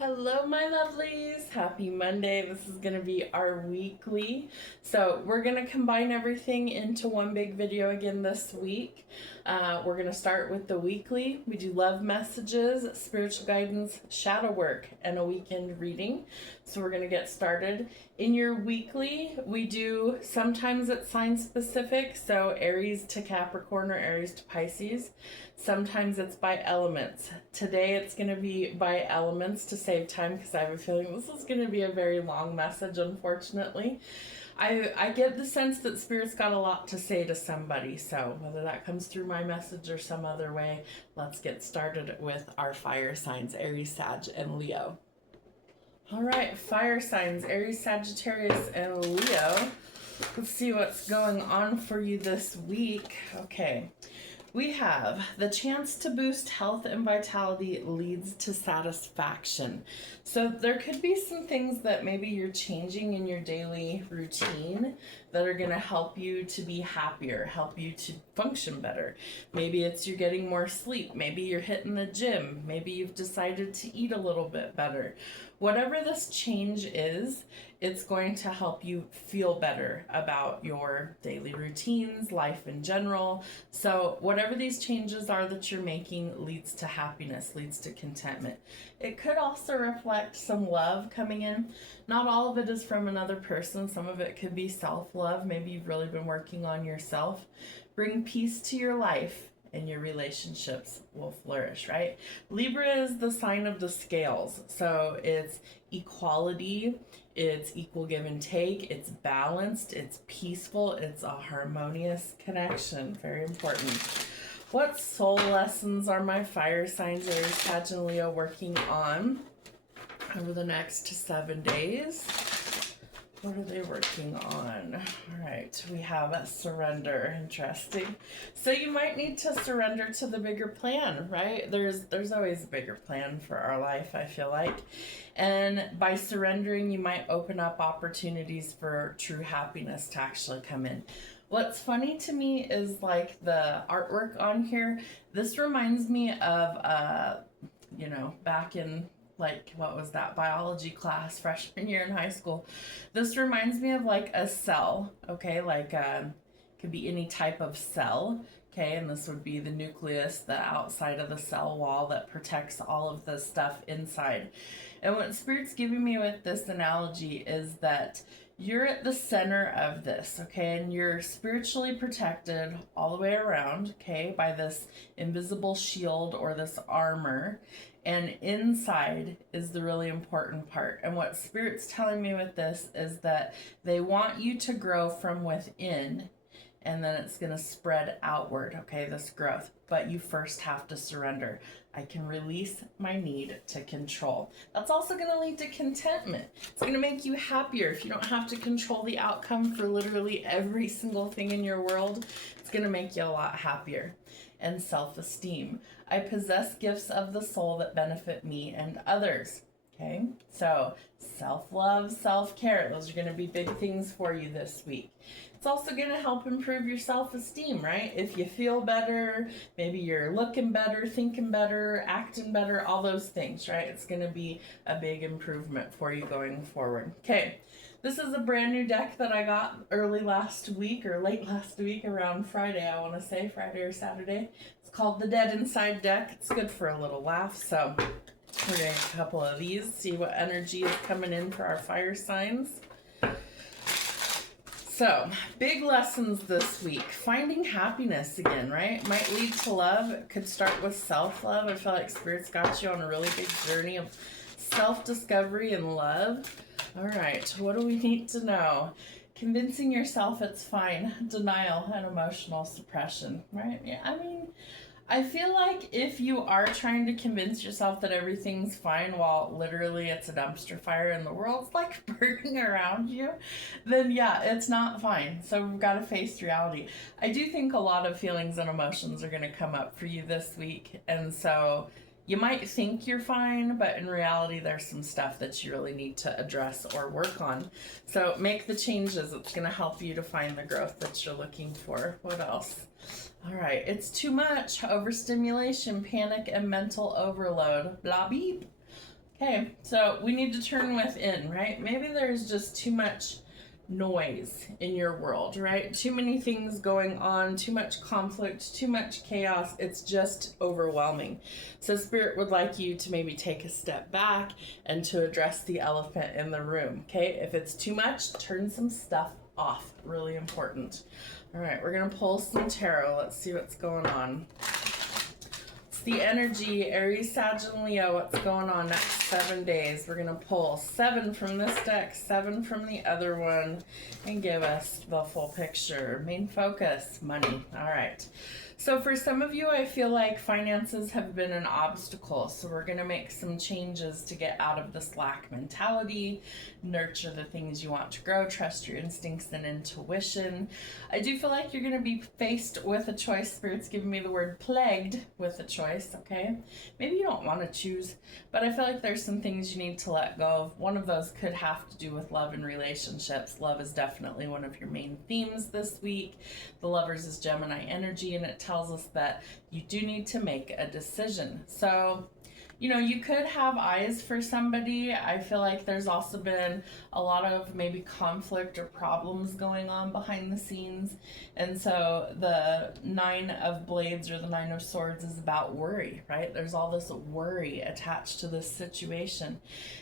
Hello, my lovelies. Happy Monday. This is going to be our weekly. So, we're going to combine everything into one big video again this week. We're going to start with the weekly. We do love messages, spiritual guidance, shadow work, and a weekend reading. So, we're going to get started. In your weekly, we do sometimes it's sign specific. So, Aries to Capricorn or Aries to Pisces. Sometimes it's by elements. Today it's going to be by elements to save time because I have a feeling this is going to be a very long message, unfortunately. I get the sense that Spirit's got a lot to say to somebody, so whether that comes through my message or some other way, let's get started with our fire signs, Aries, Sag, and Leo. All right, fire signs, Aries, Sagittarius, and Leo. Let's see what's going on for you this week. Okay. We have the chance to boost health and vitality leads to satisfaction. So there could be some things that maybe you're changing in your daily routine that are going to help you to be happier, help you to function better. Maybe it's you're getting more sleep. Maybe you're hitting the gym. Maybe you've decided to eat a little bit better. Whatever this change is, it's going to help you feel better about your daily routines, life in general. So whatever these changes are that you're making leads to happiness, leads to contentment. It could also reflect some love coming in. Not all of it is from another person. Some of it could be self-love. Maybe you've really been working on yourself. Bring peace to your life and your relationships will flourish, right? Libra is the sign of the scales. So it's equality, it's equal give and take, it's balanced, it's peaceful, it's a harmonious connection. Very important. What soul lessons are my fire signs, Aries, Sag, and Leo working on over the next 7 days? What are they working on? All right, we have surrender. Interesting. So you might need to surrender to the bigger plan, right? There's always a bigger plan for our life, I feel like. And by surrendering, you might open up opportunities for true happiness to actually come in. What's funny to me is like the artwork on here. This reminds me of, back in like what was that biology class freshman year in high school. This reminds me of like a cell, okay, like could be any type of cell, okay, and this would be the nucleus, the outside of the cell wall that protects all of the stuff inside. And what Spirit's giving me with this analogy is that you're at the center of this, okay, and you're spiritually protected all the way around, okay, by this invisible shield or this armor. And inside is the really important part. And what Spirit's telling me with this is that they want you to grow from within, and then it's going to spread outward, okay, this growth. But you first have to surrender. I can release my need to control. That's also going to lead to contentment. It's going to make you happier. If you don't have to control the outcome for literally every single thing in your world, it's going to make you a lot happier. And self-esteem. I possess gifts of the soul that benefit me and others. Okay, so self-love, self-care, those are going to be big things for you this week. It's also going to help improve your self-esteem, right? If you feel better, maybe you're looking better, thinking better, acting better, all those things, right? It's going to be a big improvement for you going forward. Okay, this is a brand new deck that I got early last week or late last week around Friday, I want to say, Friday or Saturday. It's called the Dead Inside deck. It's good for a little laugh, so we're going to get a couple of these, see what energy is coming in for our fire signs. So, big lessons this week. Finding happiness again, right? Might lead to love. It could start with self-love. I feel like Spirit's got you on a really big journey of self-discovery and love. All right, what do we need to know? Convincing yourself it's fine. Denial and emotional suppression, right? Yeah, I mean, I feel like if you are trying to convince yourself that everything's fine while literally it's a dumpster fire and the world's like burning around you, then yeah, it's not fine. So we've got to face reality. I do think a lot of feelings and emotions are going to come up for you this week. And so you might think you're fine, but in reality, there's some stuff that you really need to address or work on. So make the changes. It's going to help you to find the growth that you're looking for. What else? All right, it's too much. Overstimulation, panic, and mental overload. Blah beep. Okay, so we need to turn within, right? Maybe there's just too much noise in your world, right? Too many things going on, too much conflict, too much chaos. It's just overwhelming. So Spirit would like you to maybe take a step back and to address the elephant in the room, okay? If it's too much, turn some stuff off. Really important. All right, we're going to pull some tarot. Let's see what's going on. The energy, Aries, Sag, and Leo, what's going on next 7 days. We're going to pull 7 from this deck, 7 from the other one, and give us the full picture. Main focus, money. All right. So for some of you, I feel like finances have been an obstacle. So we're going to make some changes to get out of this lack mentality, nurture the things you want to grow, trust your instincts and intuition. I do feel like you're going to be faced with a choice. Spirit's giving me the word plagued with a choice, okay? Maybe you don't want to choose, but I feel like there's some things you need to let go of. One of those could have to do with love and relationships. Love is definitely one of your main themes this week. The Lovers is Gemini energy, and it tells us that you do need to make a decision. So, you know, you could have eyes for somebody. I feel like there's also been a lot of maybe conflict or problems going on behind the scenes. And so the 9 of Blades or the 9 of Swords is about worry, right? There's all this worry attached to this situation.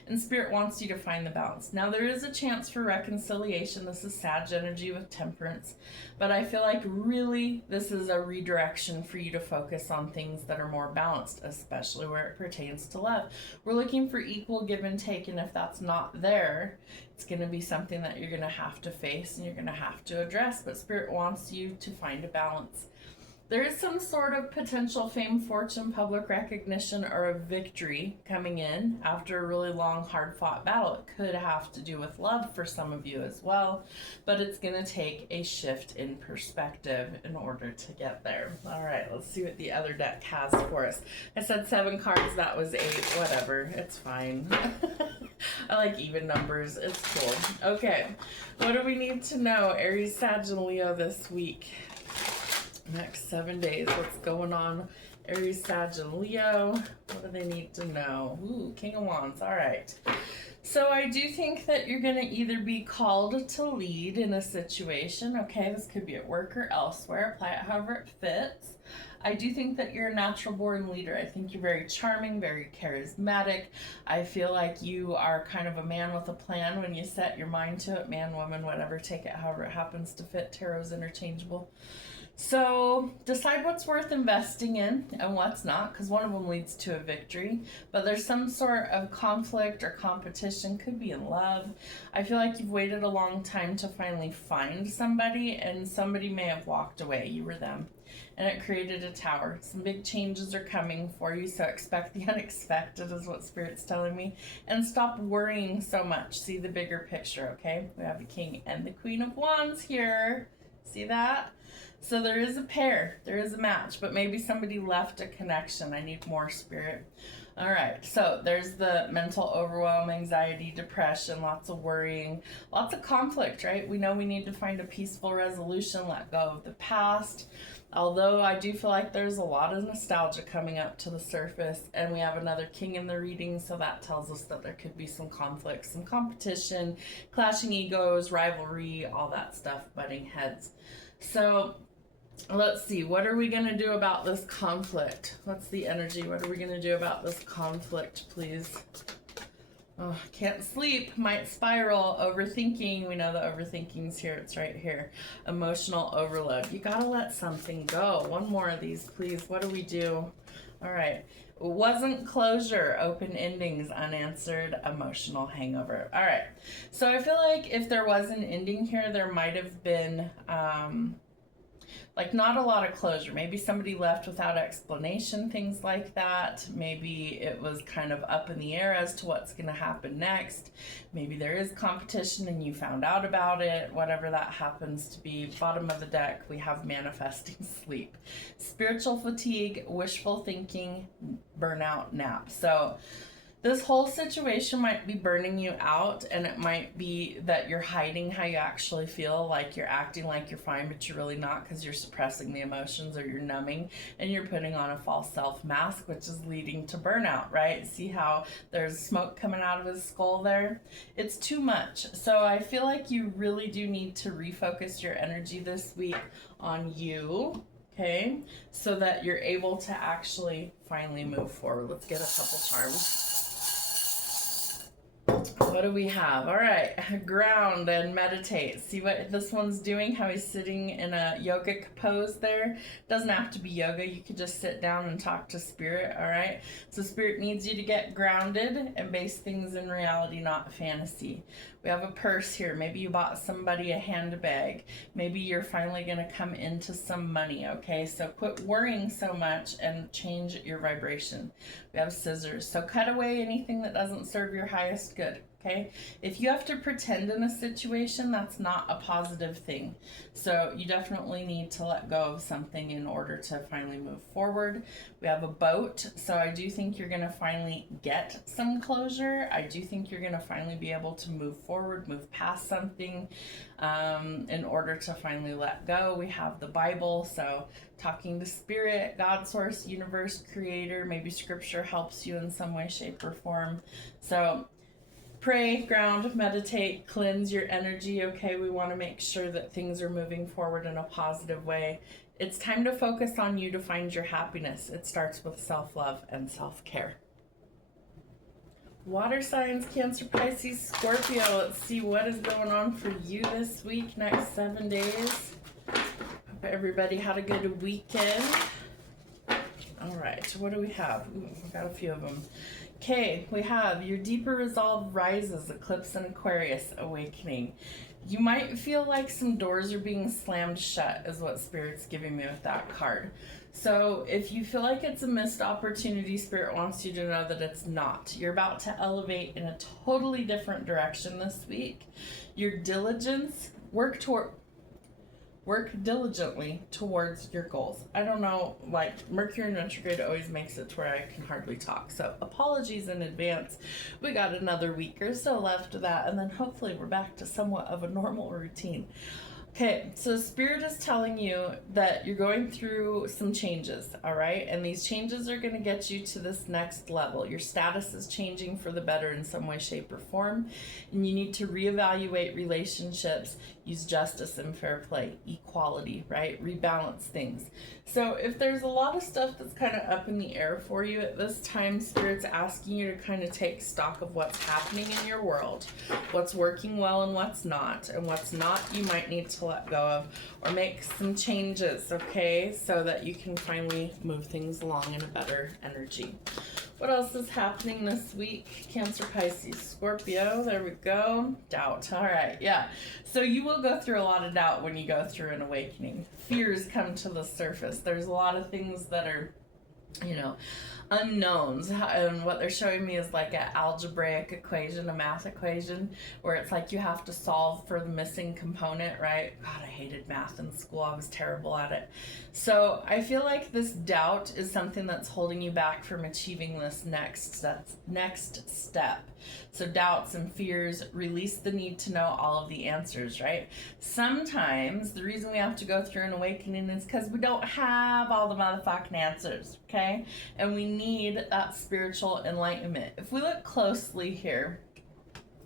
And Spirit wants you to find the balance. Now, there is a chance for reconciliation. This is Sag energy with Temperance. But I feel like really this is a redirection for you to focus on things that are more balanced, especially where it pertains to love. We're looking for equal give and take, and if that's not there, it's going to be something that you're going to have to face and you're going to have to address. But Spirit wants you to find a balance. There is some sort of potential fame, fortune, public recognition, or a victory coming in after a really long, hard-fought battle. It could have to do with love for some of you as well, but it's going to take a shift in perspective in order to get there. All right, let's see what the other deck has for us. I said 7 cards, that was 8, whatever, it's fine. I like even numbers, it's cool. Okay, what do we need to know, Aries, Sag, and Leo this week? Next 7 days, what's going on? Aries, Sag, and Leo. What do they need to know? Ooh, King of Wands. All right. So I do think that you're going to either be called to lead in a situation. Okay, this could be at work or elsewhere. Apply it however it fits. I do think that you're a natural born leader. I think you're very charming, very charismatic. I feel like you are kind of a man with a plan when you set your mind to it. Man, woman, whatever. Take it however it happens to fit. Tarot's interchangeable. So decide what's worth investing in and what's not, because one of them leads to a victory. But there's some sort of conflict or competition, could be in love. I feel like you've waited a long time to finally find somebody, and somebody may have walked away. You were them. And it created a tower. Some big changes are coming for you, so expect the unexpected is what Spirit's telling me. And stop worrying so much. See the bigger picture, okay? We have the King and the Queen of Wands here. See that? So there is a pair, there is a match, but maybe somebody left a connection. I need more, Spirit. All right, so there's the mental overwhelm, anxiety, depression, lots of worrying, lots of conflict, right? We know we need to find a peaceful resolution, let go of the past. Although I do feel like there's a lot of nostalgia coming up to the surface, and we have another King in the reading, so that tells us that there could be some conflict, some competition, clashing egos, rivalry, all that stuff, butting heads. So let's see, what are we going to do about this conflict? What's the energy? What are we going to do about this conflict, please? Oh, can't sleep, might spiral, overthinking. We know the overthinking's here, it's right here. Emotional overload. You gotta let something go. One more of these, please. What do we do? All right. Wasn't closure, open endings, unanswered, emotional hangover. All right. So I feel like if there was an ending here, there might have been like not a lot of closure. Maybe somebody left without explanation, things like that. Maybe it was kind of up in the air as to what's going to happen next. Maybe there is competition and you found out about it, whatever that happens to be. Bottom of the deck, we have manifesting sleep. Spiritual fatigue, wishful thinking, burnout, nap. So This whole situation might be burning you out, and it might be that you're hiding how you actually feel, like you're acting like you're fine, but you're really not, because you're suppressing the emotions, or you're numbing, and you're putting on a false self mask, which is leading to burnout, right? See how there's smoke coming out of his skull there? It's too much. So I feel like you really do need to refocus your energy this week on you, okay? So that you're able to actually finally move forward. Let's get a couple charms. What do we have? All right, ground and meditate. See what this one's doing, how he's sitting in a yogic pose there. Doesn't have to be yoga. You could just sit down and talk to spirit, all right? So spirit needs you to get grounded and base things in reality, not fantasy. We have a purse here. Maybe you bought somebody a handbag. Maybe you're finally going to come into some money, okay? So quit worrying so much and change your vibration. We have scissors. So cut away anything that doesn't serve your highest good, okay? If you have to pretend in a situation, that's not a positive thing. So you definitely need to let go of something in order to finally move forward. We have a boat. So I do think you're going to finally get some closure. I do think you're going to finally be able to move forward, move past something in order to finally let go. We have the Bible. So talking to spirit, God, source, universe, creator, maybe scripture helps you in some way, shape, or form. So pray, ground, meditate, cleanse your energy, okay? We want to make sure that things are moving forward in a positive way. It's time to focus on you to find your happiness. It starts with self-love and self-care. Water signs, Cancer, Pisces, Scorpio. Let's see what is going on for you this week, next 7 days. Hope everybody had a good weekend. All right, what do we have? Ooh, we got a few of them. Okay, we have your deeper resolve rises, eclipse and Aquarius, awakening. You might feel like some doors are being slammed shut is what Spirit's giving me with that card. So if you feel like it's a missed opportunity, Spirit wants you to know that it's not. You're about to elevate in a totally different direction this week. Your diligence, work diligently towards your goals. I don't know, like Mercury in retrograde always makes it to where I can hardly talk. So apologies in advance. We got another week or so left of that, and then hopefully we're back to somewhat of a normal routine. Okay, so Spirit is telling you that you're going through some changes, all right? And these changes are going to get you to this next level. Your status is changing for the better in some way, shape, or form. And you need to reevaluate relationships, use justice and fair play, equality, right? Rebalance things. So if there's a lot of stuff that's kind of up in the air for you at this time, Spirit's asking you to kind of take stock of what's happening in your world, what's working well and what's not you might need to let go of or make some changes, okay, so that you can finally move things along in a better energy. What else is happening this week? Cancer, Pisces, Scorpio. There we go. Doubt. All right. Yeah. So you will go through a lot of doubt when you go through an awakening. Fears come to the surface. There's a lot of things that are, unknowns, and what they're showing me is like an algebraic equation, a math equation, where it's like you have to solve for the missing component, right? God, I hated math in school. I was terrible at it. So I feel like this doubt is something that's holding you back from achieving this next step. So doubts and fears, release the need to know all of the answers, right? Sometimes the reason we have to go through an awakening is because we don't have all the motherfucking answers, okay? And we need that spiritual enlightenment. If we look closely here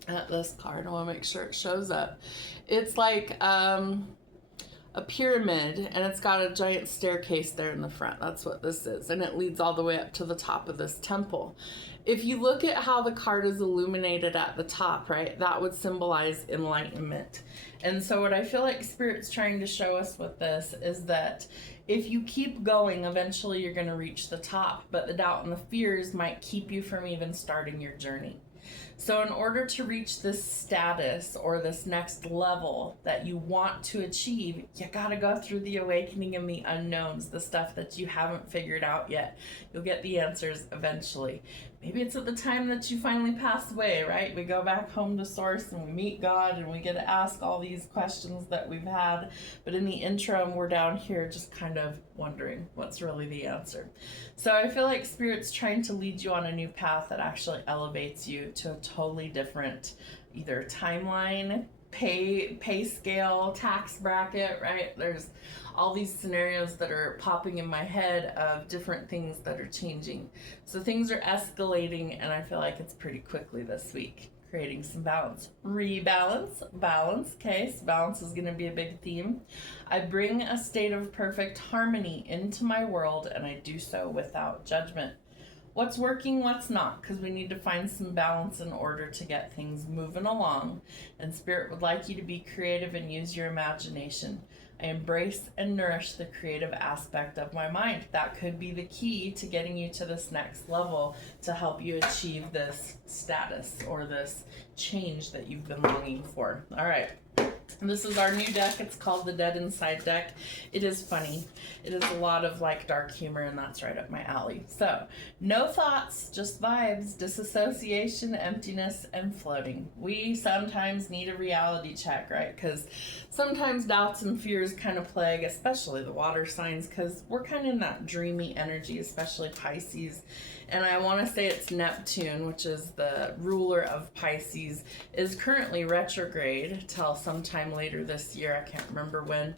at this card, I want to make sure it shows up. It's like a pyramid, and it's got a giant staircase there in the front. That's what this is, and it leads all the way up to the top of this temple. If you look at how the card is illuminated at the top, right, that would symbolize enlightenment. And so what I feel like Spirit's trying to show us with this is that if you keep going, eventually you're going to reach the top, but the doubt and the fears might keep you from even starting your journey. So in order to reach this status or this next level that you want to achieve, you got to go through the awakening and the unknowns, the stuff that you haven't figured out yet. You'll get the answers eventually. Maybe it's at the time that you finally pass away, right? We go back home to source and we meet God and we get to ask all these questions that we've had. But in the interim, we're down here just kind of wondering what's really the answer. So I feel like Spirit's trying to lead you on a new path that actually elevates you to a totally different either timeline, pay scale, tax bracket, right? There's all these scenarios that are popping in my head of different things that are changing. So things are escalating, and I feel like it's pretty quickly this week. Creating some balance. Rebalance, balance, okay? So balance is going to be a big theme. I bring a state of perfect harmony into my world, and I do so without judgment. What's working, what's not, because we need to find some balance in order to get things moving along. And Spirit would like you to be creative and use your imagination. I embrace and nourish the creative aspect of my mind. That could be the key to getting you to this next level to help you achieve this status or this change that you've been longing for. All right. And this is our new deck. It's called the Dead Inside deck. It is funny. It is a lot of like dark humor, and that's right up my alley. So, no thoughts, just vibes, disassociation, emptiness, and floating. We sometimes need a reality check, right? Because sometimes doubts and fears kind of plague, especially the water signs, because we're kind of in that dreamy energy, especially Pisces. And I want to say it's Neptune, which is the ruler of Pisces, is currently retrograde till sometime later this year. I can't remember when.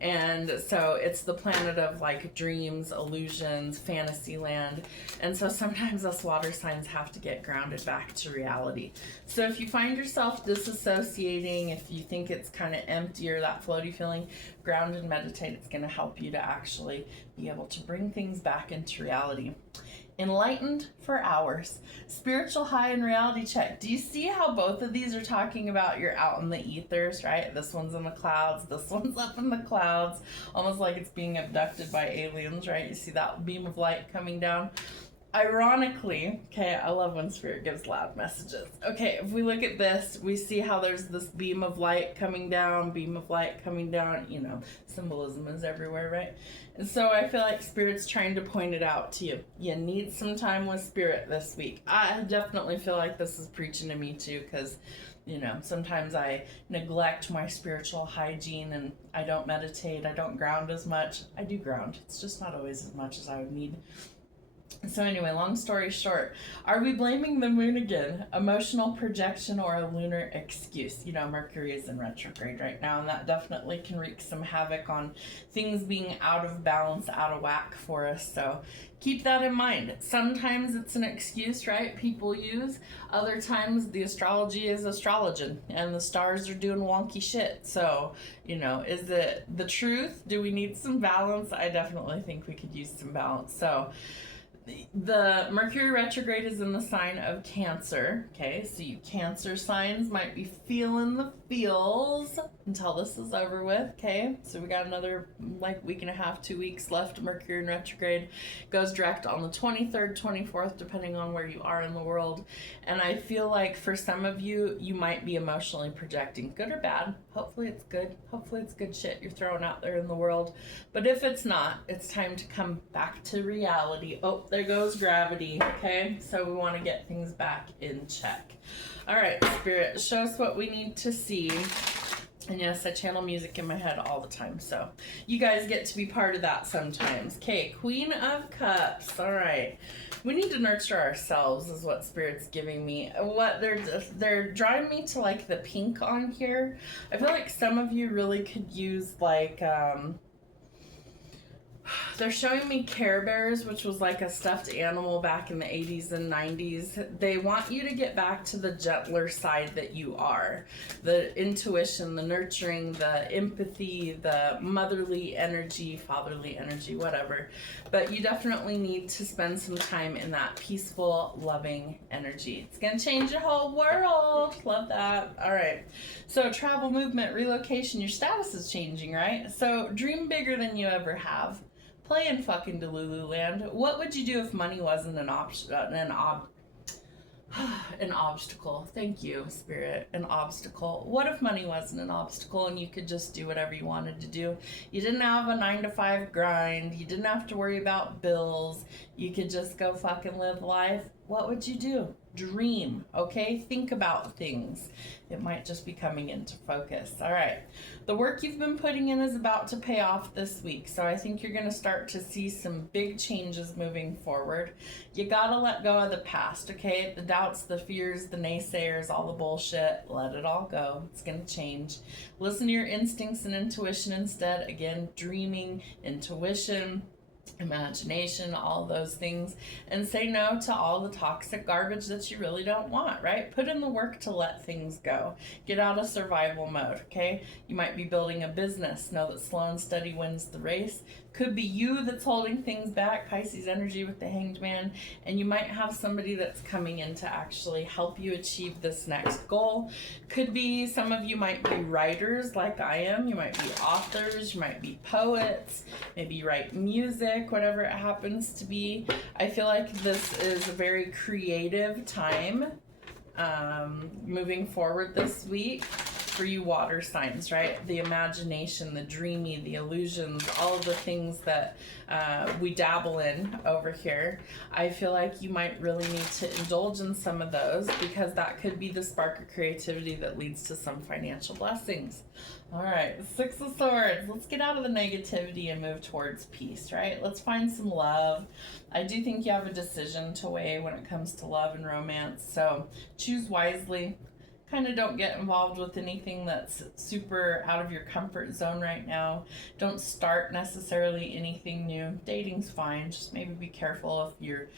And so it's the planet of like dreams, illusions, fantasy land. And so sometimes us water signs have to get grounded back to reality. So if you find yourself disassociating, if you think it's kind of empty or that floaty feeling, ground and meditate. It's going to help you to actually be able to bring things back into reality. Enlightened for hours. Spiritual high and reality check. Do you see how both of these are talking about you're out in the ethers, right? This one's in the clouds, this one's up in the clouds, almost like it's being abducted by aliens, right? You see that beam of light coming down. Ironically, okay, I love when Spirit gives loud messages. Okay, if we look at this, we see how there's this beam of light coming down, you know, symbolism is everywhere, right? And so I feel like Spirit's trying to point it out to you. You need some time with Spirit this week. I definitely feel like this is preaching to me too, because, you know, sometimes I neglect my spiritual hygiene and I don't meditate, I don't ground as much. I do ground, it's just not always as much as I would need. So anyway, long story short, are we blaming the moon again? Emotional projection or a lunar excuse? You know, Mercury is in retrograde right now, and that definitely can wreak some havoc on things being out of balance, out of whack for us. So keep that in mind. Sometimes it's an excuse, right? People use. Other times the astrology is astrologing and the stars are doing wonky shit. So, you know, is it the truth? Do we need some balance? I definitely think we could use some balance. So the Mercury retrograde is in the sign of Cancer. Okay, so you Cancer signs might be feeling the feels until this is over with. Okay, so we got another like week and a half, 2 weeks left. Mercury in retrograde goes direct on the 23rd, 24th, depending on where you are in the world. And I feel like for some of you, you might be emotionally projecting, good or bad. Hopefully it's good. Hopefully it's good shit you're throwing out there in the world. But if it's not, it's time to come back to reality. Oh, there goes gravity. Okay, so we want to get things back in check. All right, Spirit, show us what we need to see. And yes, I channel music in my head all the time, so you guys get to be part of that sometimes. Okay, Queen of Cups. All right, we need to nurture ourselves is what Spirit's giving me. What they're drawing me to like the pink on here. I feel like some of you really could use like they're showing me Care Bears, which was like a stuffed animal back in the 80s and 90s. They want you to get back to the gentler side that you are. The intuition, the nurturing, the empathy, the motherly energy, fatherly energy, whatever. But you definitely need to spend some time in that peaceful, loving energy. It's going to change your whole world. Love that. All right. So travel, movement, relocation, your status is changing, right? So dream bigger than you ever have. Play in fucking Delulu land. What would you do if money wasn't an obstacle? Thank you, Spirit. An obstacle. What if money wasn't an obstacle and you could just do whatever you wanted to do? You didn't have a 9-to-5 grind. You didn't have to worry about bills. You could just go fucking live life what would you do? Dream, okay? Think about things. It might just be coming into focus. All right. The work you've been putting in is about to pay off this week. So I think you're going to start to see some big changes moving forward. You got to let go of the past, okay? The doubts, the fears, the naysayers, all the bullshit. Let it all go. It's going to change. Listen to your instincts and intuition instead. Again, dreaming, intuition, imagination, all those things, and say no to all the toxic garbage that you really don't want, right? Put in the work to let things go. Get out of survival mode, okay? You might be building a business. Know that slow and steady wins the race. Could be you that's holding things back, Pisces energy with the Hanged Man, and you might have somebody that's coming in to actually help you achieve this next goal. Could be some of you might be writers like I am. You might be authors, you might be poets, maybe you write music, whatever it happens to be. I feel like this is a very creative time moving forward this week for you water signs, right? The imagination, the dreamy, the illusions, all of the things that we dabble in over here. I feel like you might really need to indulge in some of those because that could be the spark of creativity that leads to some financial blessings. All right, Six of Swords. Let's get out of the negativity and move towards peace, right? Let's find some love. I do think you have a decision to weigh when it comes to love and romance, so choose wisely. Kind of don't get involved with anything that's super out of your comfort zone right now. Don't start necessarily anything new. Dating's fine, just maybe be careful if you're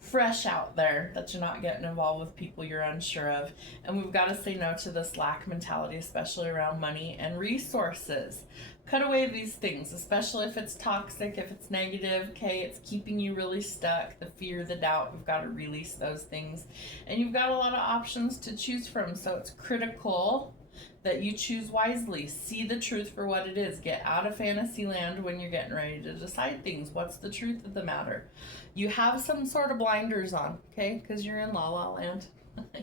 fresh out there that you're not getting involved with people you're unsure of. And we've got to say no to this lack mentality, especially around money and resources. Cut away these things, especially if it's toxic, if it's negative, okay, it's keeping you really stuck, the fear, the doubt, we've got to release those things. And you've got a lot of options to choose from, so it's critical that you choose wisely. See the truth for what it is. Get out of fantasy land when you're getting ready to decide things. What's the truth of the matter? You have some sort of blinders on, okay, because you're in La La Land.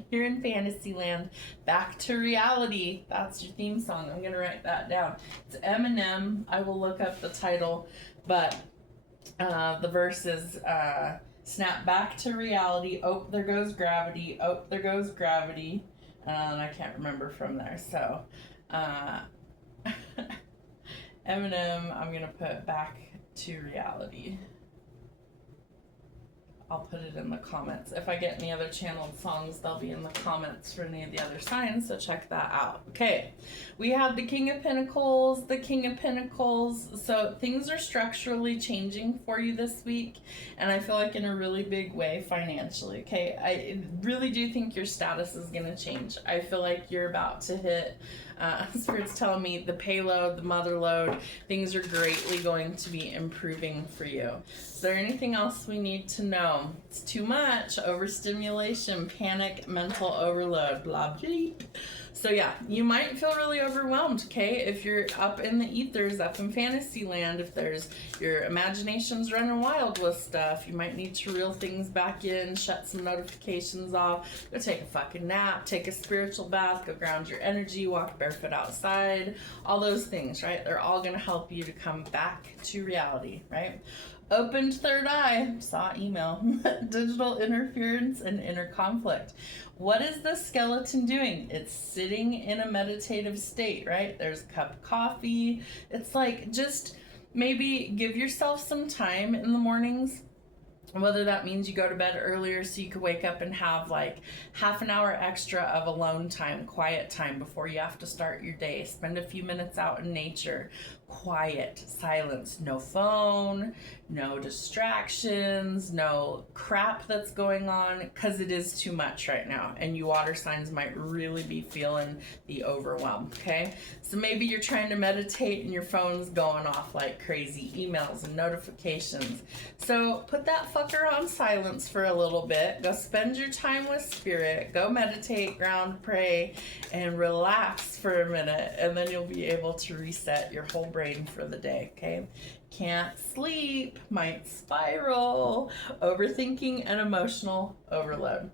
You're in fantasy land. Back to reality. That's your theme song. I'm gonna write that down. It's Eminem. I will look up the title, but the verse is snap back to reality. Oh, there goes gravity. Oh, there goes gravity. And I can't remember from there. So Eminem, I'm gonna put back to reality. I'll put it in the comments. If I get any other channeled songs, they'll be in the comments for any of the other signs, so check that out. Okay, we have the King of Pentacles, the King of Pentacles. So things are structurally changing for you this week, and I feel like in a really big way financially, okay? I really do think your status is going to change. I feel like you're about to hit, Spirit's telling me, the payload, the mother load. Things are greatly going to be improving for you. Is there anything else we need to know? It's too much. Overstimulation, panic, mental overload, blah, blah. So yeah, you might feel really overwhelmed, okay? If you're up in the ethers, up in fantasy land, if there's your imagination's running wild with stuff, you might need to reel things back in, shut some notifications off, go take a fucking nap, take a spiritual bath, go ground your energy, walk barefoot outside, all those things, right? They're all gonna help you to come back to reality, right? Opened third eye, saw email, digital interference and inner conflict. What is the skeleton doing? It's sitting in a meditative state, right? There's a cup of coffee. It's like, just maybe give yourself some time in the mornings, whether that means you go to bed earlier so you could wake up and have like half an hour extra of alone time, quiet time before you have to start your day. Spend a few minutes out in nature. Quiet, silence, no phone, no distractions, no crap that's going on, because it is too much right now, and you water signs might really be feeling the overwhelm, okay? So maybe you're trying to meditate and your phone's going off like crazy, emails and notifications. So put that fucker on silence for a little bit, go spend your time with spirit, go meditate, ground, pray, and relax for a minute, and then you'll be able to reset your whole brain for the day, okay? Can't sleep, might spiral, overthinking and emotional overload.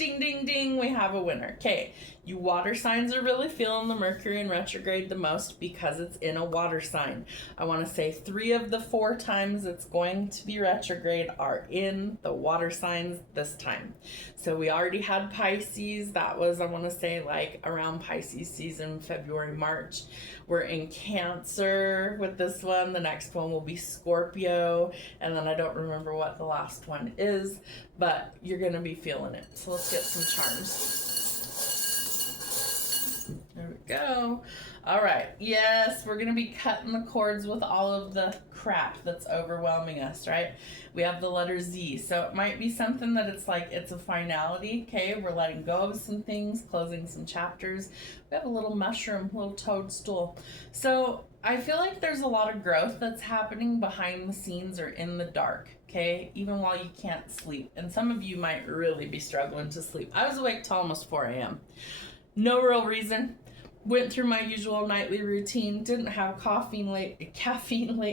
Ding, ding, ding, we have a winner. Okay, you water signs are really feeling the Mercury in retrograde the most because it's in a water sign. I want to say 3 of the 4 times it's going to be retrograde are in the water signs this time. So we already had Pisces. That was, I want to say, like around Pisces season, February, March. We're in Cancer with this one. The next one will be Scorpio. And then I don't remember what the last one is, but you're going to be feeling it. So let's get some charms. There we go. All right. Yes, we're going to be cutting the cords with all of the crap that's overwhelming us, right? We have the letter Z. So it might be something that it's like it's a finality. Okay, we're letting go of some things, closing some chapters. We have a little mushroom, little toadstool. So I feel like there's a lot of growth that's happening behind the scenes or in the dark. Okay, even while you can't sleep. And some of you might really be struggling to sleep. I was awake till almost 4 a.m. No real reason. Went through my usual nightly routine. Didn't have caffeine late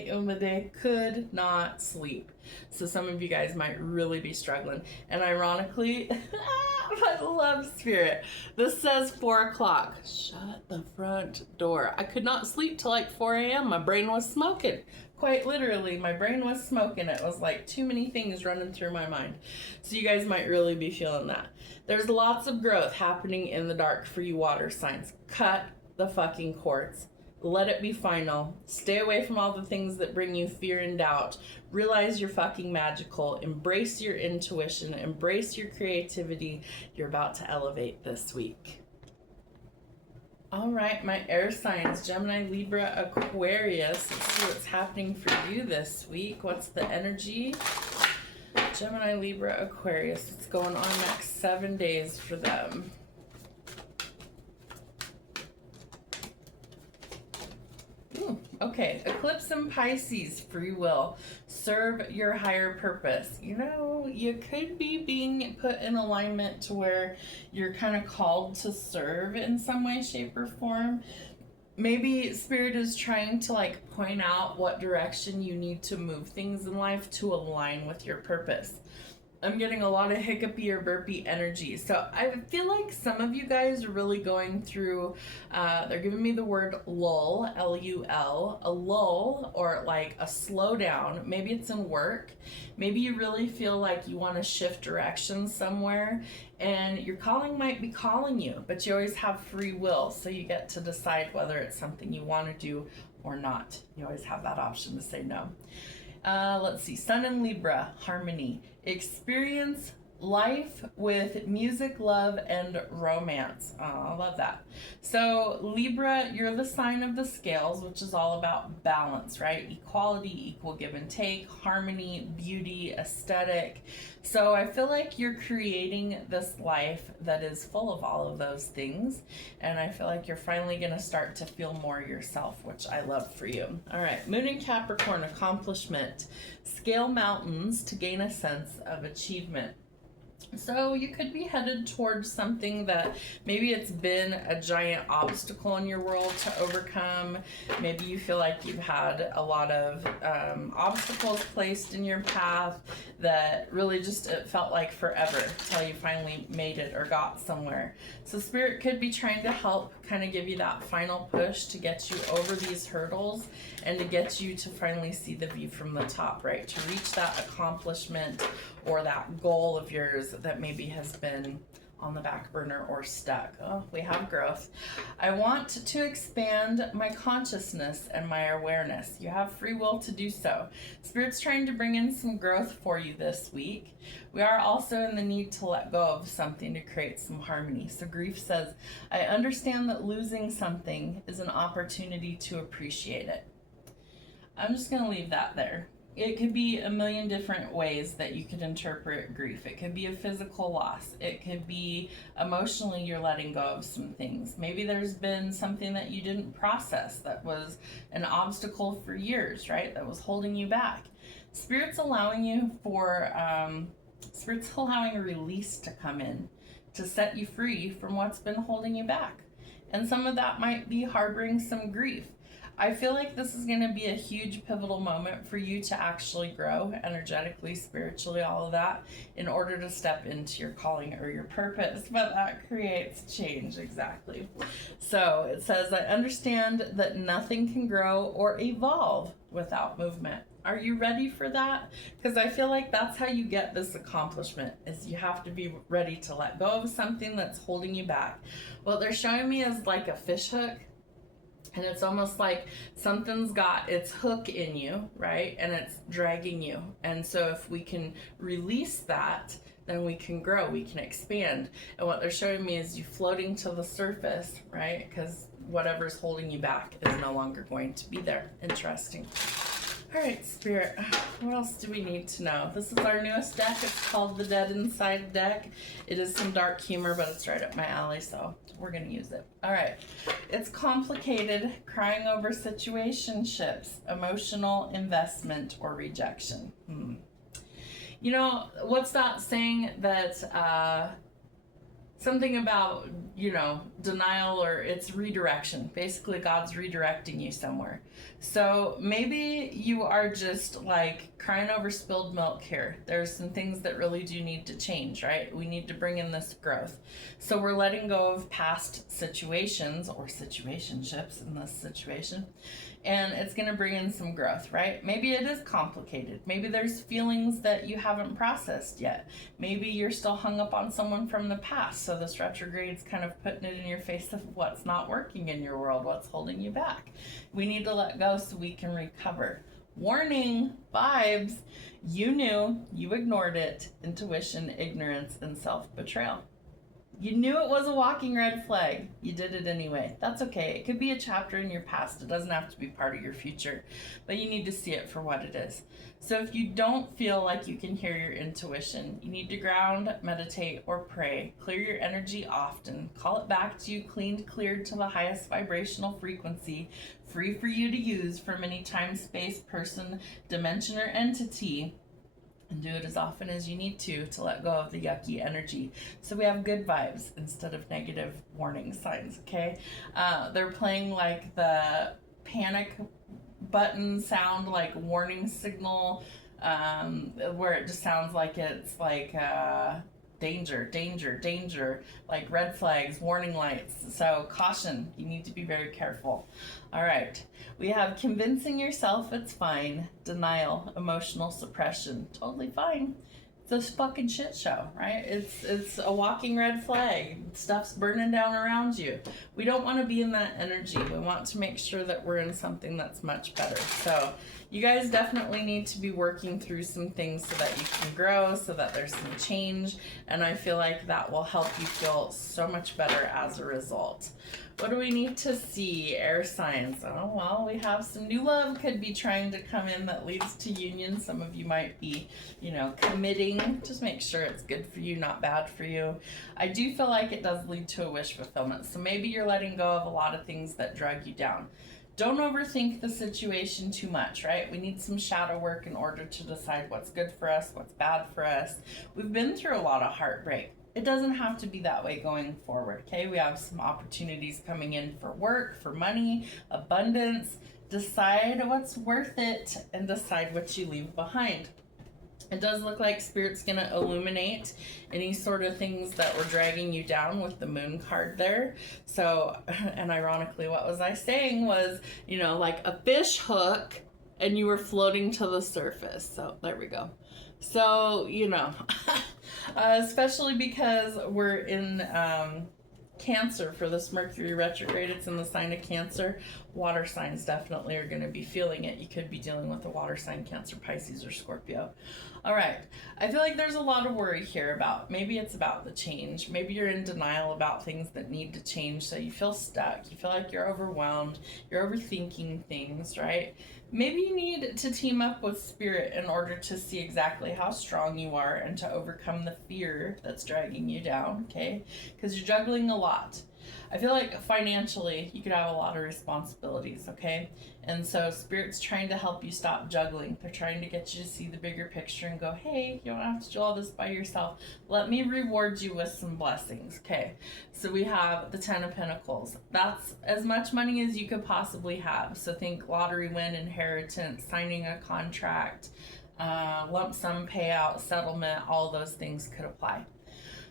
in the day. Could not sleep. So some of you guys might really be struggling. And ironically, I love spirit. This says 4 o'clock. Shut the front door. I could not sleep till like 4 a.m. My brain was smoking. Quite literally, my brain was smoking. It was like too many things running through my mind. So you guys might really be feeling that. There's lots of growth happening in the dark for you water signs. Cut the fucking cords. Let it be final. Stay away from all the things that bring you fear and doubt. Realize you're fucking magical. Embrace your intuition. Embrace your creativity. You're about to elevate this week. All right, my air signs, Gemini, Libra, Aquarius. Let's see what's happening for you this week. What's the energy? Gemini, Libra, Aquarius. What's going on next 7 days for them? Okay, Eclipse and Pisces, free will. Serve your higher purpose. You know, you could be being put in alignment to where you're kind of called to serve in some way, shape, or form. Maybe Spirit is trying to like point out what direction you need to move things in life to align with your purpose. I'm getting a lot of hiccupy or burpy energy. So I feel like some of you guys are really going through, they're giving me the word lull, L-U-L, a lull or like a slowdown. Maybe it's in work. Maybe you really feel like you want to shift direction somewhere and your calling might be calling you, but you always have free will. So you get to decide whether it's something you want to do or not. You always have that option to say no. Let's see, Sun and Libra, harmony. Experience life with music, love, and romance. Oh, I love that. So Libra, you're the sign of the scales, which is all about balance, right? Equality, equal give and take, harmony, beauty, aesthetic. So I feel like you're creating this life that is full of all of those things. And I feel like you're finally going to start to feel more yourself, which I love for you. All right, Moon in Capricorn, accomplishment. Scale mountains to gain a sense of achievement. So you could be headed towards something that maybe it's been a giant obstacle in your world to overcome. Maybe you feel like you've had a lot of obstacles placed in your path that really just it felt like forever till you finally made it or got somewhere. So Spirit could be trying to help kind of give you that final push to get you over these hurdles and to get you to finally see the view from the top, right? To reach that accomplishment or that goal of yours that maybe has been on the back burner or stuck. Oh, we have growth. I want to expand my consciousness and my awareness. You have free will to do so. Spirit's trying to bring in some growth for you this week. We are also in the need to let go of something to create some harmony. So grief says, I understand that losing something is an opportunity to appreciate it. I'm just going to leave that there. It could be a million different ways that you could interpret grief. It could be a physical loss. It could be emotionally you're letting go of some things. Maybe there's been something that you didn't process that was an obstacle for years, right? That was holding you back. Spirit's allowing a release to come in to set you free from what's been holding you back. And some of that might be harboring some grief. I feel like this is going to be a huge pivotal moment for you to actually grow energetically, spiritually, all of that, in order to step into your calling or your purpose. But that creates change, exactly. So it says, I understand that nothing can grow or evolve without movement. Are you ready for that? Because I feel like that's how you get this accomplishment, is you have to be ready to let go of something that's holding you back. What they're showing me is like a fish hook. And it's almost like something's got its hook in you, right? And it's dragging you. And so if we can release that, then we can grow, we can expand. And what they're showing me is you floating to the surface, right? Because whatever's holding you back is no longer going to be there. Interesting. All right, Spirit, what else do we need to know? This is our newest deck. It's called the Dead Inside deck. It is some dark humor, but it's right up my alley, so we're going to use it. All right. It's complicated, crying over situationships, emotional investment, or rejection. You know, what's that saying that something about, you know, denial, or it's redirection. Basically, God's redirecting you somewhere. So maybe you are just like crying over spilled milk here. There's some things that really do need to change, right? We need to bring in this growth. So we're letting go of past situations or situationships in this situation. And it's going to bring in some growth, right? Maybe it is complicated. Maybe there's feelings that you haven't processed yet. Maybe you're still hung up on someone from the past. So this retrograde's kind of putting it in your face of what's not working in your world, what's holding you back. We need to let go so we can recover. Warning, vibes. You knew, you ignored it. Intuition, ignorance, and self-betrayal. You knew it was a walking red flag. You did it anyway. That's okay. It could be a chapter in your past. It doesn't have to be part of your future, but you need to see it for what it is. So if you don't feel like you can hear your intuition, you need to ground, meditate, or pray. Clear your energy often. Call it back to you, cleaned, cleared to the highest vibrational frequency, free for you to use from any time, space, person, dimension, or entity. And do it as often as you need to let go of the yucky energy. So we have good vibes instead of negative warning signs, okay? They're playing like the panic button sound, like warning signal, where it just sounds like it's like danger, danger, danger, like red flags, warning lights. So caution, you need to be very careful. All right, we have convincing yourself it's fine, denial, emotional suppression, totally fine. It's a fucking shit show, right? It's a walking red flag. Stuff's burning down around you. We don't want to be in that energy. We want to make sure that we're in something that's much better. So you guys definitely need to be working through some things so that you can grow, so that there's some change. And I feel like that will help you feel so much better as a result. What do we need to see? Air signs. Oh, well, we have some new love could be trying to come in that leads to union. Some of you might be, you know, committing. Just make sure it's good for you, not bad for you. I do feel like it does lead to a wish fulfillment. So maybe you're letting go of a lot of things that drag you down. Don't overthink the situation too much, right? We need some shadow work in order to decide what's good for us, what's bad for us. We've been through a lot of heartbreak. It doesn't have to be that way going forward, okay? We have some opportunities coming in for work, for money, abundance. Decide what's worth it and decide what you leave behind. It does look like Spirit's going to illuminate any sort of things that were dragging you down with the moon card there. So, and ironically, what was I saying was, you know, like a fish hook and you were floating to the surface. So there we go. So, you know, especially because we're in Cancer for this Mercury retrograde. It's in the sign of Cancer. Water signs definitely are going to be feeling it. You could be dealing with a water sign, Cancer, Pisces, or Scorpio. All right. I feel like there's a lot of worry here about, maybe it's about the change. Maybe you're in denial about things that need to change. So you feel stuck. You feel like you're overwhelmed. You're overthinking things, right? Maybe you need to team up with Spirit in order to see exactly how strong you are and to overcome the fear that's dragging you down, okay? Because you're juggling a lot. I feel like financially you could have a lot of responsibilities, okay? And so Spirit's trying to help you stop juggling. They're trying to get you to see the bigger picture and go, hey, you don't have to do all this by yourself. Let me reward you with some blessings, okay? So we have the Ten of Pentacles. That's as much money as you could possibly have. So think lottery win, inheritance, signing a contract, lump sum payout, settlement, all those things could apply.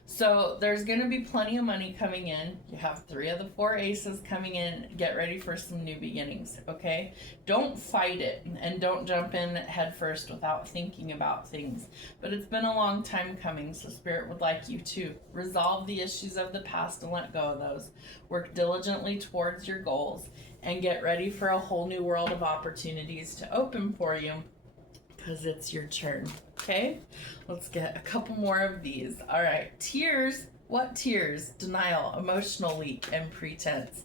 So there's going to be plenty of money coming in. You have 3 of the 4 aces coming in. Get ready for some new beginnings, okay? Don't fight it and don't jump in head first without thinking about things. But it's been a long time coming, so Spirit would like you to resolve the issues of the past and let go of those. Work diligently towards your goals and get ready for a whole new world of opportunities to open for you, because it's your turn. Okay, let's get a couple more of these. All right, tears. What tears? Denial, emotional leak, and pretense.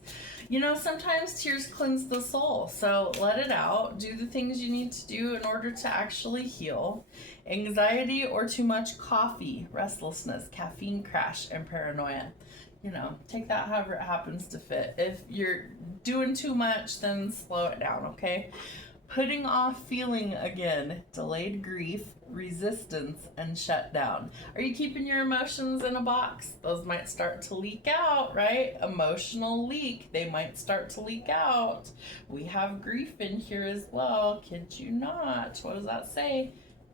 You know, sometimes tears cleanse the soul, so let it out. Do the things you need to do in order to actually heal. Anxiety or too much coffee, restlessness, caffeine crash, and paranoia. You know, take that however it happens to fit. If you're doing too much, then slow it down, okay? Putting off feeling again, delayed grief, resistance, and shutdown. Are you keeping your emotions in a box? Those might start to leak out, right? Emotional leak. They might start to leak out. We have grief in here as well. Kid you not. What does that say?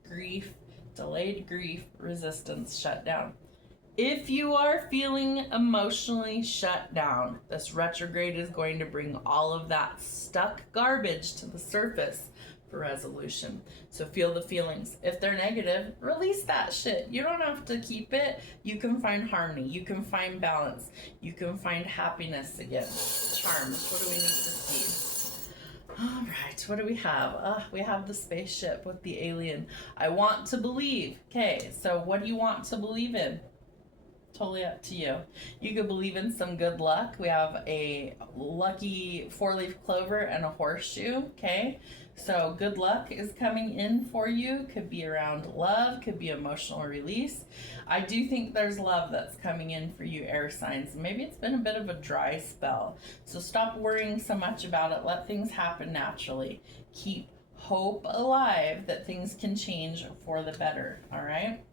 Grief, delayed grief, resistance, shutdown. If you are feeling emotionally shut down, this retrograde is going to bring all of that stuck garbage to the surface for resolution. So feel the feelings. If they're negative, release that shit. You don't have to keep it. You can find harmony. You can find balance. You can find happiness again. Charms. What do we need to see? All right, what do we have? We have the spaceship with the alien. I want to believe. Okay, so what do you want to believe in? Totally up to you. You could believe in some good luck. We have a lucky 4-leaf clover and a horseshoe, okay? So good luck is coming in for you. Could be around love, could be emotional release. I do think there's love that's coming in for you, air signs. Maybe it's been a bit of a dry spell. So stop worrying so much about it. Let things happen naturally. Keep hope alive that things can change for the better, all right?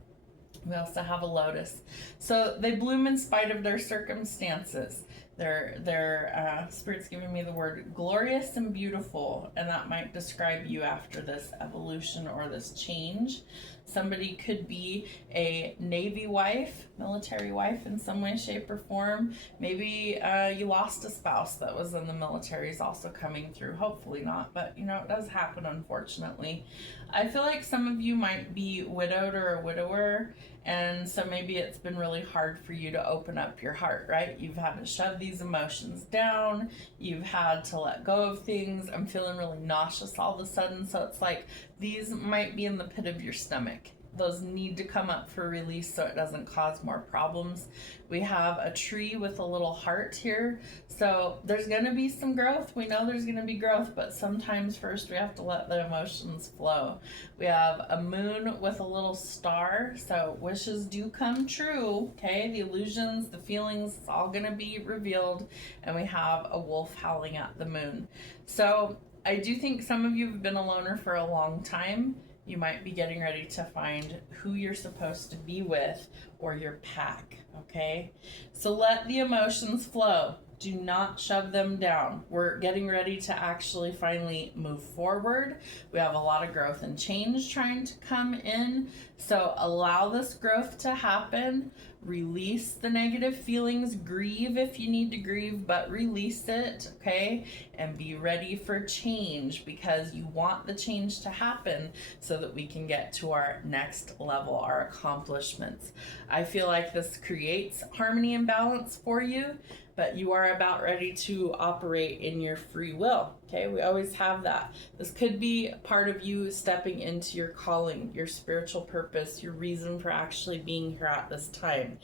We also have a lotus. So they bloom in spite of their circumstances. Their Spirit's giving me the word glorious and beautiful, and that might describe you after this evolution or this change. Somebody could be a Navy wife, military wife in some way, shape, or form. Maybe you lost a spouse that was in the military is also coming through. Hopefully not, but you know, it does happen, unfortunately. I feel like some of you might be widowed or a widower, and so maybe it's been really hard for you to open up your heart, right? You've had to shove these emotions down. You've had to let go of things. I'm feeling really nauseous all of a sudden. So it's like these might be in the pit of your stomach. Those need to come up for release so it doesn't cause more problems. We have a tree with a little heart here. So there's going to be some growth. We know there's going to be growth, but sometimes first we have to let the emotions flow. We have a moon with a little star. So wishes do come true. Okay. The illusions, the feelings, it's all going to be revealed. And we have a wolf howling at the moon. So I do think some of you have been a loner for a long time. You might be getting ready to find who you're supposed to be with or your pack, okay? So let the emotions flow. Do not shove them down. We're getting ready to actually finally move forward. We have a lot of growth and change trying to come in. So allow this growth to happen. Release the negative feelings. Grieve if you need to grieve, but release it, okay? And be ready for change, because you want the change to happen so that we can get to our next level, our accomplishments. I feel like this creates harmony and balance for you, but you are about ready to operate in your free will, okay? We always have that. This could be part of you stepping into your calling, your spiritual purpose, your reason for actually being here at this time.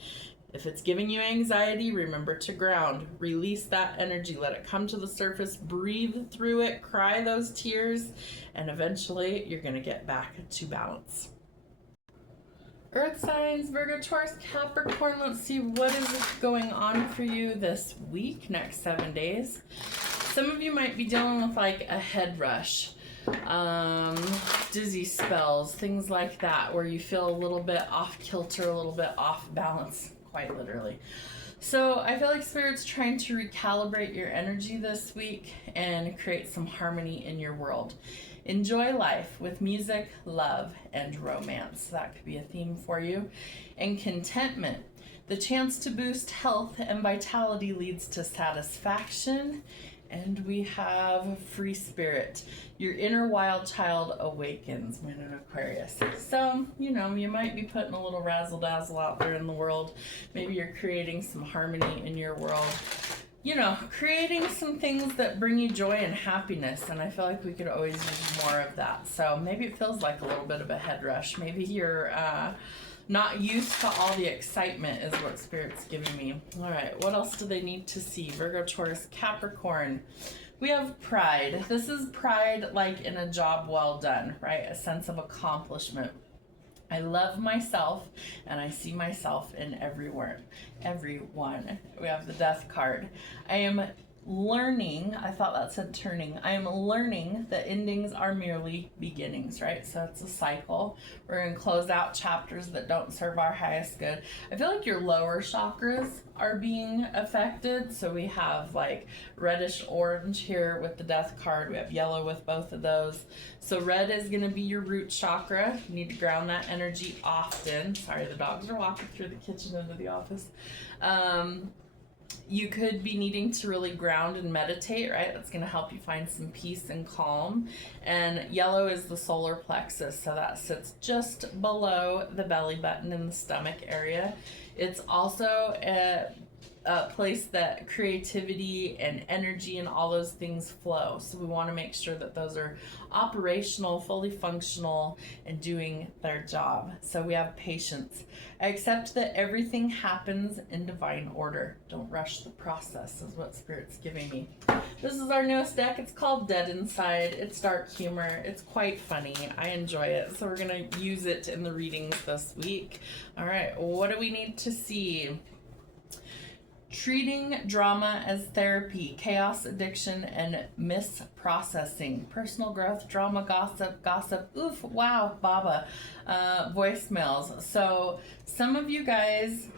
If it's giving you anxiety, remember to ground. Release that energy. Let it come to the surface. Breathe through it. Cry those tears. And eventually, you're going to get back to balance. Earth signs, Virgo, Taurus, Capricorn. Let's see what is going on for you this week, next 7 days. Some of you might be dealing with like a head rush, dizzy spells, things like that, where you feel a little bit off kilter, a little bit off balance, quite literally. So I feel like Spirit's trying to recalibrate your energy this week and create some harmony in your world. Enjoy life with music, love, and romance. That could be a theme for you. And contentment. The chance to boost health and vitality leads to satisfaction. And we have free spirit. Your inner wild child awakens, Moon in Aquarius. So, you know, you might be putting a little razzle dazzle out there in the world. Maybe you're creating some harmony in your world. You know, creating some things that bring you joy and happiness. And I feel like we could always use more of that. So maybe it feels like a little bit of a head rush. Maybe you're not used to all the excitement is what Spirit's giving me. All right, what else do they need to see? Virgo, Taurus, Capricorn. We have pride. This is pride like in a job well done, right? A sense of accomplishment. I love myself and I see myself in everyone. We have the Death card. I am learning, I thought that said turning. I am learning that endings are merely beginnings, right? So it's a cycle. We're going to close out chapters that don't serve our highest good. I feel like your lower chakras are being affected. So we have like reddish orange here with the Death card. We have yellow with both of those. So red is going to be your root chakra. You need to ground that energy often. Sorry, the dogs are walking through the kitchen into the office. You could be needing to really ground and meditate, right? That's going to help you find some peace and calm. And yellow is the solar plexus, so that sits just below the belly button in the stomach area. It's also a place that creativity and energy and all those things flow. So we want to make sure that those are operational, fully functional, and doing their job. So we have patience. I accept that everything happens in divine order. Don't rush the process is what Spirit's giving me. This is our newest deck. It's called Dead Inside. It's dark humor. It's quite funny. I enjoy it. So we're going to use it in the readings this week. All right, what do we need to see? Treating drama as therapy, chaos, addiction, and misprocessing. Personal growth, drama, gossip, oof, wow, baba, voicemails. So some of you guys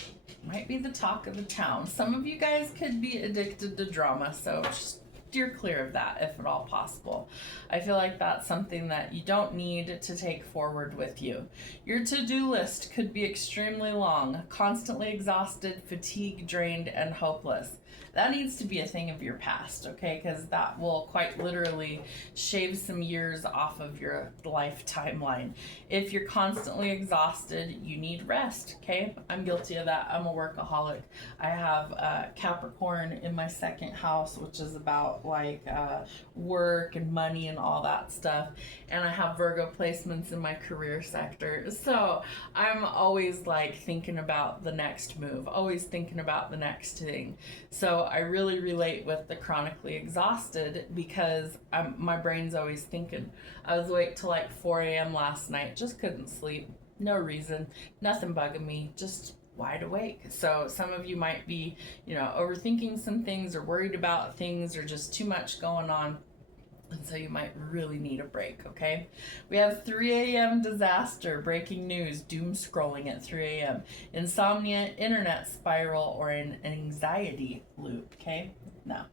might be the talk of the town. Some of you guys could be addicted to drama, so just steer clear of that if at all possible. I feel like that's something that you don't need to take forward with you. Your to-do list could be extremely long, constantly exhausted, fatigued, drained, and hopeless. That needs to be a thing of your past, okay? Because that will quite literally shave some years off of your life timeline. If you're constantly exhausted, you need rest, okay? I'm guilty of that. I'm a workaholic. I have Capricorn in my second house, which is about like work and money and all that stuff. And I have Virgo placements in my career sector. So I'm always like thinking about the next move, always thinking about the next thing. So I really relate with the chronically exhausted because my brain's always thinking. I was awake till like 4 a.m. last night, just couldn't sleep. No reason, nothing bugging me, just wide awake. So some of you might be, you know, overthinking some things or worried about things or just too much going on. And so you might really need a break, okay? We have 3 a.m. disaster, breaking news, doom scrolling at 3 a.m., insomnia, internet spiral, or an anxiety loop, okay? No.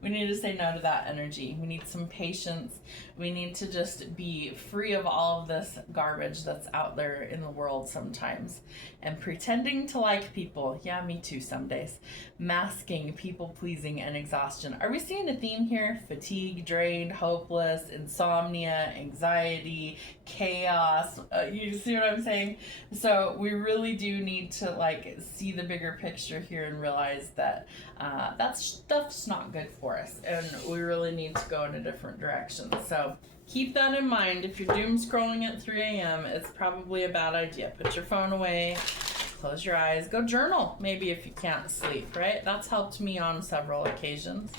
We need to say no to that energy. We need some patience. We need to just be free of all of this garbage that's out there in the world sometimes. And pretending to like people. Yeah, me too some days. Masking, people pleasing, and exhaustion. Are we seeing a theme here? Fatigue, drained, hopeless, insomnia, anxiety, chaos. You see what I'm saying? So we really do need to like see the bigger picture here and realize that that stuff's not good for us, and we really need to go in a different direction. So keep that in mind. If you're doom scrolling at 3 a.m., it's probably a bad idea. Put your phone away, close your eyes, go journal maybe if you can't sleep, right? That's helped me on several occasions.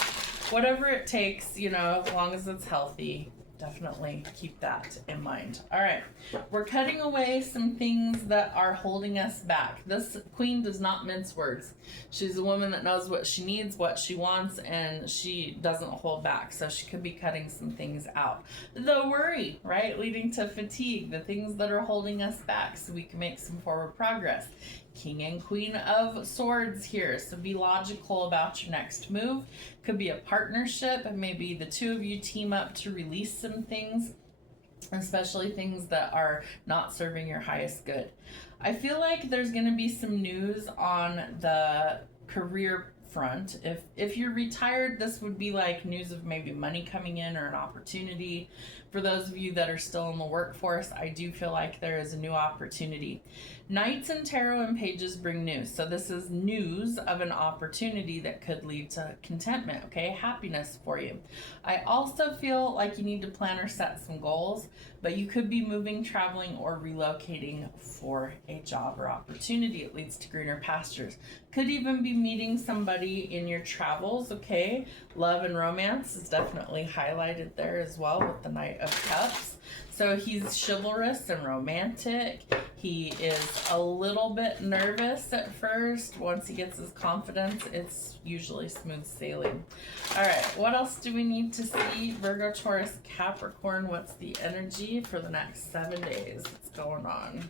Whatever it takes, you know, as long as it's healthy, definitely keep that in mind. All right, we're cutting away some things that are holding us back. This queen does not mince words. She's a woman that knows what she needs, what she wants, and she doesn't hold back. So she could be cutting some things out. The worry, right, leading to fatigue, the things that are holding us back so we can make some forward progress. King and Queen of Swords here, so be logical about your next move. Could be a partnership, maybe the two of you team up to release some things, especially things that are not serving your highest good. I feel like there's going to be some news on the career front. If you're retired, this would be like news of maybe money coming in or an opportunity. For those of you that are still in the workforce, I do feel like there is a new opportunity. Knights and tarot and pages bring news. So this is news of an opportunity that could lead to contentment, okay? Happiness for you. I also feel like you need to plan or set some goals, but you could be moving, traveling, or relocating for a job or opportunity. It leads to greener pastures. Could even be meeting somebody in your travels, okay? Love and romance is definitely highlighted there as well with the Knight of Cups. So he's chivalrous and romantic. He is a little bit nervous at first. Once he gets his confidence, it's usually smooth sailing. All right, what else do we need to see? Virgo, Taurus, Capricorn, what's the energy for the next 7 days? What's going on?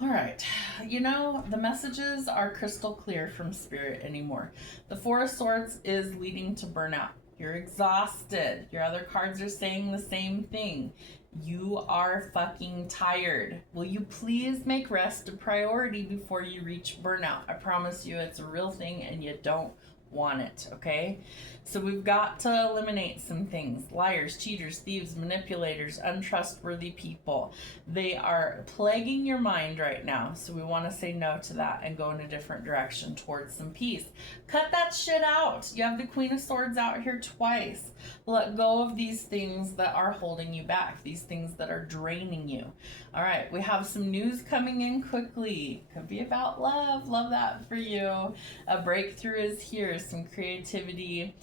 All right, you know, the messages are crystal clear from Spirit anymore. The Four of Swords is leading to burnout. You're exhausted. Your other cards are saying the same thing. You are fucking tired. Will you please make rest a priority before you reach burnout? I promise you it's a real thing and you don't want it, okay? So we've got to eliminate some things. Liars, cheaters, thieves, manipulators, untrustworthy people. They are plaguing your mind right now. So we want to say no to that and go in a different direction towards some peace. Cut that shit out. You have the Queen of Swords out here twice. Let go of these things that are holding you back, these things that are draining you. All right, we have some news coming in quickly. Could be about love. Love that for you. A breakthrough is here, some creativity.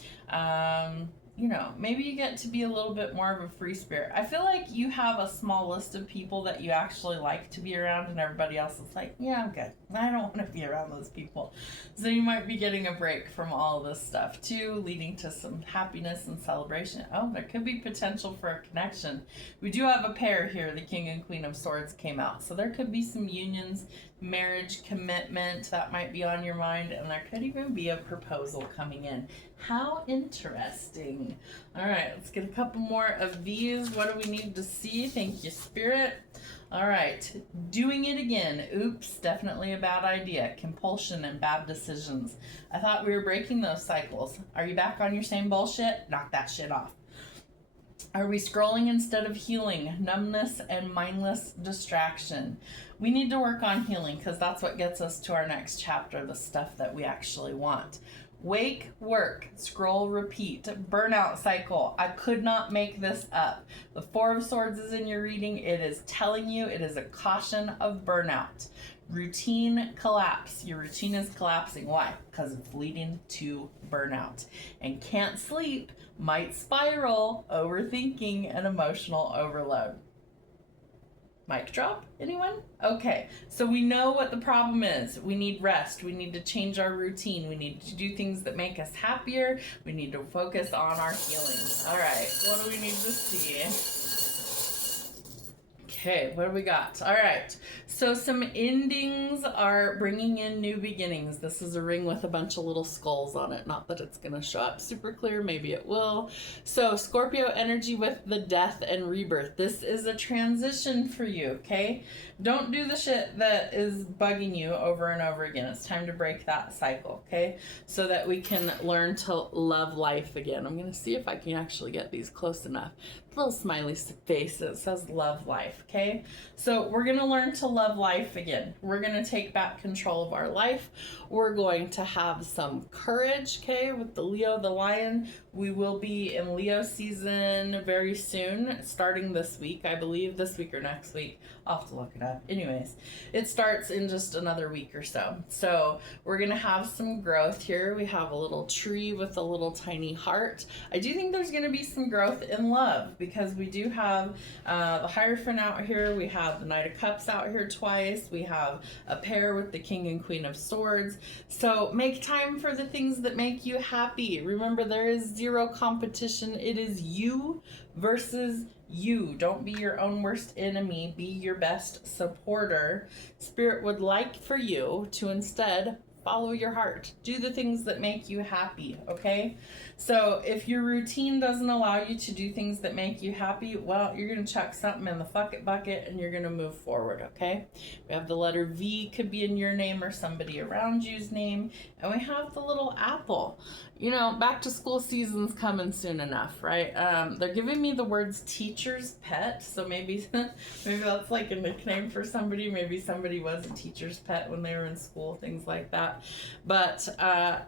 You know, maybe you get to be a little bit more of a free spirit. I feel like you have a small list of people that you actually like to be around, and everybody else is like, yeah, I'm good. I don't want to be around those people. So you might be getting a break from all of this stuff too, leading to some happiness and celebration. Oh, there could be potential for a connection. We do have a pair here. The King and Queen of Swords came out. So there could be some unions, marriage, commitment that might be on your mind, and there could even be a proposal coming in. How interesting. All right, let's get a couple more of these. What do we need to see? Thank you, Spirit. All right, doing it again. Oops, definitely a bad idea. Compulsion and bad decisions. I thought we were breaking those cycles. Are you back on your same bullshit? Knock that shit off. Are we scrolling instead of healing? Numbness and mindless distraction. We need to work on healing because that's what gets us to our next chapter, the stuff that we actually want. Wake, work, scroll, repeat, burnout cycle. I could not make this up. The Four of Swords is in your reading. It is telling you, it is a caution of burnout. Routine collapse. Your routine is collapsing. Why? Because it's leading to burnout. And can't sleep might spiral, overthinking, and emotional overload. Mic drop? Anyone? Okay, so we know what the problem is. We need rest. We need to change our routine. We need to do things that make us happier. We need to focus on our healing. All right, what do we need to see? Okay, what do we got? All right, so some endings are bringing in new beginnings. This is a ring with a bunch of little skulls on it. Not that it's going to show up super clear. Maybe it will. So Scorpio energy with the death and rebirth. This is a transition for you, okay? Don't do the shit that is bugging you over and over again. It's time to break that cycle, okay? So that we can learn to love life again. I'm going to see if I can actually get these close enough. Little smiley face that says love life, okay? So we're going to learn to love life again. We're going to take back control of our life. We're going to have some courage, okay? With the Leo, the lion, we will be in Leo season very soon, starting this week, I believe, this week or next week. I'll have to look it up. Anyways, it starts in just another week or so. So we're going to have some growth here. We have a little tree with a little tiny heart. I do think there's going to be some growth in love because we do have the Hierophant out here. We have the Knight of Cups out here twice. We have a pair with the King and Queen of Swords. So make time for the things that make you happy. Remember, there is zero competition. It is you versus you. Don't be your own worst enemy. Be your best supporter. Spirit would like for you to instead follow your heart. Do the things that make you happy, okay? So if your routine doesn't allow you to do things that make you happy, well, you're going to chuck something in the fuck it bucket and you're going to move forward, okay? We have the letter V, could be in your name or somebody around you's name. And we have the little apple. You know, back to school season's coming soon enough, right? They're giving me the words teacher's pet. So maybe that's like a nickname for somebody. Maybe somebody was a teacher's pet when they were in school, things like that. But I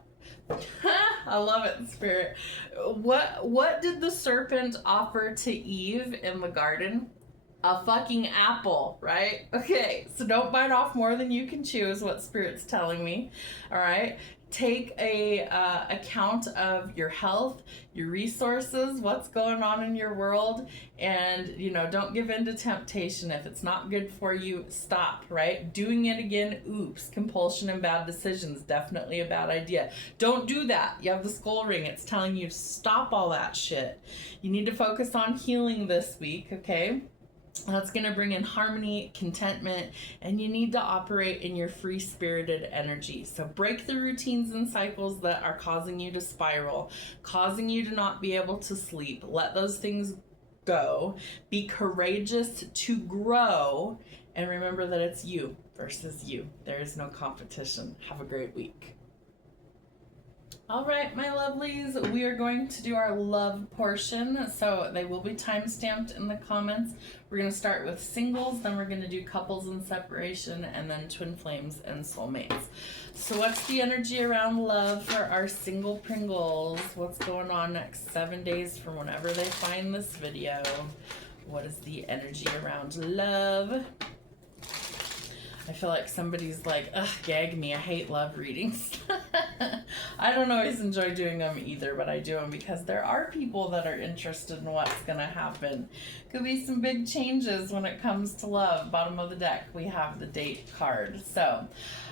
love it, Spirit. What did the serpent offer to Eve in the garden? A fucking apple, right? Okay, so don't bite off more than you can chew is what Spirit's telling me. All right, take a account of your health, your resources, what's going on in your world, and you know, don't give in to temptation. If it's not good for you, stop, right? Doing it again, oops. Compulsion and bad decisions, definitely a bad idea. Don't do that. You have the skull ring. It's telling you stop all that shit. You need to focus on healing this week, okay? That's going to bring in harmony, contentment, and you need to operate in your free-spirited energy. So break the routines and cycles that are causing you to spiral, causing you to not be able to sleep. Let those things go. Be courageous to grow, and remember that it's you versus you. There is no competition. Have a great week. All right, my lovelies, we are going to do our love portion. So they will be time-stamped in the comments. We're going to start with singles, then we're going to do couples and separation, and then twin flames and soulmates. So what's the energy around love for our single Pringles? What's going on next 7 days from whenever they find this video? What is the energy around love? I feel like somebody's like, ugh, gag me. I hate love readings. I don't always enjoy doing them either, but I do them because there are people that are interested in what's going to happen. Could be some big changes when it comes to love. Bottom of the deck, we have the date card. So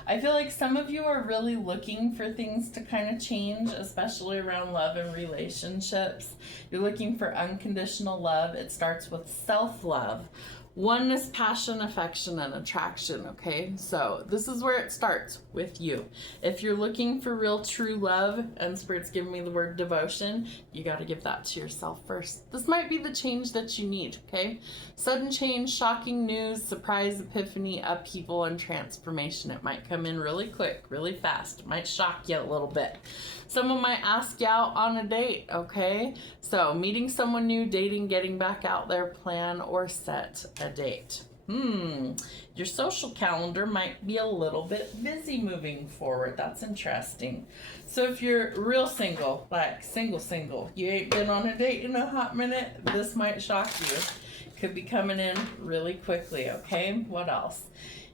I feel like some of you are really looking for things to kind of change, especially around love and relationships. You're looking for unconditional love. It starts with self-love. Oneness, passion, affection, and attraction, okay? So this is where it starts with you. If you're looking for real true love, and Spirit's giving me the word devotion, you got to give that to yourself first. This might be the change that you need, okay? Sudden change, shocking news, surprise, epiphany, upheaval, and transformation. It might come in really quick, really fast. It might shock you a little bit. Someone might ask you out on a date, okay? So meeting someone new, dating, getting back out there, plan or set a date. Your social calendar might be a little bit busy moving forward. That's interesting. So if you're real single, like single, you ain't been on a date in a hot minute, this might shock you. Could be coming in really quickly, okay? What else?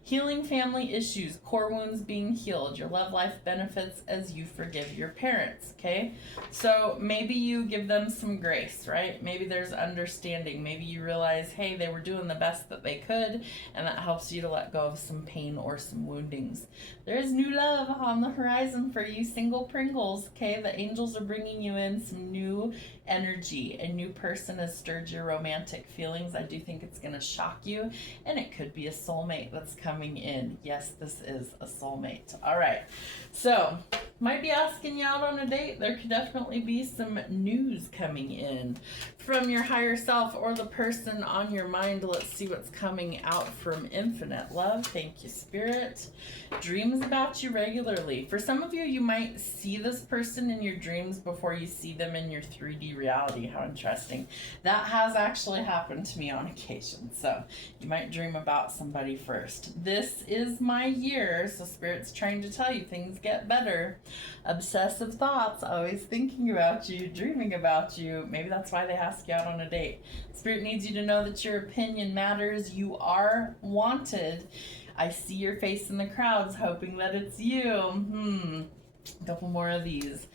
Healing family issues, core wounds being healed. Your love life benefits as you forgive your parents, okay? So maybe you give them some grace, right? Maybe there's understanding. Maybe you realize, hey, they were doing the best that they could, and that helps you to let go of some pain or some woundings. There is new love on the horizon for you single Pringles, okay? The angels are bringing you in some new energy. A new person has stirred your romantic feelings. I do think it's going to shock you, and it could be a soulmate that's coming in. Yes, this is a soulmate. All right, so might be asking you out on a date. There could definitely be some news coming in from your higher self or the person on your mind. Let's see what's coming out from Infinite Love. Thank you, Spirit. Dreams about you regularly. For some of you, you might see this person in your dreams before you see them in your 3D reality. How interesting. That has actually happened to me on occasion. So you might dream about somebody first. This is my year, so Spirit's trying to tell you things get better. Obsessive thoughts, always thinking about you, dreaming about you. Maybe that's why they ask ask you out on a date. Spirit needs you to know that your opinion matters. You are wanted. I see your face in the crowds, hoping that it's you. A couple more of these.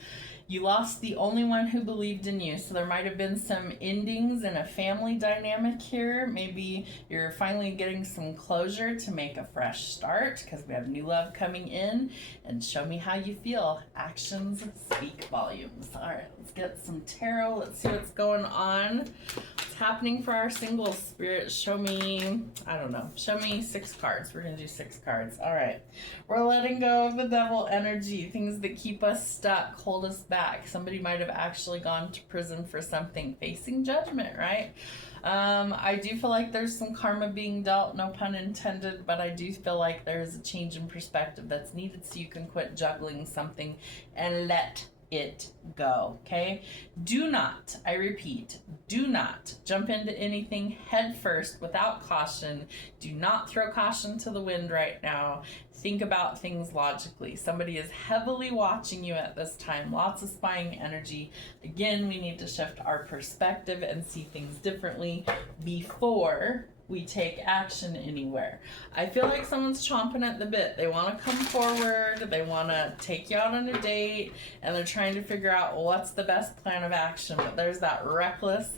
You lost the only one who believed in you. So there might have been some endings in a family dynamic here. Maybe you're finally getting some closure to make a fresh start because we have new love coming in. And show me how you feel. Actions speak volumes. All right, let's get some tarot. Let's see what's going on. What's happening for our singles, Spirit? Show me, I don't know. Show me 6 cards. We're going to do 6 cards. All right. We're letting go of the devil energy. Things that keep us stuck, hold us back. Somebody might have actually gone to prison for something, facing judgment, right? I do feel like there's some karma being dealt, no pun intended, but I do feel like there's a change in perspective that's needed so you can quit juggling something and let it go, okay? Do not, I repeat, do not jump into anything head first without caution. Do not throw caution to the wind right now. Think about things logically. Somebody is heavily watching you at this time. Lots of spying energy. Again, we need to shift our perspective and see things differently before we take action anywhere. I feel like someone's chomping at the bit. They want to come forward, they want to take you out on a date, and they're trying to figure out, well, what's the best plan of action. But there's that reckless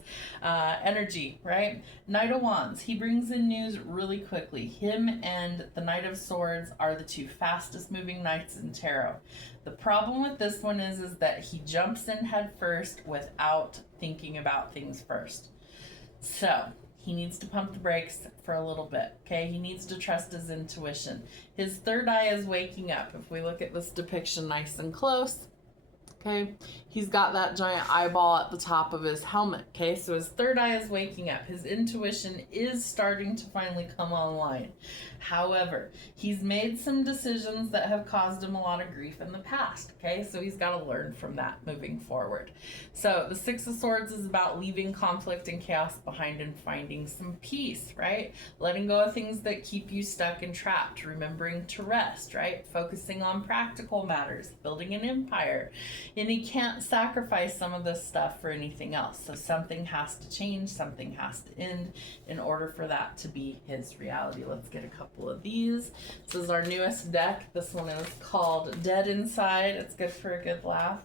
energy, right? Knight of Wands, he brings in news really quickly. Him and the Knight of Swords are the 2 fastest moving knights in tarot. The problem with this one is that he jumps in head first without thinking about things first. So he needs to pump the brakes for a little bit, okay? He needs to trust his intuition. His third eye is waking up. If we look at this depiction nice and close, okay, he's got that giant eyeball at the top of his helmet, okay? So his third eye is waking up. His intuition is starting to finally come online. However, he's made some decisions that have caused him a lot of grief in the past, okay? So he's got to learn from that moving forward. So the 6 of Swords is about leaving conflict and chaos behind and finding some peace, right? Letting go of things that keep you stuck and trapped, remembering to rest, right? Focusing on practical matters, building an empire. And he can't sacrifice some of this stuff for anything else. So something has to change, something has to end in order for that to be his reality. Let's get a couple of these. This is our newest deck. This one is called Dead Inside. It's good for a good laugh.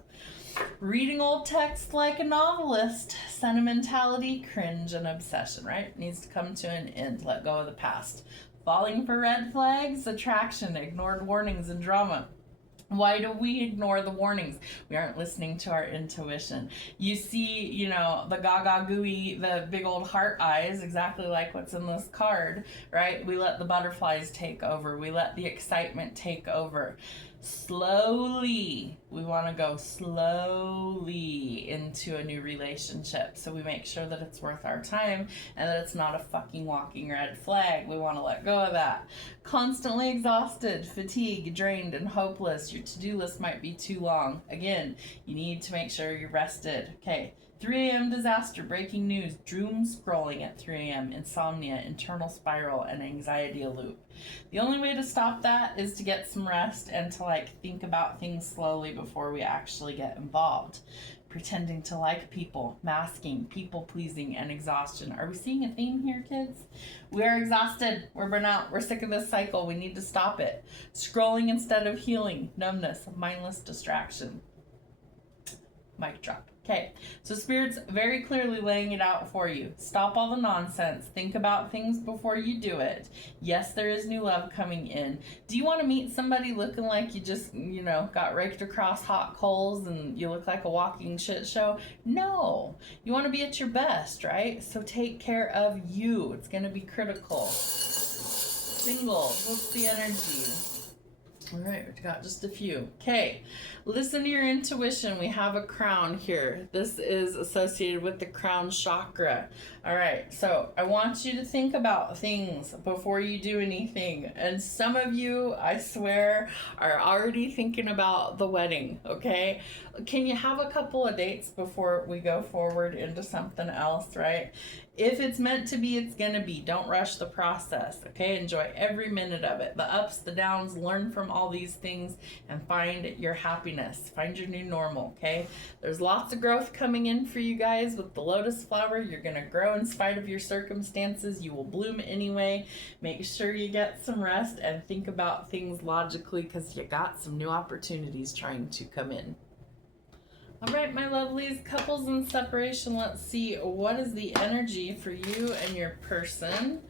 Reading old text like a novelist. Sentimentality, cringe, and obsession, right? Needs to come to an end. Let go of the past. Falling for red flags, attraction, ignored warnings, and drama. Why do we ignore the warnings? We aren't listening to our intuition. You see, you know, the gaga gooey, the big old heart eyes, exactly like what's in this card, right? We let the butterflies take over. We let the excitement take over. Slowly, we want to go slowly into a new relationship. So we make sure that it's worth our time and that it's not a fucking walking red flag. We want to let go of that. Constantly exhausted, fatigued, drained, and hopeless. Your to-do list might be too long. Again, you need to make sure you're rested. Okay. 3 a.m. disaster, breaking news, doom scrolling at 3 a.m., insomnia, internal spiral, and anxiety loop. The only way to stop that is to get some rest and to think about things slowly before we actually get involved. Pretending to like people, masking, people pleasing, and exhaustion. Are we seeing a theme here, kids? We are exhausted. We're burnt out. We're sick of this cycle. We need to stop it. Scrolling instead of healing, numbness, mindless distraction. Mic drop. Okay, so Spirit's very clearly laying it out for you. Stop all the nonsense. Think about things before you do it. Yes, there is new love coming in. Do you want to meet somebody looking like you just, got raked across hot coals and you look like a walking shit show? No. You want to be at your best, right? So take care of you. It's going to be critical. Singles, what's the energy? All right, we've got just a few. Okay, listen to your intuition. We have a crown here. This is associated with the crown chakra. All right, so I want you to think about things before you do anything. And some of you, I swear, are already thinking about the wedding, okay? Can you have a couple of dates before we go forward into something else, right? If it's meant to be, it's going to be. Don't rush the process, okay? Enjoy every minute of it. The ups, the downs, learn from all these things and find your happiness. Find your new normal, okay? There's lots of growth coming in for you guys with the lotus flower. You're going to grow in spite of your circumstances. You will bloom anyway. Make sure you get some rest and think about things logically, because you got some new opportunities trying to come in. All right, my lovelies, couples in separation, let's see, what is the energy for you and your person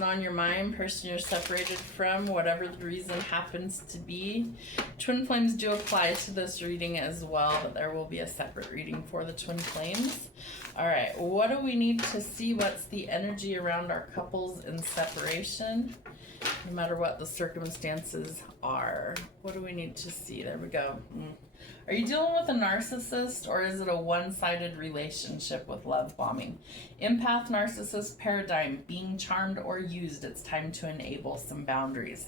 on your mind, person you're separated from, whatever the reason happens to be. Twin flames do apply to this reading as well, but there will be a separate reading for the twin flames. All right, what do we need to see? What's the energy around our couples in separation? No matter what the circumstances are. What do we need to see? There we go. Are you dealing with a narcissist, or is it a one-sided relationship with love bombing? Empath, narcissist paradigm, being charmed or used. It's time to enable some boundaries.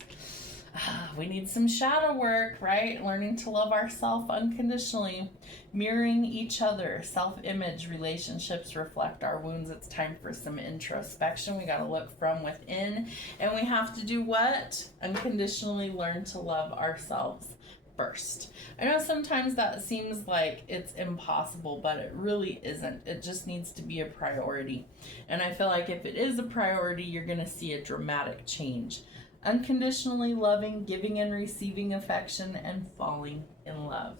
We need some shadow work, right? Learning to love ourselves unconditionally, mirroring each other, self-image. Relationships reflect our wounds. It's time for some introspection. We got to look from within, and we have to do what? Unconditionally learn to love ourselves first. I know sometimes that seems like it's impossible, but it really isn't. It just needs to be a priority. And I feel like if it is a priority, you're going to see a dramatic change. Unconditionally loving, giving and receiving affection, and falling in love.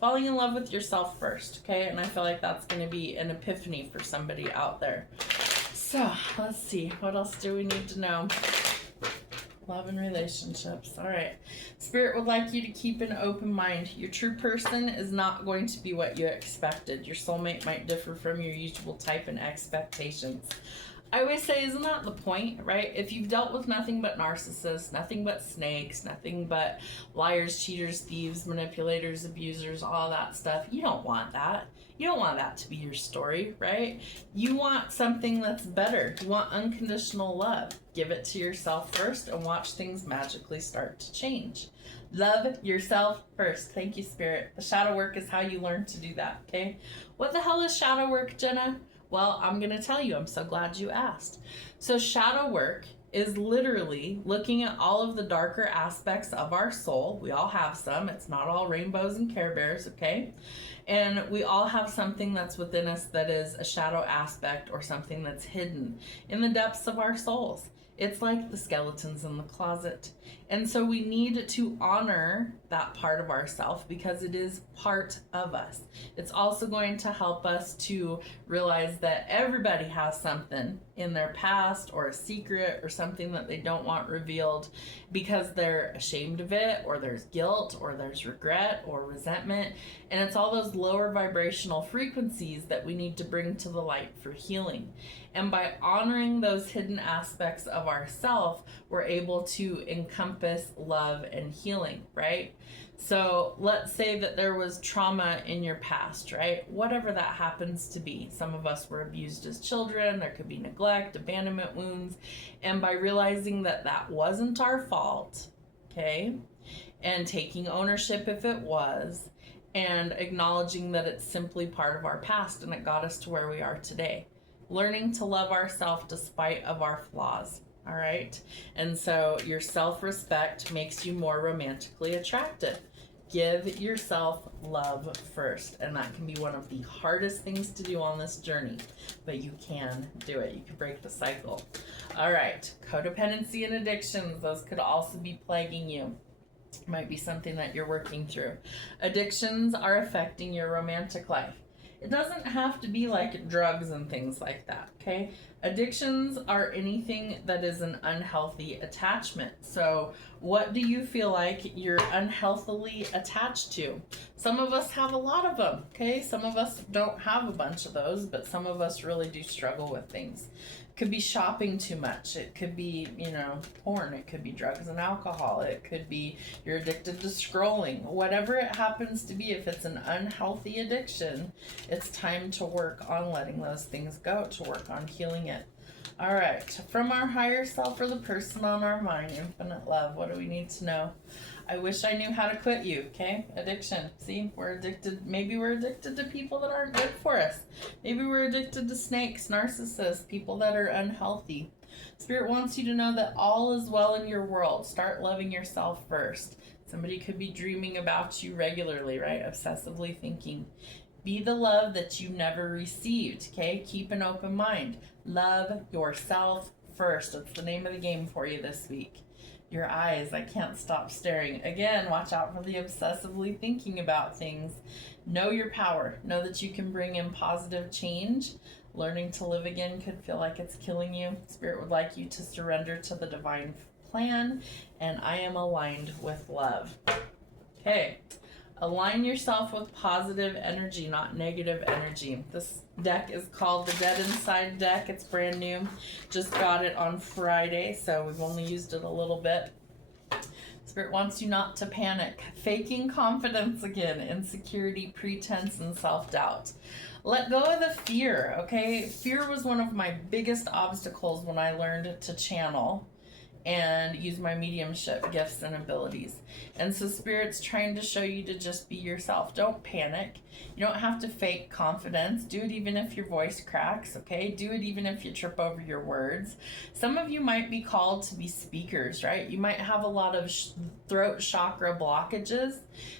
Falling in love with yourself first, okay? And I feel like that's going to be an epiphany for somebody out there. So, let's see. What else do we need to know? Love and relationships. All right. Spirit would like you to keep an open mind. Your true person is not going to be what you expected. Your soulmate might differ from your usual type and expectations. I always say, isn't that the point, right? If you've dealt with nothing but narcissists, nothing but snakes, nothing but liars, cheaters, thieves, manipulators, abusers, all that stuff, you don't want that. You don't want that to be your story, right? You want something that's better. You want unconditional love. Give it to yourself first and watch things magically start to change. Love yourself first. Thank you, Spirit. The shadow work is how you learn to do that, okay? What the hell is shadow work, Jenna? Well, I'm going to tell you. I'm so glad you asked. So shadow work is literally looking at all of the darker aspects of our soul. We all have some. It's not all rainbows and Care Bears, okay? And we all have something that's within us that is a shadow aspect or something that's hidden in the depths of our souls. It's like the skeletons in the closet. And so we need to honor that part of ourselves because it is part of us. It's also going to help us to realize that everybody has something in their past or a secret or something that they don't want revealed because they're ashamed of it, or there's guilt, or there's regret or resentment. And it's all those lower vibrational frequencies that we need to bring to the light for healing. And by honoring those hidden aspects of ourself, we're able to encompass love and healing, right? So let's say that there was trauma in your past, right? Whatever that happens to be. Some of us were abused as children. There could be neglect, abandonment wounds. And by realizing that that wasn't our fault, okay, and taking ownership if it was, and acknowledging that it's simply part of our past and it got us to where we are today. Learning to love ourselves despite of our flaws, all right? And so your self-respect makes you more romantically attractive. Give yourself love first, and that can be one of the hardest things to do on this journey, but you can do it. You can break the cycle. All right, codependency and addictions, those could also be plaguing you. Might be something that you're working through. Addictions are affecting your romantic life. It doesn't have to be like drugs and things like that, okay? Addictions are anything that is an unhealthy attachment. So what do you feel like you're unhealthily attached to? Some of us have a lot of them, okay? Some of us don't have a bunch of those, but some of us really do struggle with things. It could be shopping too much. It could be, porn. It could be drugs and alcohol. It could be you're addicted to scrolling. Whatever it happens to be, if it's an unhealthy addiction, it's time to work on letting those things go, to work on healing it. All right, from our higher self or the person on our mind, infinite love, what do we need to know? I wish I knew how to quit you, okay? Addiction. See, we're addicted. Maybe we're addicted to people that aren't good for us. Maybe we're addicted to snakes, narcissists, people that are unhealthy. Spirit wants you to know that all is well in your world. Start loving yourself first. Somebody could be dreaming about you regularly, right? Obsessively thinking. Be the love that you never received, okay? Keep an open mind. Love yourself first. That's the name of the game for you this week. Your eyes, I can't stop staring. Again, watch out for the obsessively thinking about things. Know your power. Know that you can bring in positive change. Learning to live again could feel like it's killing you. Spirit would like you to surrender to the divine plan, and I am aligned with love. Okay. Align yourself with positive energy, not negative energy. This deck is called the Dead Inside deck. It's brand new. Just got it on Friday, so we've only used it a little bit. Spirit wants you not to panic. Faking confidence again, insecurity, pretense, and self-doubt. Let go of the fear, okay? Fear was one of my biggest obstacles when I learned to channel and use my mediumship gifts and abilities. And so Spirit's trying to show you to just be yourself. Don't panic. You don't have to fake confidence. Do it even if your voice cracks, okay? Do it even if you trip over your words. Some of you might be called to be speakers, right? You might have a lot of throat chakra blockages,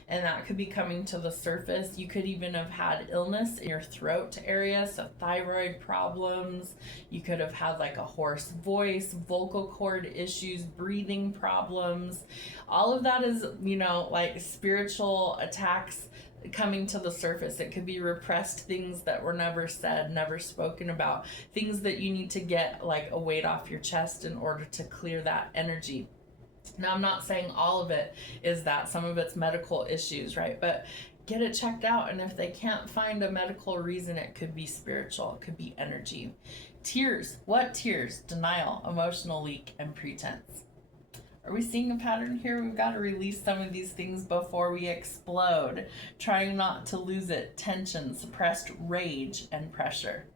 and that could be coming to the surface. You could even have had illness in your throat area, so thyroid problems. You could have had like a hoarse voice, vocal cord issues, breathing problems. All of that is, you know, like spiritual attacks coming to the surface. It could be repressed things that were never said, never spoken about, things that you need to get like a weight off your chest in order to clear that energy. Now, I'm not saying all of it is that. Some of it's medical issues, right? But get it checked out. And if they can't find a medical reason, it could be spiritual. It could be energy. Tears. What tears? Denial, emotional leak, and pretense. Are we seeing a pattern here? We've got to release some of these things before we explode. Trying not to lose it. Tension, suppressed rage, and pressure.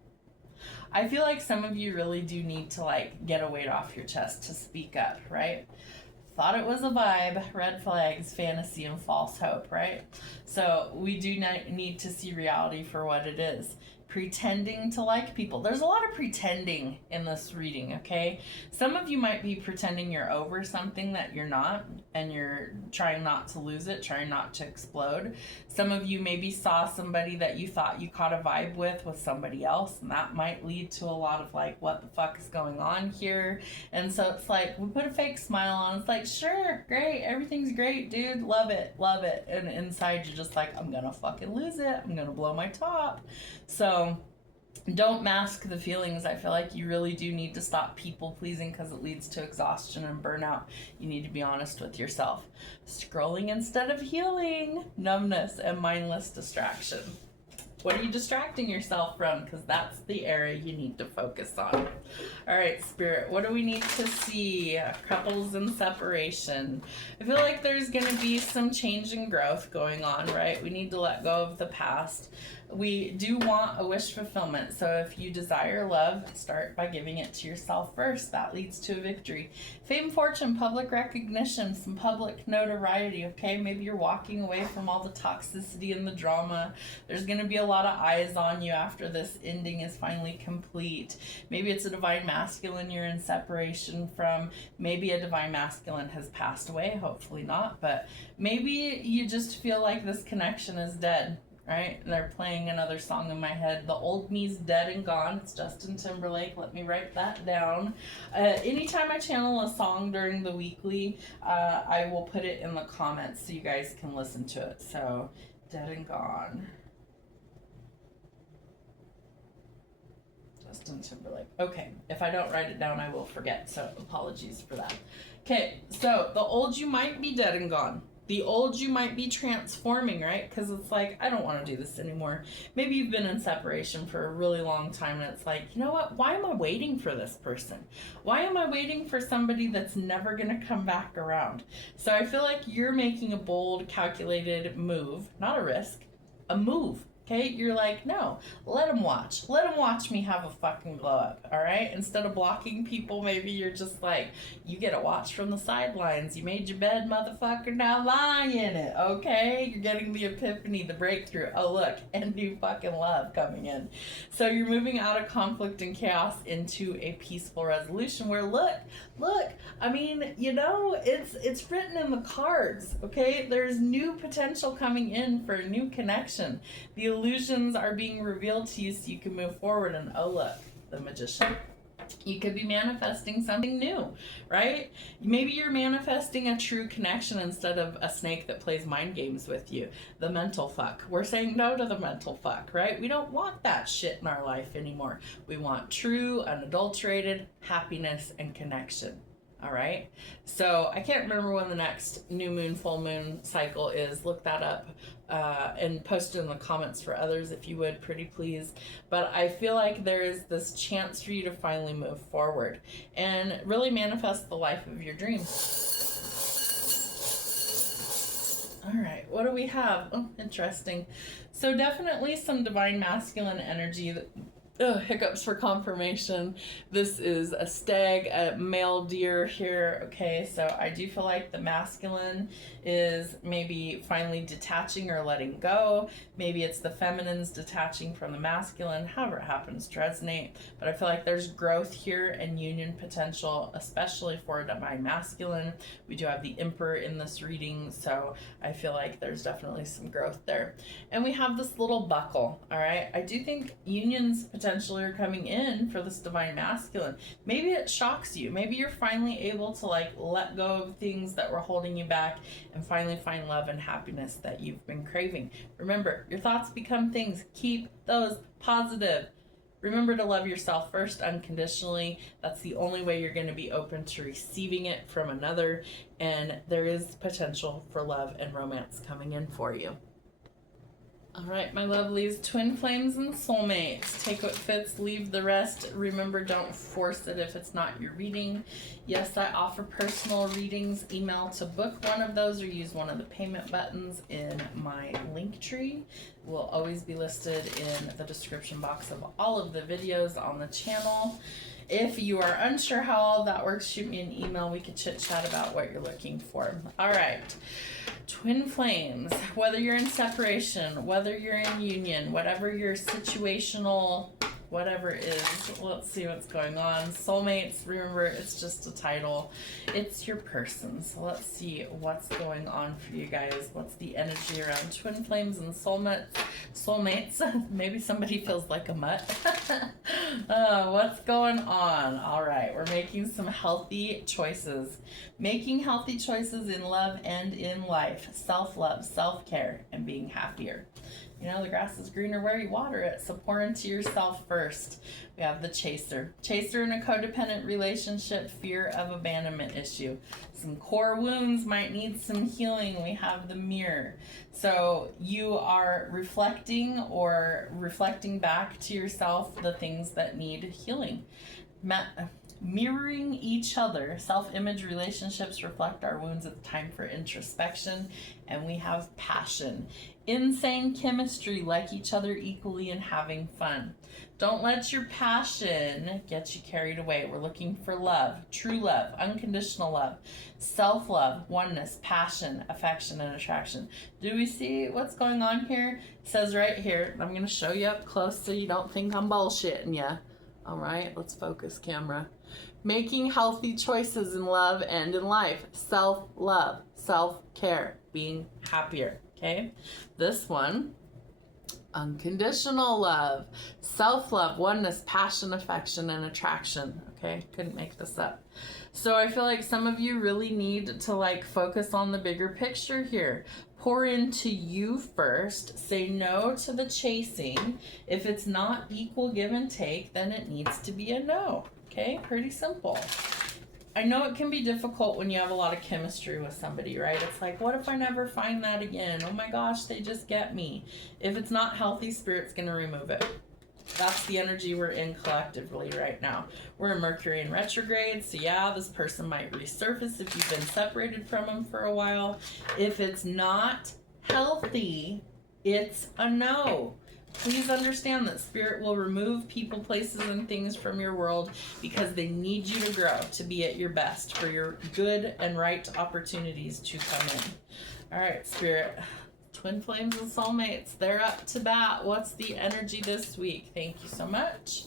I feel like some of you really do need to like get a weight off your chest to speak up, right? Thought it was a vibe, red flags, fantasy, and false hope, right? So we do need to see reality for what it is. Pretending to like people. There's a lot of pretending in this reading, okay? Some of you might be pretending you're over something that you're not, and you're trying not to lose it, trying not to explode. Some of you maybe saw somebody that you thought you caught a vibe with somebody else, and that might lead to a lot of like, what the fuck is going on here? And so it's like, we put a fake smile on. It's like, sure, great, everything's great, dude, love it, love it. And inside you're just like, I'm gonna fucking lose it. I'm gonna blow my top. So don't mask the feelings. I feel like you really do need to stop people pleasing because it leads to exhaustion and burnout. You need to be honest with yourself. Scrolling instead of healing, numbness, and mindless distraction. What are you distracting yourself from? Because that's the area you need to focus on. All right, Spirit, what do we need to see? Couples in separation. I feel like there's going to be some change and growth going on, right? We need to let go of the past. We do want a wish fulfillment. So if you desire love, start by giving it to yourself first. That leads to a victory. Fame, fortune, public recognition, some public notoriety, okay? Maybe you're walking away from all the toxicity and the drama. There's going to be a lot of eyes on you after this ending is finally complete. Maybe it's a divine masculine you're in separation from. Maybe a divine masculine has passed away. Hopefully not. But maybe you just feel like this connection is dead. Right? And they're playing another song in my head. The old me's dead and gone. It's Justin Timberlake. Let me write that down. Anytime I channel a song during the weekly, I will put it in the comments so you guys can listen to it. So, dead and gone. Justin Timberlake. Okay, if I don't write it down, I will forget. So, apologies for that. Okay, so the old you might be dead and gone. The old you might be transforming, right? Because it's like, I don't want to do this anymore. Maybe you've been in separation for a really long time and it's like, you know what? Why am I waiting for this person? Why am I waiting for somebody that's never going to come back around? So I feel like you're making a bold, calculated move, not a risk, a move. okay? You're like, no, let them watch. Let them watch me have a fucking glow up, all right? Instead of blocking people, maybe you're just like, you get to watch from the sidelines. You made your bed, motherfucker, now lie in it, okay? You're getting the epiphany, the breakthrough. Oh, look, and new fucking love coming in. So you're moving out of conflict and chaos into a peaceful resolution where, look, I mean, you know, it's written in the cards, okay? There's new potential coming in for a new connection. The illusions are being revealed to you so you can move forward. And oh, look, the Magician. You could be manifesting something new, right? Maybe you're manifesting a true connection instead of a snake that plays mind games with you. The mental fuck. We're saying no to the mental fuck, right? We don't want that shit in our life anymore. We want true, unadulterated happiness and connection. All right. So I can't remember when the next new moon, full moon cycle is. Look that up and post it in the comments for others if you would, pretty please. But I feel like there is this chance for you to finally move forward and really manifest the life of your dreams. All right. What do we have? Oh, interesting. So definitely some divine masculine energy that hiccups for confirmation. This is a stag, a male deer here. Okay, so I do feel like the masculine is maybe finally detaching or letting go. Maybe it's the feminine's detaching from the masculine, however it happens to resonate. But I feel like there's growth here and union potential, especially for a divine masculine. We do have the Emperor in this reading, so I feel like there's definitely some growth there. And we have this little buckle, all right? I do think unions potentially are coming in for this divine masculine. Maybe it shocks you. Maybe you're finally able to like let go of things that were holding you back and finally find love and happiness that you've been craving. Remember, your thoughts become things. Keep those positive. Remember to love yourself first unconditionally. That's the only way you're going to be open to receiving it from another. And there is potential for love and romance coming in for you. All right, my lovelies, twin flames and soulmates. Take what fits, leave the rest. Remember, don't force it if it's not your reading. Yes, I offer personal readings. Email to book one of those or use one of the payment buttons in my link tree. Will always be listed in the description box of all of the videos on the channel. If you are unsure how all that works, shoot me an email. We could chit chat about what you're looking for. All right. Twin flames, whether you're in separation, whether you're in union, whatever your situational, whatever is, let's see what's going on. Soulmates, remember, it's just a title. It's your person. So let's see what's going on for you guys. What's the energy around twin flames and soulmates? Maybe somebody feels like a mutt. What's going on? All right, we're making some healthy choices. Making healthy choices in love and in life. Self-love, self-care, and being happier. You know, the grass is greener where you water it, so pour into yourself first. We have the chaser. Chaser in a codependent relationship, fear of abandonment issue. Some core wounds might need some healing. We have the mirror. So you are reflecting back to yourself the things that need healing. Mirroring each other. Self-image relationships reflect our wounds. It's time for introspection. And we have passion. Insane chemistry, like each other equally and having fun. Don't let your passion get you carried away. We're looking for love, true love, unconditional love, self-love, oneness, passion, affection, and attraction. Do we see what's going on here? It says right here, I'm going to show you up close so you don't think I'm bullshitting you. All right, let's focus, camera. Making healthy choices in love and in life. Self-love, self-care, being happier. Okay, this one, unconditional love, self-love, oneness, passion, affection, and attraction. Okay, couldn't make this up. So I feel like some of you really need to like focus on the bigger picture here. Pour into you first. Say no to the chasing. If it's not equal give and take, then it needs to be a no. Okay, pretty simple. I know it can be difficult when you have a lot of chemistry with somebody, right? It's like, what if I never find that again? Oh my gosh, they just get me. If it's not healthy, Spirit's going to remove it. That's the energy we're in collectively right now. We're in Mercury in retrograde, so yeah, this person might resurface if you've been separated from them for a while. If it's not healthy, it's a no. Please understand that Spirit will remove people, places, and things from your world because they need you to grow, to be at your best, for your good and right opportunities to come in. All right, Spirit. Twin flames and soulmates, they're up to bat. What's the energy this week? Thank you so much.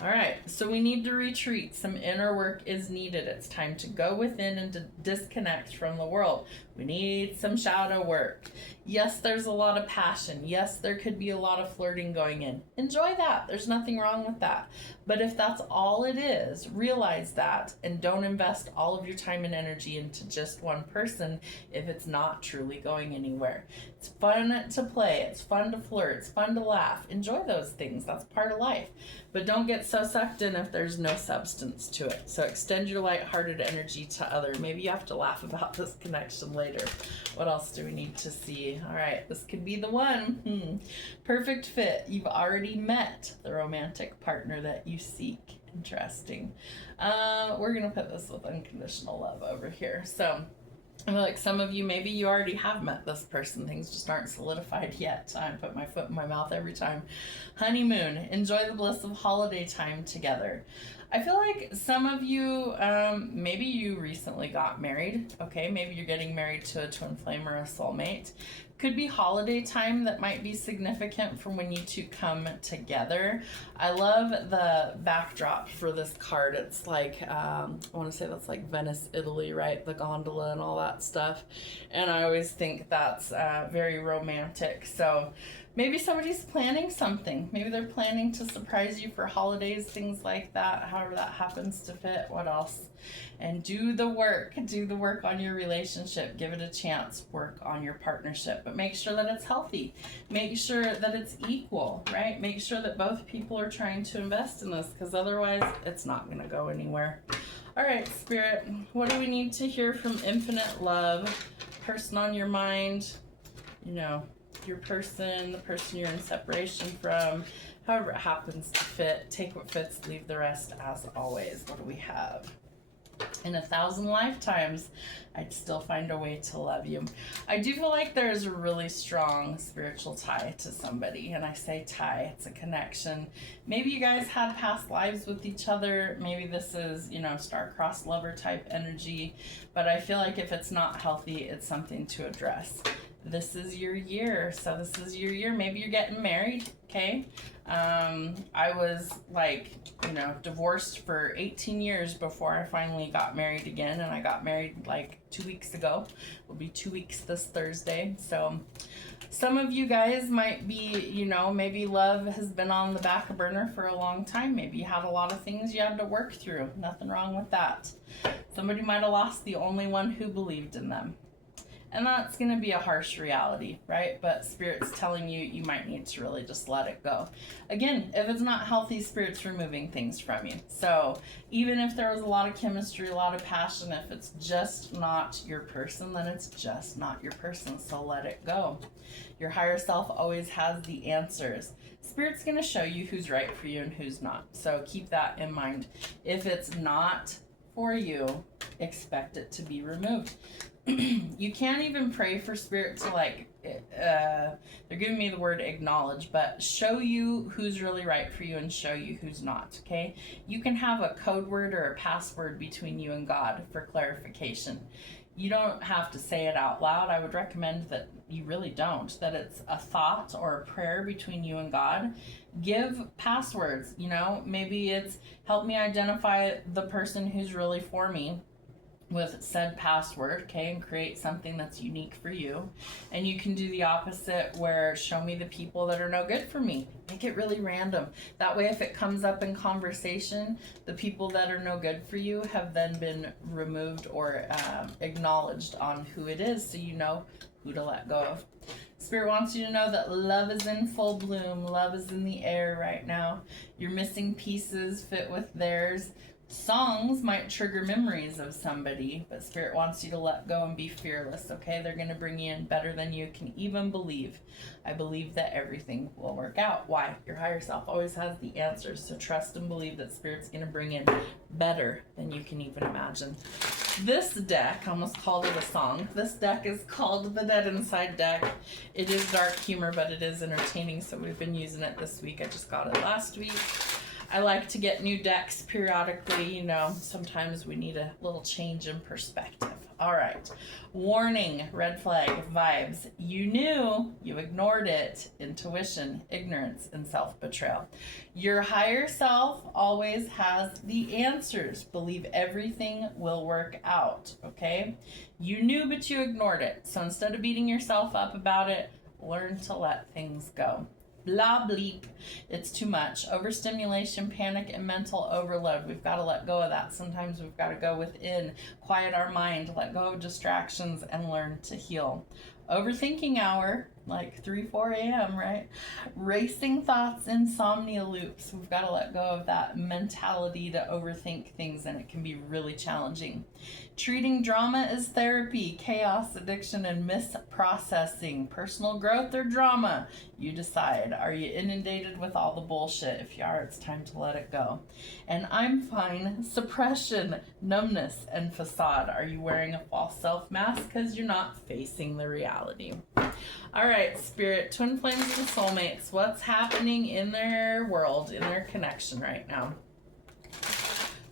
All right, so we need to retreat. Some inner work is needed. It's time to go within and to disconnect from the world. We need some shadow work. Yes, there's a lot of passion. Yes, there could be a lot of flirting going in. Enjoy that. There's nothing wrong with that. But if that's all it is, realize that and don't invest all of your time and energy into just one person if it's not truly going anywhere. It's fun to play. It's fun to flirt. It's fun to laugh. Enjoy those things. That's part of life. But don't get so sucked in if there's no substance to it. So extend your lighthearted energy to others. Maybe you have to laugh about this connection later. What else do we need to see? All right, this could be the one. Perfect fit. You've already met the romantic partner that you seek. Interesting. We're going to put this with unconditional love over here. So I feel like some of you, maybe you already have met this person. Things just aren't solidified yet. I put my foot in my mouth every time. Honeymoon. Enjoy the bliss of holiday time together. I feel like some of you, maybe you recently got married. Okay, maybe you're getting married to a twin flame or a soulmate. Could be holiday time that might be significant for when you two come together. I love the backdrop for this card. It's like, I want to say that's like Venice, Italy, right? The gondola and all that stuff. And I always think that's very romantic. So maybe somebody's planning something. Maybe they're planning to surprise you for holidays, things like that, however that happens to fit. What else? And do the work. Do the work on your relationship. Give it a chance. Work on your partnership. But make sure that it's healthy. Make sure that it's equal, right? Make sure that both people are trying to invest in this, because otherwise it's not going to go anywhere. All right, Spirit, what do we need to hear from infinite love? Person on your mind, you know, your person, the person you're in separation from, however it happens to fit. Take what fits, leave the rest, as always. What do we have? In 1,000 lifetimes, I'd still find a way to love you. I do feel like there's a really strong spiritual tie to somebody. And I say tie, it's a connection. Maybe you guys had past lives with each other. Maybe this is, you know, star-crossed lover type energy. But I feel like if it's not healthy, it's something to address. This is your year. So this is your year. Maybe you're getting married, okay? I was like, you know, divorced for 18 years before I finally got married again. And I got married like 2 weeks ago. It'll be 2 weeks this Thursday. So some of you guys might be, you know, maybe love has been on the back burner for a long time. Maybe you had a lot of things you had to work through. Nothing wrong with that. Somebody might have lost the only one who believed in them. And that's going to be a harsh reality, right? But Spirit's telling you, you might need to really just let it go. Again, if it's not healthy, Spirit's removing things from you. So even if there was a lot of chemistry, a lot of passion, if it's just not your person, then it's just not your person. So let it go. Your higher self always has the answers. Spirit's going to show you who's right for you and who's not. So keep that in mind. If it's not for you, expect it to be removed. You can't even pray for Spirit to like, they're giving me the word acknowledge, but show you who's really right for you and show you who's not, okay? You can have a code word or a password between you and God for clarification. You don't have to say it out loud. I would recommend that you really don't, that it's a thought or a prayer between you and God. Give passwords, you know, maybe it's help me identify the person who's really for me with said password, okay, and create something that's unique for you. And you can do the opposite where show me the people that are no good for me. Make it really random. That way if it comes up in conversation, the people that are no good for you have then been removed or acknowledged on who it is, so you know who to let go of. Spirit wants you to know that love is in full bloom. Love is in the air right now. Your missing pieces fit with theirs. Songs might trigger memories of somebody, but Spirit wants you to let go and be fearless, okay? They're going to bring you in better than you can even believe. I believe that everything will work out. Why? Your higher self always has the answers, so trust and believe that Spirit's going to bring in better than you can even imagine. This deck, I almost called it a song. This deck is called the Dead Inside deck. It is dark humor, but it is entertaining, so we've been using it this week. I just got it last week. I like to get new decks periodically, you know, sometimes we need a little change in perspective. All right, warning, red flag, vibes. You knew, you ignored it. Intuition, ignorance, and self-betrayal. Your higher self always has the answers. Believe everything will work out, okay? You knew, but you ignored it. So instead of beating yourself up about it, learn to let things go. Blah bleep, it's too much. Overstimulation, panic, and mental overload. We've got to let go of that. Sometimes we've got to go within, quiet our mind, let go of distractions, and learn to heal. Overthinking hour, like 3-4 a.m., right? Racing thoughts, insomnia loops. We've got to let go of that mentality to overthink things, and it can be really challenging. Treating drama as therapy, chaos, addiction, and misprocessing. Personal growth or drama? You decide. Are you inundated with all the bullshit? If you are, it's time to let it go. And I'm fine. Suppression, numbness, and facade. Are you wearing a false self mask because you're not facing the reality? All right, Spirit, twin flames and soulmates. What's happening in their world, in their connection right now?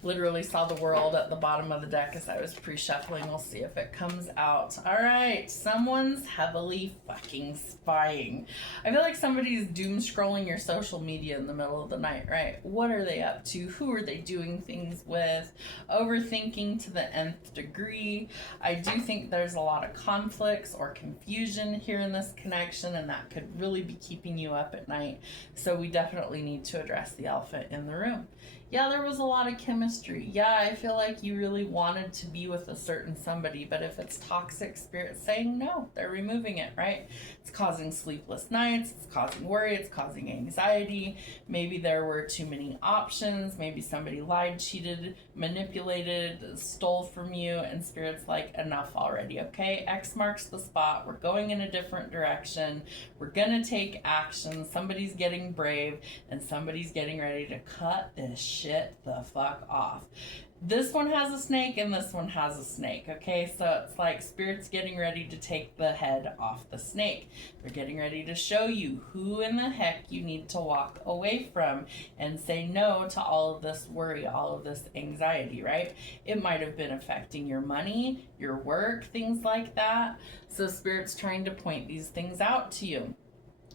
Literally saw the world at the bottom of the deck as I was pre-shuffling. We'll see if it comes out. All right, someone's heavily fucking spying. I feel like somebody's doom scrolling your social media in the middle of the night, right? What are they up to? Who are they doing things with? Overthinking to the nth degree. I do think there's a lot of conflicts or confusion here in this connection, and that could really be keeping you up at night. So we definitely need to address the elephant in the room. Yeah, there was a lot of chemistry. Yeah, I feel like you really wanted to be with a certain somebody, but if it's toxic, Spirit saying no, they're removing it, right? It's causing sleepless nights, it's causing worry, it's causing anxiety. Maybe there were too many options. Maybe somebody lied, cheated, manipulated, stole from you, and Spirit's like, enough already, okay? X marks the spot. We're going in a different direction. We're gonna take action. Somebody's getting brave, and somebody's getting ready to cut this shit the fuck off. This one has a snake and this one has a snake, okay? So it's like Spirit's getting ready to take the head off the snake. They're getting ready to show you who in the heck you need to walk away from and say no to all of this worry, all of this anxiety, right? It might have been affecting your money, your work, things like that. So Spirit's trying to point these things out to you.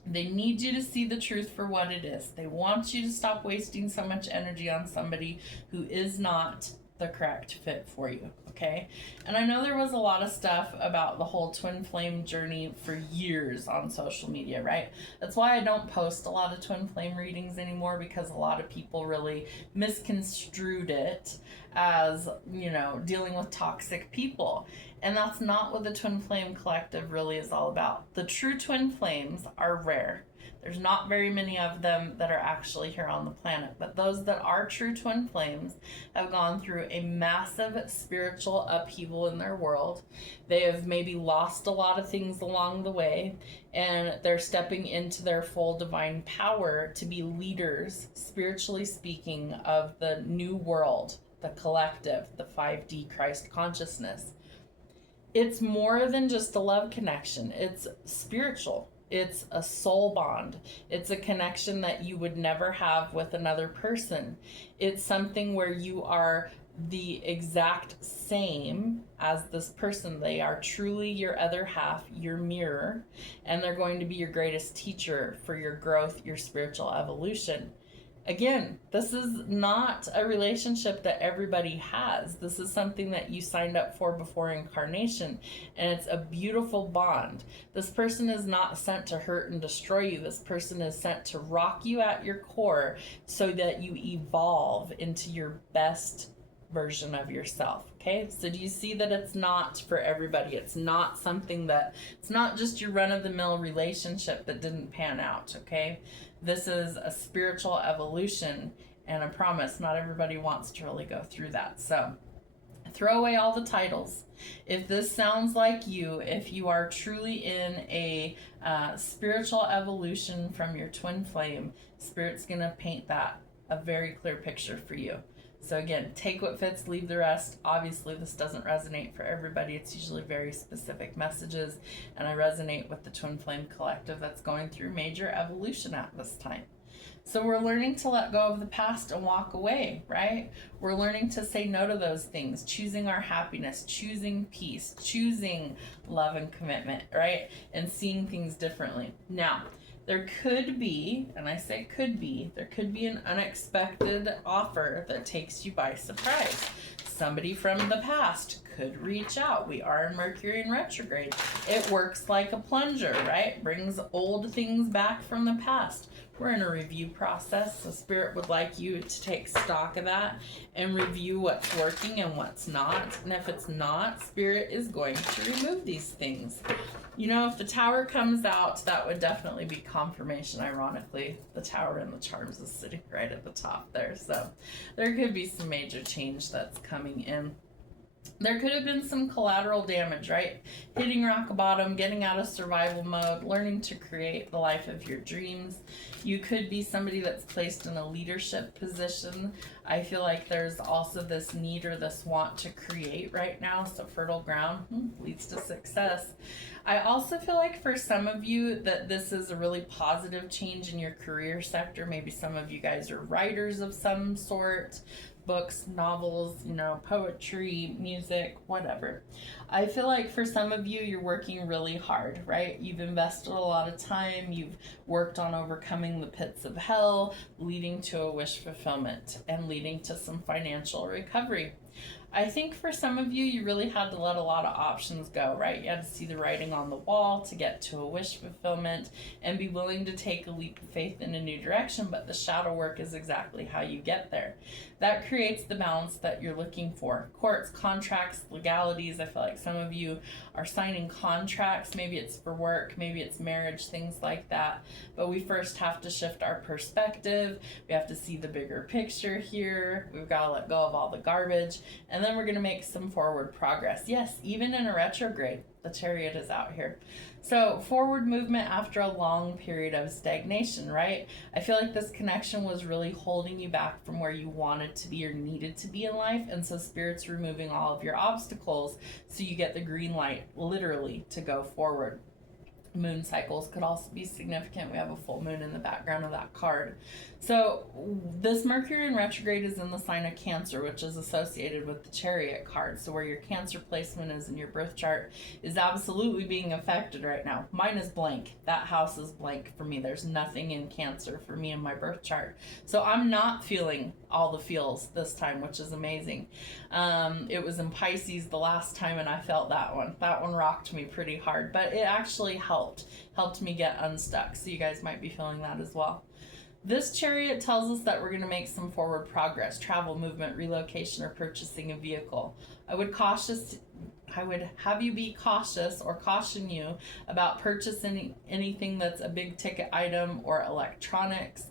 They need you to see the truth for what it is. They want you to stop wasting so much energy on somebody who is not the correct fit for you, okay? And I know there was a lot of stuff about the whole twin flame journey for years on social media, right? That's why I don't post a lot of twin flame readings anymore, because a lot of people really misconstrued it as, you know, dealing with toxic people. And that's not what the Twin Flame Collective really is all about. The true twin flames are rare. There's not very many of them that are actually here on the planet, but those that are true twin flames have gone through a massive spiritual upheaval in their world. They have maybe lost a lot of things along the way, and they're stepping into their full divine power to be leaders, spiritually speaking, of the new world, the collective, the 5D Christ consciousness. It's more than just a love connection. It's spiritual. It's a soul bond. It's a connection that you would never have with another person. It's something where you are the exact same as this person. They are truly your other half, your mirror, and they're going to be your greatest teacher for your growth, your spiritual evolution. Again, this is not a relationship that everybody has. This is something that you signed up for before incarnation, and it's a beautiful bond. This person is not sent to hurt and destroy you. This person is sent to rock you at your core so that you evolve into your best version of yourself. Okay, so do you see that it's not for everybody? It's not something that, it's not just your run-of-the-mill relationship that didn't pan out, okay? This is a spiritual evolution, And I promise not everybody wants to really go through that. So throw away all the titles. If this sounds like you, if you are truly in a spiritual evolution from your twin flame, Spirit's going to paint that a very clear picture for you. So again, take what fits, leave the rest. Obviously, this doesn't resonate for everybody. It's usually very specific messages, and I resonate with the Twin Flame Collective that's going through major evolution at this time. So we're learning to let go of the past and walk away, right? We're learning to say no to those things, choosing our happiness, choosing peace, choosing love and commitment, right? And seeing things differently. Now, there could be, and I say could be, there could be an unexpected offer that takes you by surprise. Somebody from the past could reach out. We are in Mercury in retrograde. It works like a plunger, right? Brings old things back from the past. We're in a review process, so Spirit would like you to take stock of that and review what's working and what's not. And if it's not, Spirit is going to remove these things. You know, if the Tower comes out, that would definitely be confirmation. Ironically, the Tower and the Charms is sitting right at the top there. So there could be some major change that's coming in. There could have been some collateral damage, right? Hitting rock bottom, getting out of survival mode, learning to create the life of your dreams. You could be somebody that's placed in a leadership position. I feel like there's also this need or this want to create right now. So fertile ground leads to success. I also feel like for some of you that this is a really positive change in your career sector. Maybe some of you guys are writers of some sort. Books, novels, you know, poetry, music, whatever. I feel like for some of you, you're working really hard, right? You've invested a lot of time. You've worked on overcoming the pits of hell, leading to a wish fulfillment and leading to some financial recovery. I think for some of you, you really had to let a lot of options go, right? You had to see the writing on the wall to get to a wish fulfillment and be willing to take a leap of faith in a new direction, but the shadow work is exactly how you get there. That creates the balance that you're looking for. Courts, contracts, legalities. I feel like some of you are signing contracts. Maybe it's for work, maybe it's marriage, things like that. But we first have to shift our perspective. We have to see the bigger picture here. We've got to let go of all the garbage. And then we're going to make some forward progress. Yes, even in a retrograde, the Chariot is out here. So forward movement after a long period of stagnation, right? I feel like this connection was really holding you back from where you wanted to be or needed to be in life. And so Spirit's removing all of your obstacles so you get the green light, literally, to go forward. Moon cycles could also be significant. We have a full moon in the background of that card. So this Mercury in retrograde is in the sign of Cancer, which is associated with the Chariot card. So where your Cancer placement is in your birth chart is absolutely being affected right now. Mine is blank. That house is blank for me. There's nothing in Cancer for me in my birth chart. So I'm not feeling all the feels this time, which is amazing. It was in Pisces the last time and I felt that one. That one rocked me pretty hard, but it actually helped me get unstuck. So you guys might be feeling that as well. This Chariot tells us that we're going to make some forward progress, travel, movement, relocation, or purchasing a vehicle. I would have you be cautious or caution you about purchasing anything that's a big ticket item or electronics,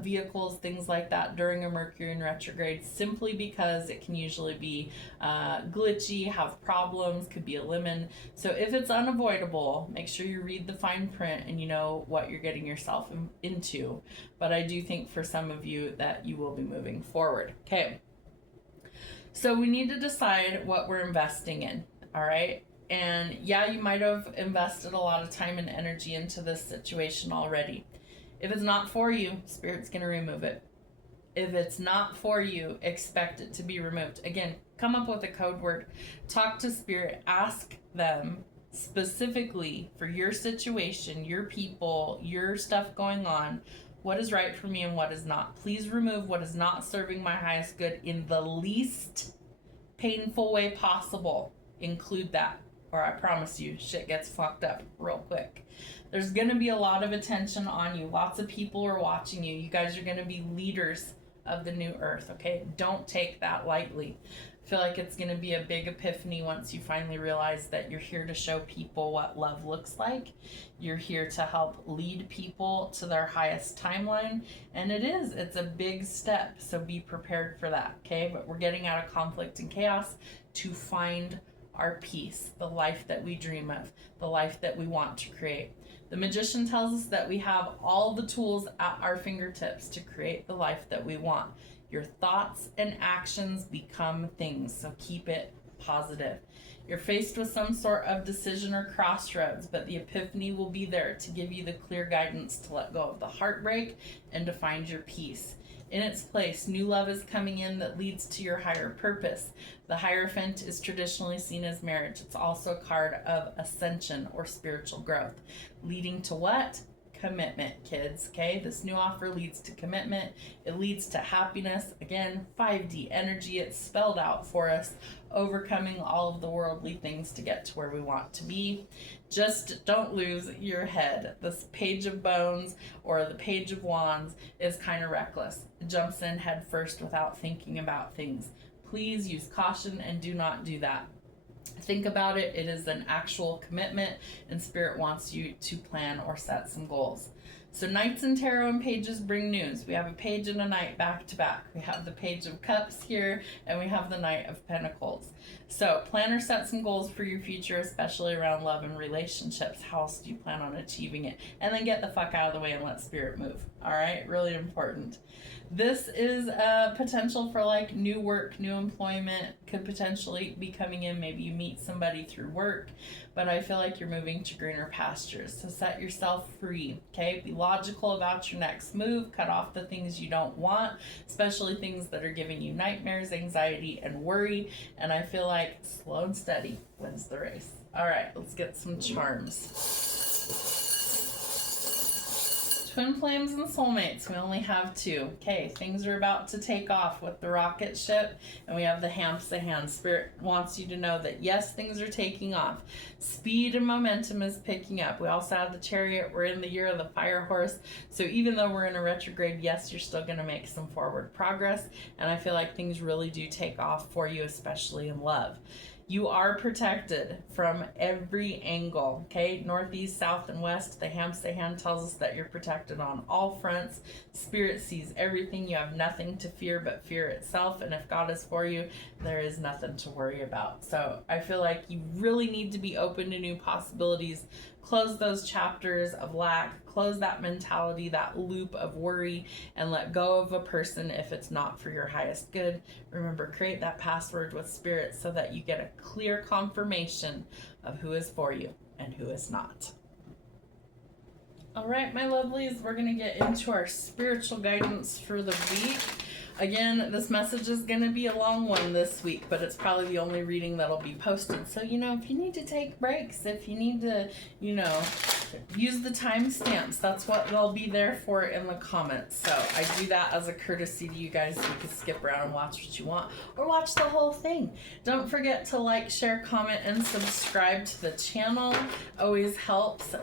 vehicles, things like that during a Mercury in retrograde, simply because it can usually be glitchy, have problems, could be a lemon. So if it's unavoidable, make sure you read the fine print and you know what you're getting yourself into. But I do think for some of you that you will be moving forward. Okay. So we need to decide what we're investing in, all right? And yeah, you might have invested a lot of time and energy into this situation already. If it's not for you, Spirit's going to remove it. If it's not for you, expect it to be removed. Again, come up with a code word. Talk to Spirit. Ask them specifically for your situation, your people, your stuff going on, what is right for me and what is not. Please remove what is not serving my highest good in the least painful way possible. Include that, or I promise you, shit gets fucked up real quick. There's going to be a lot of attention on you. Lots of people are watching you. You guys are going to be leaders of the new earth, okay? Don't take that lightly. I feel like it's going to be a big epiphany once you finally realize that you're here to show people what love looks like. You're here to help lead people to their highest timeline, and it's a big step, so be prepared for that, okay? But we're getting out of conflict and chaos to find our peace, the life that we dream of, the life that we want to create. The magician tells us that we have all the tools at our fingertips to create the life that we want. Your thoughts and actions become things, so keep it positive. You're faced with some sort of decision or crossroads, but the epiphany will be there to give you the clear guidance to let go of the heartbreak and to find your peace. In its place, new love is coming in that leads to your higher purpose. The Hierophant is traditionally seen as marriage. It's also a card of ascension or spiritual growth. Leading to what? Commitment, kids, okay? This new offer leads to commitment. It leads to happiness. Again, 5D energy. It's spelled out for us. Overcoming all of the worldly things to get to where we want to be. Just don't lose your head. This Page of Bones or the Page of Wands is kind of reckless. It jumps in head first without thinking about things. Please use caution and do not do that. Think about it. It is an actual commitment, and Spirit wants you to plan or set some goals. So Knights and Tarot and Pages bring news. We have a page and a knight back to back. We have the Page of Cups here, and we have the Knight of Pentacles. So plan or set some goals for your future, especially around love and relationships. How else do you plan on achieving it? And then get the fuck out of the way and let Spirit move. All right? Really important. This is a potential for like new work, new employment could potentially be coming in. Maybe you meet somebody through work, but I feel like you're moving to greener pastures. So set yourself free, okay? Be logical about your next move. Cut off the things you don't want, especially things that are giving you nightmares, anxiety, and worry. And I feel like slow and steady wins the race. All right, let's get some charms. Twin flames and soulmates. We only have two. Okay, things are about to take off with the rocket ship, and we have the hamster hand. Spirit wants you to know that yes, things are taking off. Speed and momentum is picking up. We also have the Chariot. We're in the year of the fire horse. So even though we're in a retrograde, yes, you're still going to make some forward progress. And I feel like things really do take off for you, especially in love. You are protected from every angle, okay? Northeast, south, and west. The hamster hand tells us that you're protected on all fronts. Spirit sees everything. You have nothing to fear but fear itself. And if God is for you, there is nothing to worry about. So I feel like you really need to be open to new possibilities. Close those chapters of lack. Close that mentality, that loop of worry, and let go of a person if it's not for your highest good. Remember, create that password with Spirit so that you get a clear confirmation of who is for you and who is not. All right, my lovelies, we're going to get into our spiritual guidance for the week. Again, this message is going to be a long one this week, but it's probably the only reading that'll be posted. So, if you need to take breaks, if you need to, use the timestamps, that's what they'll be there for in the comments. So I do that as a courtesy to you guys, so you can skip around and watch what you want or watch the whole thing. Don't forget to like, share, comment, and subscribe to the channel. Always helps.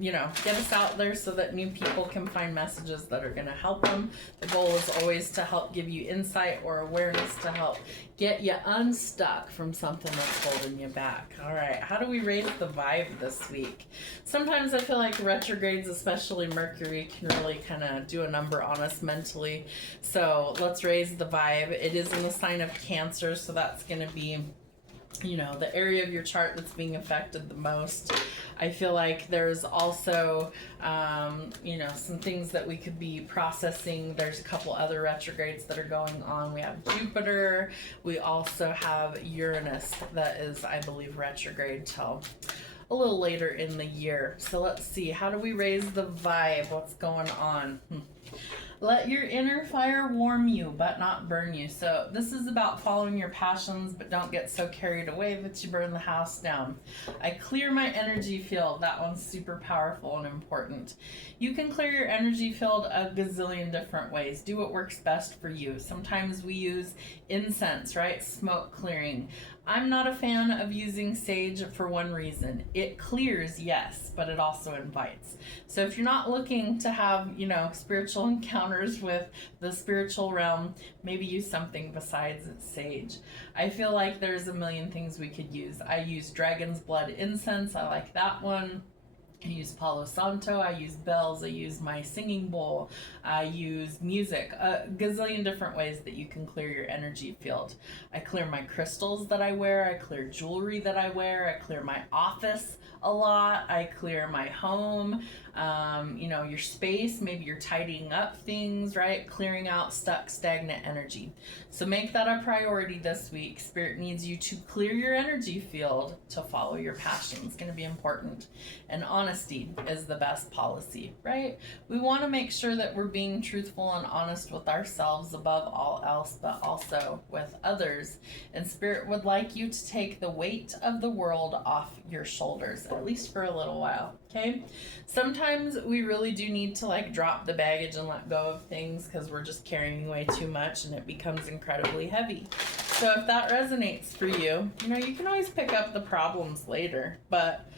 Get us out there so that new people can find messages that are going to help them. The goal is always to help give you insight or awareness to help get you unstuck from something that's holding you back. All right, how do we raise the vibe this week? Sometimes I feel like retrogrades, especially Mercury, can really kind of do a number on us mentally. So let's raise the vibe. It is in the sign of Cancer, so that's going to be the area of your chart that's being affected the most. I feel like there's also, some things that we could be processing. There's a couple other retrogrades that are going on. We have Jupiter. We also have Uranus that is, I believe, retrograde till a little later in the year. So let's see. How do we raise the vibe? What's going on? Let your inner fire warm you, but not burn you. So this is about following your passions, but don't get so carried away that you burn the house down. I clear my energy field. That one's super powerful and important. You can clear your energy field a gazillion different ways. Do what works best for you. Sometimes we use incense, right? Smoke clearing. I'm not a fan of using sage for one reason. It clears, yes, but it also invites. So if you're not looking to have, you know, spiritual encounters with the spiritual realm, maybe use something besides sage. I feel like there's a million things we could use. I use dragon's blood incense. I like that one. I use Palo Santo, I use bells, I use my singing bowl, I use music, a gazillion different ways that you can clear your energy field. I clear my crystals that I wear, I clear jewelry that I wear, I clear my office a lot, I clear my home, you know, your space, maybe you're tidying up things, right? Clearing out stuck, stagnant energy. So make that a priority this week. Spirit needs you to clear your energy field to follow your passion. It's going to be important. And honesty is the best policy, right? We want to make sure that we're being truthful and honest with ourselves above all else, but also with others. And Spirit would like you to take the weight of the world off your shoulders, at least for a little while, okay? Sometimes we really do need to like drop the baggage and let go of things because we're just carrying way too much and it becomes incredibly heavy. So if that resonates for you, you know, you can always pick up the problems later, but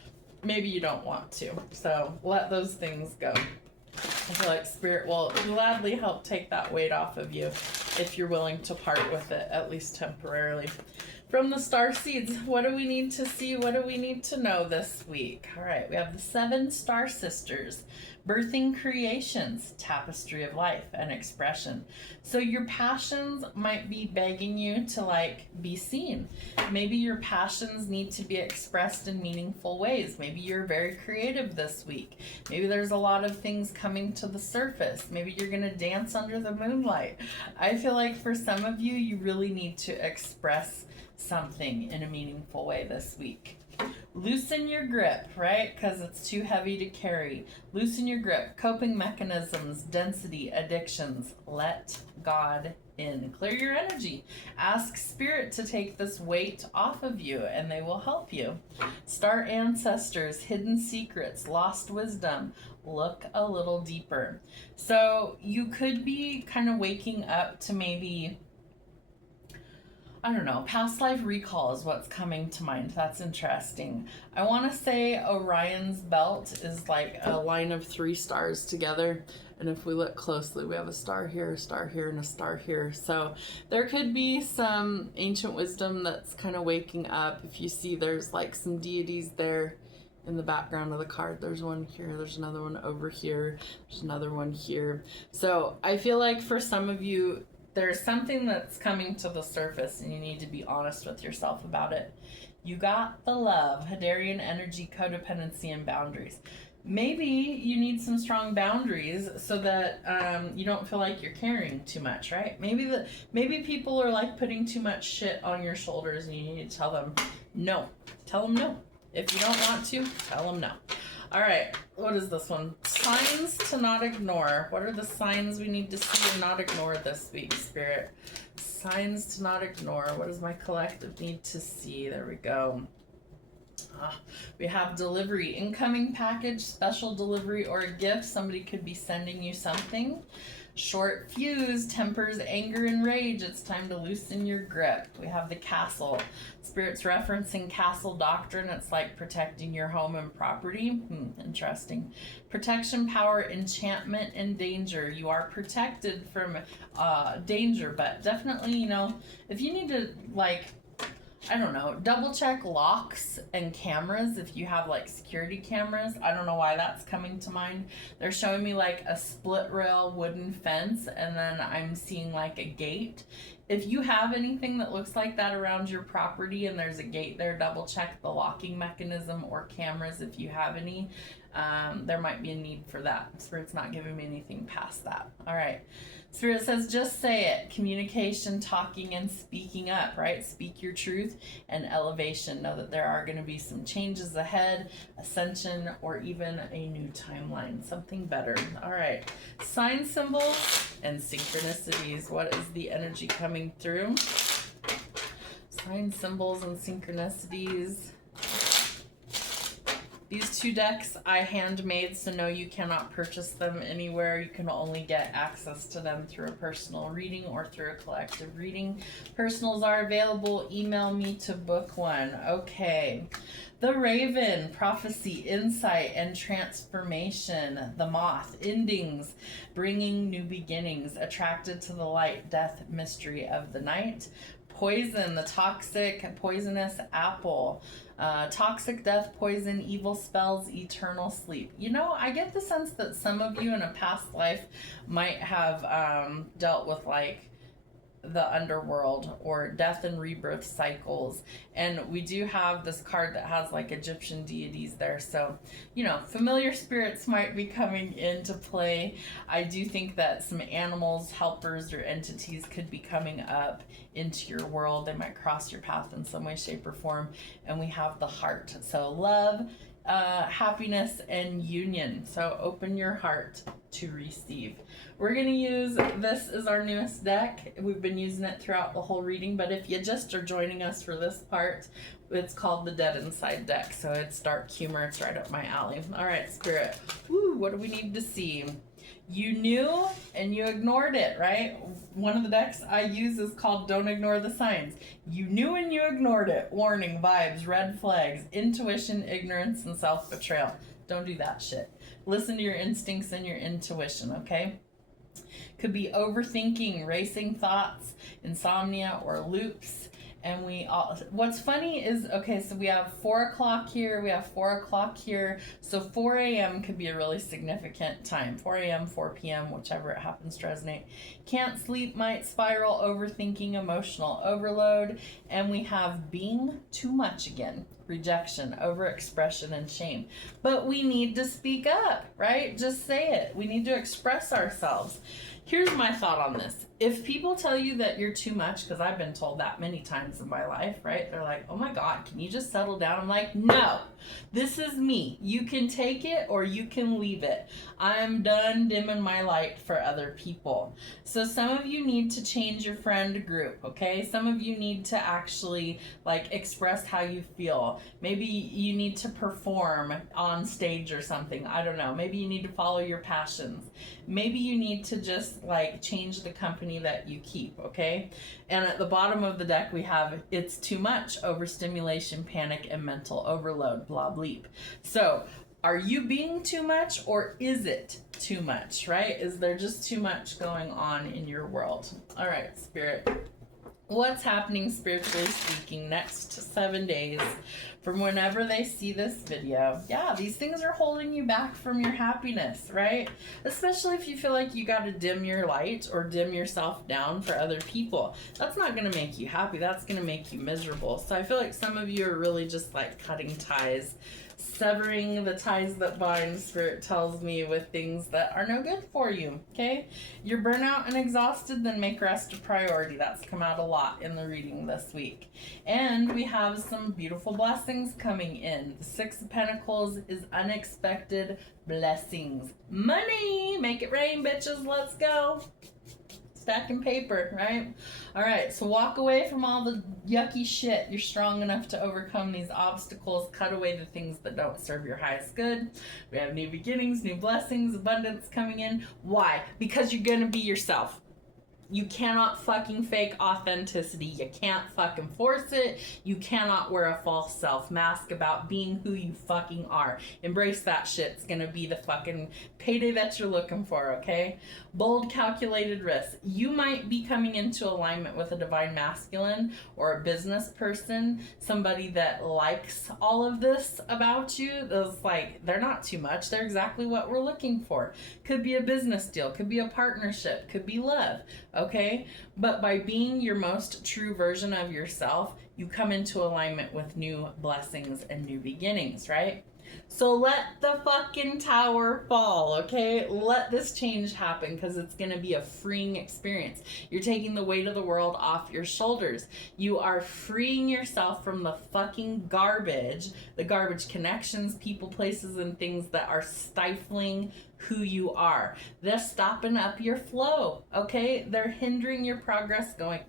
maybe you don't want to. So let those things go. I feel like Spirit will gladly help take that weight off of you if you're willing to part with it, at least temporarily. From the star seeds, what do we need to see? What do we need to know this week? All right, we have the 7 star sisters, birthing creations, tapestry of life and expression. So your passions might be begging you to like be seen. Maybe your passions need to be expressed in meaningful ways. Maybe you're very creative this week. Maybe there's a lot of things coming to the surface. Maybe you're gonna dance under the moonlight. I feel like for some of you, you really need to express something in a meaningful way this week. Loosen your grip, right? Because it's too heavy to carry. Loosen your grip. Coping mechanisms, density, addictions. Let God in. Clear your energy. Ask Spirit to take this weight off of you and they will help you. Star ancestors, hidden secrets, lost wisdom. Look a little deeper. So you could be kind of waking up to maybe, I don't know, past life recall is what's coming to mind. That's interesting. I want to say Orion's belt is like a line of 3 stars together. And if we look closely, we have a star here, and a star here. So there could be some ancient wisdom that's kind of waking up. If you see there's like some deities there in the background of the card. There's one here, there's another one over here, there's another one here. So I feel like for some of you, there's something that's coming to the surface and you need to be honest with yourself about it. You got the love, Hadarian energy, codependency, and boundaries. Maybe you need some strong boundaries so that you don't feel like you're carrying too much, right? Maybe people are like putting too much shit on your shoulders and you need to tell them no. Tell them no. If you don't want to, tell them no. All right, what is this one? Signs to not ignore. What are the signs we need to see and not ignore this week, Spirit? Signs to not ignore. What does my collective need to see? There we go. We have delivery, incoming package, special delivery, or a gift. Somebody could be sending you something. Short fuse, tempers anger and rage. It's time to loosen your grip. We have the castle. Spirit's referencing castle doctrine. It's like protecting your home and property. Interesting. Protection, power, enchantment, and danger. You are protected from danger, but definitely, you know, if you need to, like, I don't know, double check locks and cameras if you have like security cameras. I don't know why that's coming to mind. They're showing me like a split rail wooden fence and then I'm seeing like a gate. If you have anything that looks like that around your property and there's a gate there, double check the locking mechanism or cameras if you have any. There might be a need for that. Spirit's not giving me anything past that. All right. Spirit says, just say it. Communication, talking, and speaking up, right? Speak your truth and elevation. Know that there are going to be some changes ahead, ascension, or even a new timeline, something better. All right. Sign symbols and synchronicities. What is the energy coming through? Sign symbols and synchronicities. These 2 decks I handmade, so no, you cannot purchase them anywhere. You can only get access to them through a personal reading or through a collective reading. Personals are available. Email me to book one. Okay. The Raven, prophecy, insight, and transformation. The Moth, endings, bringing new beginnings. Attracted to the light, death, mystery of the night. Poison, the toxic, poisonous apple. Toxic, death, poison, evil spells, eternal sleep. You know, I get the sense that some of you in a past life might have dealt with like the underworld or death and rebirth cycles, and we do have this card that has like Egyptian deities there, so you know, familiar spirits might be coming into play. I do think that some animals, helpers, or entities could be coming up into your world. They might cross your path in some way, shape, or form. And we have the heart, so love, happiness, and union. So open your heart to receive. We're going to use, this is our newest deck. We've been using it throughout the whole reading, but if you just are joining us for this part, it's called the Dead Inside deck. So it's dark humor. It's right up my alley. All right, Spirit. Woo, what do we need to see? You knew and you ignored it, right? One of the decks I use is called Don't Ignore the Signs. You knew and you ignored it. Warning, vibes, red flags, intuition, ignorance, and self-betrayal. Don't do that shit. Listen to your instincts and your intuition, okay? Could be overthinking, racing thoughts, insomnia, or loops. And we all, what's funny is, okay, so we have 4 o'clock here, we have 4 o'clock here, so 4 a.m. could be a really significant time. 4 a.m., 4 p.m., whichever it happens to resonate. Can't sleep, might spiral, overthinking, emotional overload. And we have being too much again. Rejection, overexpression, and shame. But we need to speak up, right? Just say it. We need to express ourselves. Here's my thought on this. If people tell you that you're too much, because I've been told that many times in my life, right? They're like, oh my God, can you just settle down? I'm like, no, this is me. You can take it or you can leave it. I'm done dimming my light for other people. So some of you need to change your friend group, okay? Some of you need to actually like express how you feel. Maybe you need to perform on stage or something. I don't know. Maybe you need to follow your passions. Maybe you need to just like change the company that you keep, okay? And at the bottom of the deck we have it's too much, overstimulation, panic, and mental overload, blah bleep. So are you being too much or is it too much, right? Is there just too much going on in your world? All right, Spirit. What's happening spiritually speaking next 7 days from whenever they see this video? Yeah, these things are holding you back from your happiness, right? Especially if you feel like you got to dim your light or dim yourself down for other people. That's not going to make you happy. That's going to make you miserable. So I feel like some of you are really just like cutting ties, severing the ties that bind, Spirit tells me, with things that are no good for you, okay? You're burnout and exhausted, then make rest a priority. That's come out a lot in the reading this week. And we have some beautiful blessings coming in. The 6 of Pentacles is unexpected blessings. Money! Make it rain, bitches. Let's go. Stacking paper, right? All right, so walk away from all the yucky shit. You're strong enough to overcome these obstacles. Cut away the things that don't serve your highest good. We have new beginnings, new blessings, abundance coming in. Why? Because you're gonna be yourself. You cannot fucking fake authenticity. You can't fucking force it. You cannot wear a false self mask about being who you fucking are. Embrace that shit. It's gonna be the fucking payday that you're looking for, okay? Bold, calculated risks. You might be coming into alignment with a divine masculine or a business person, somebody that likes all of this about you. Those, like, they're not too much. They're exactly what we're looking for. Could be a business deal, could be a partnership, could be love, okay? But by being your most true version of yourself, you come into alignment with new blessings and new beginnings, right? So let the fucking tower fall, okay? Let this change happen, because it's going to be a freeing experience. You're taking the weight of the world off your shoulders. You are freeing yourself from the fucking garbage, the garbage connections, people, places, and things that are stifling who you are. They're stopping up your flow, okay? They're hindering your progress going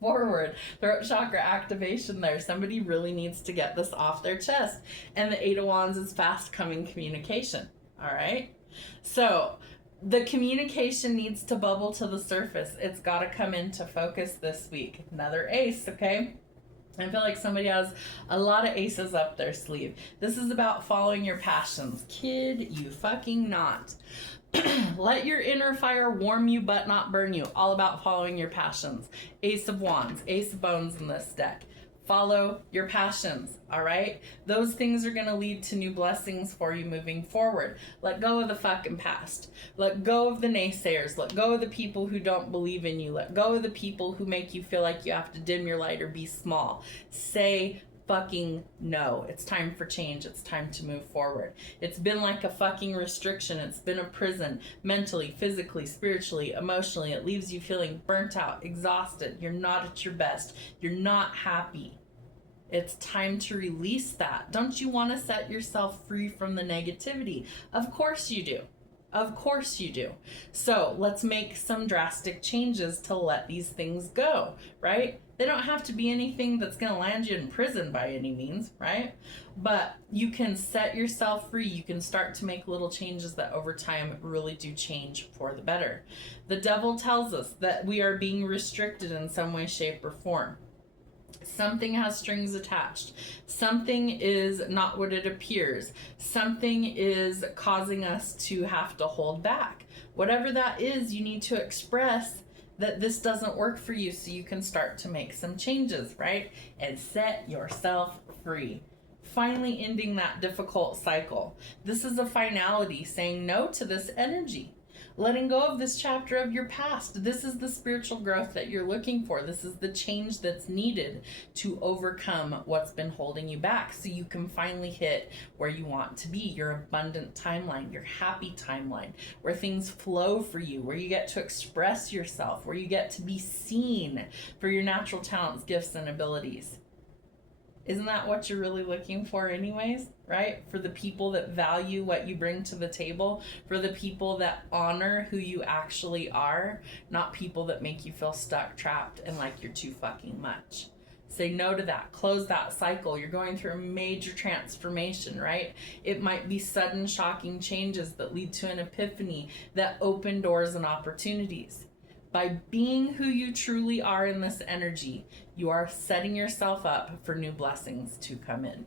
forward. Throat chakra activation there. Somebody really needs to get this off their chest. And the Eight of Wands is fast coming communication. All right. So the communication needs to bubble to the surface. It's got to come into focus this week. Another ace, okay? I feel like somebody has a lot of aces up their sleeve. This is about following your passions. Kid you fucking not. Let your inner fire warm you but not burn you. All about following your passions. Ace of Wands, Ace of Bones in this deck. Follow your passions, all right? Those things are going to lead to new blessings for you moving forward. Let go of the fucking past. Let go of the naysayers. Let go of the people who don't believe in you. Let go of the people who make you feel like you have to dim your light or be small. Say fucking no. It's time for change. It's time to move forward. It's been like a fucking restriction. It's been a prison, mentally, physically, spiritually, emotionally. It leaves you feeling burnt out, exhausted. You're not at your best. You're not happy. It's time to release that. Don't you want to set yourself free from the negativity? Of course you do. Of course you do. So let's make some drastic changes to let these things go, right? They don't have to be anything that's going to land you in prison by any means, right? But you can set yourself free. You can start to make little changes that over time really do change for the better. The devil tells us that we are being restricted in some way, shape, or form. Something has strings attached. Something is not what it appears. Something is causing us to have to hold back. Whatever that is, you need to express that this doesn't work for you so you can start to make some changes, right? And set yourself free. Finally ending that difficult cycle. This is a finality, saying no to this energy. Letting go of this chapter of your past. This is the spiritual growth that you're looking for. This is the change that's needed to overcome what's been holding you back so you can finally hit where you want to be, your abundant timeline, your happy timeline, where things flow for you, where you get to express yourself, where you get to be seen for your natural talents, gifts, and abilities. Isn't that what you're really looking for anyways, right? For the people that value what you bring to the table, for the people that honor who you actually are, not people that make you feel stuck, trapped, and like you're too fucking much. Say no to that. Close that cycle. You're going through a major transformation, right? It might be sudden, shocking changes that lead to an epiphany that open doors and opportunities. By being who you truly are in this energy, you are setting yourself up for new blessings to come in.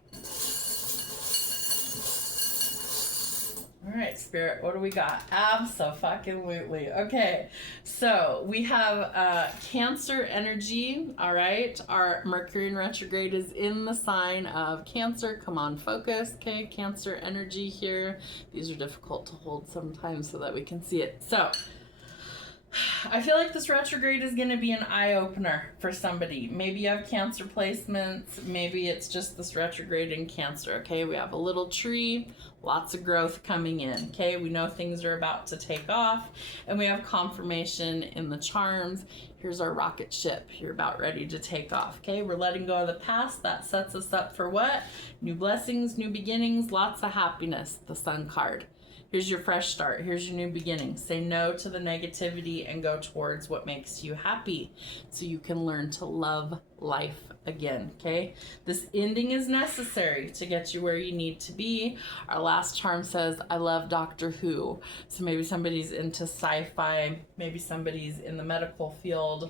All right, Spirit, what do we got? Abso-fucking-lutely. Okay, so we have Cancer energy, all right? Our Mercury in retrograde is in the sign of Cancer. Come on, focus, okay? Cancer energy here. These are difficult to hold sometimes so that we can see it. So, I feel like this retrograde is going to be an eye-opener for somebody. Maybe you have Cancer placements. Maybe it's just this retrograde in Cancer, okay? We have a little tree, lots of growth coming in, okay? We know things are about to take off, and we have confirmation in the charms. Here's our rocket ship. You're about ready to take off, okay? We're letting go of the past. That sets us up for what? New blessings, new beginnings, lots of happiness, the Sun card. Here's your fresh start. Here's your new beginning. Say no to the negativity and go towards what makes you happy so you can learn to love life again, okay? This ending is necessary to get you where you need to be. Our last charm says, I love Doctor Who. So maybe somebody's into sci-fi. Maybe somebody's in the medical field.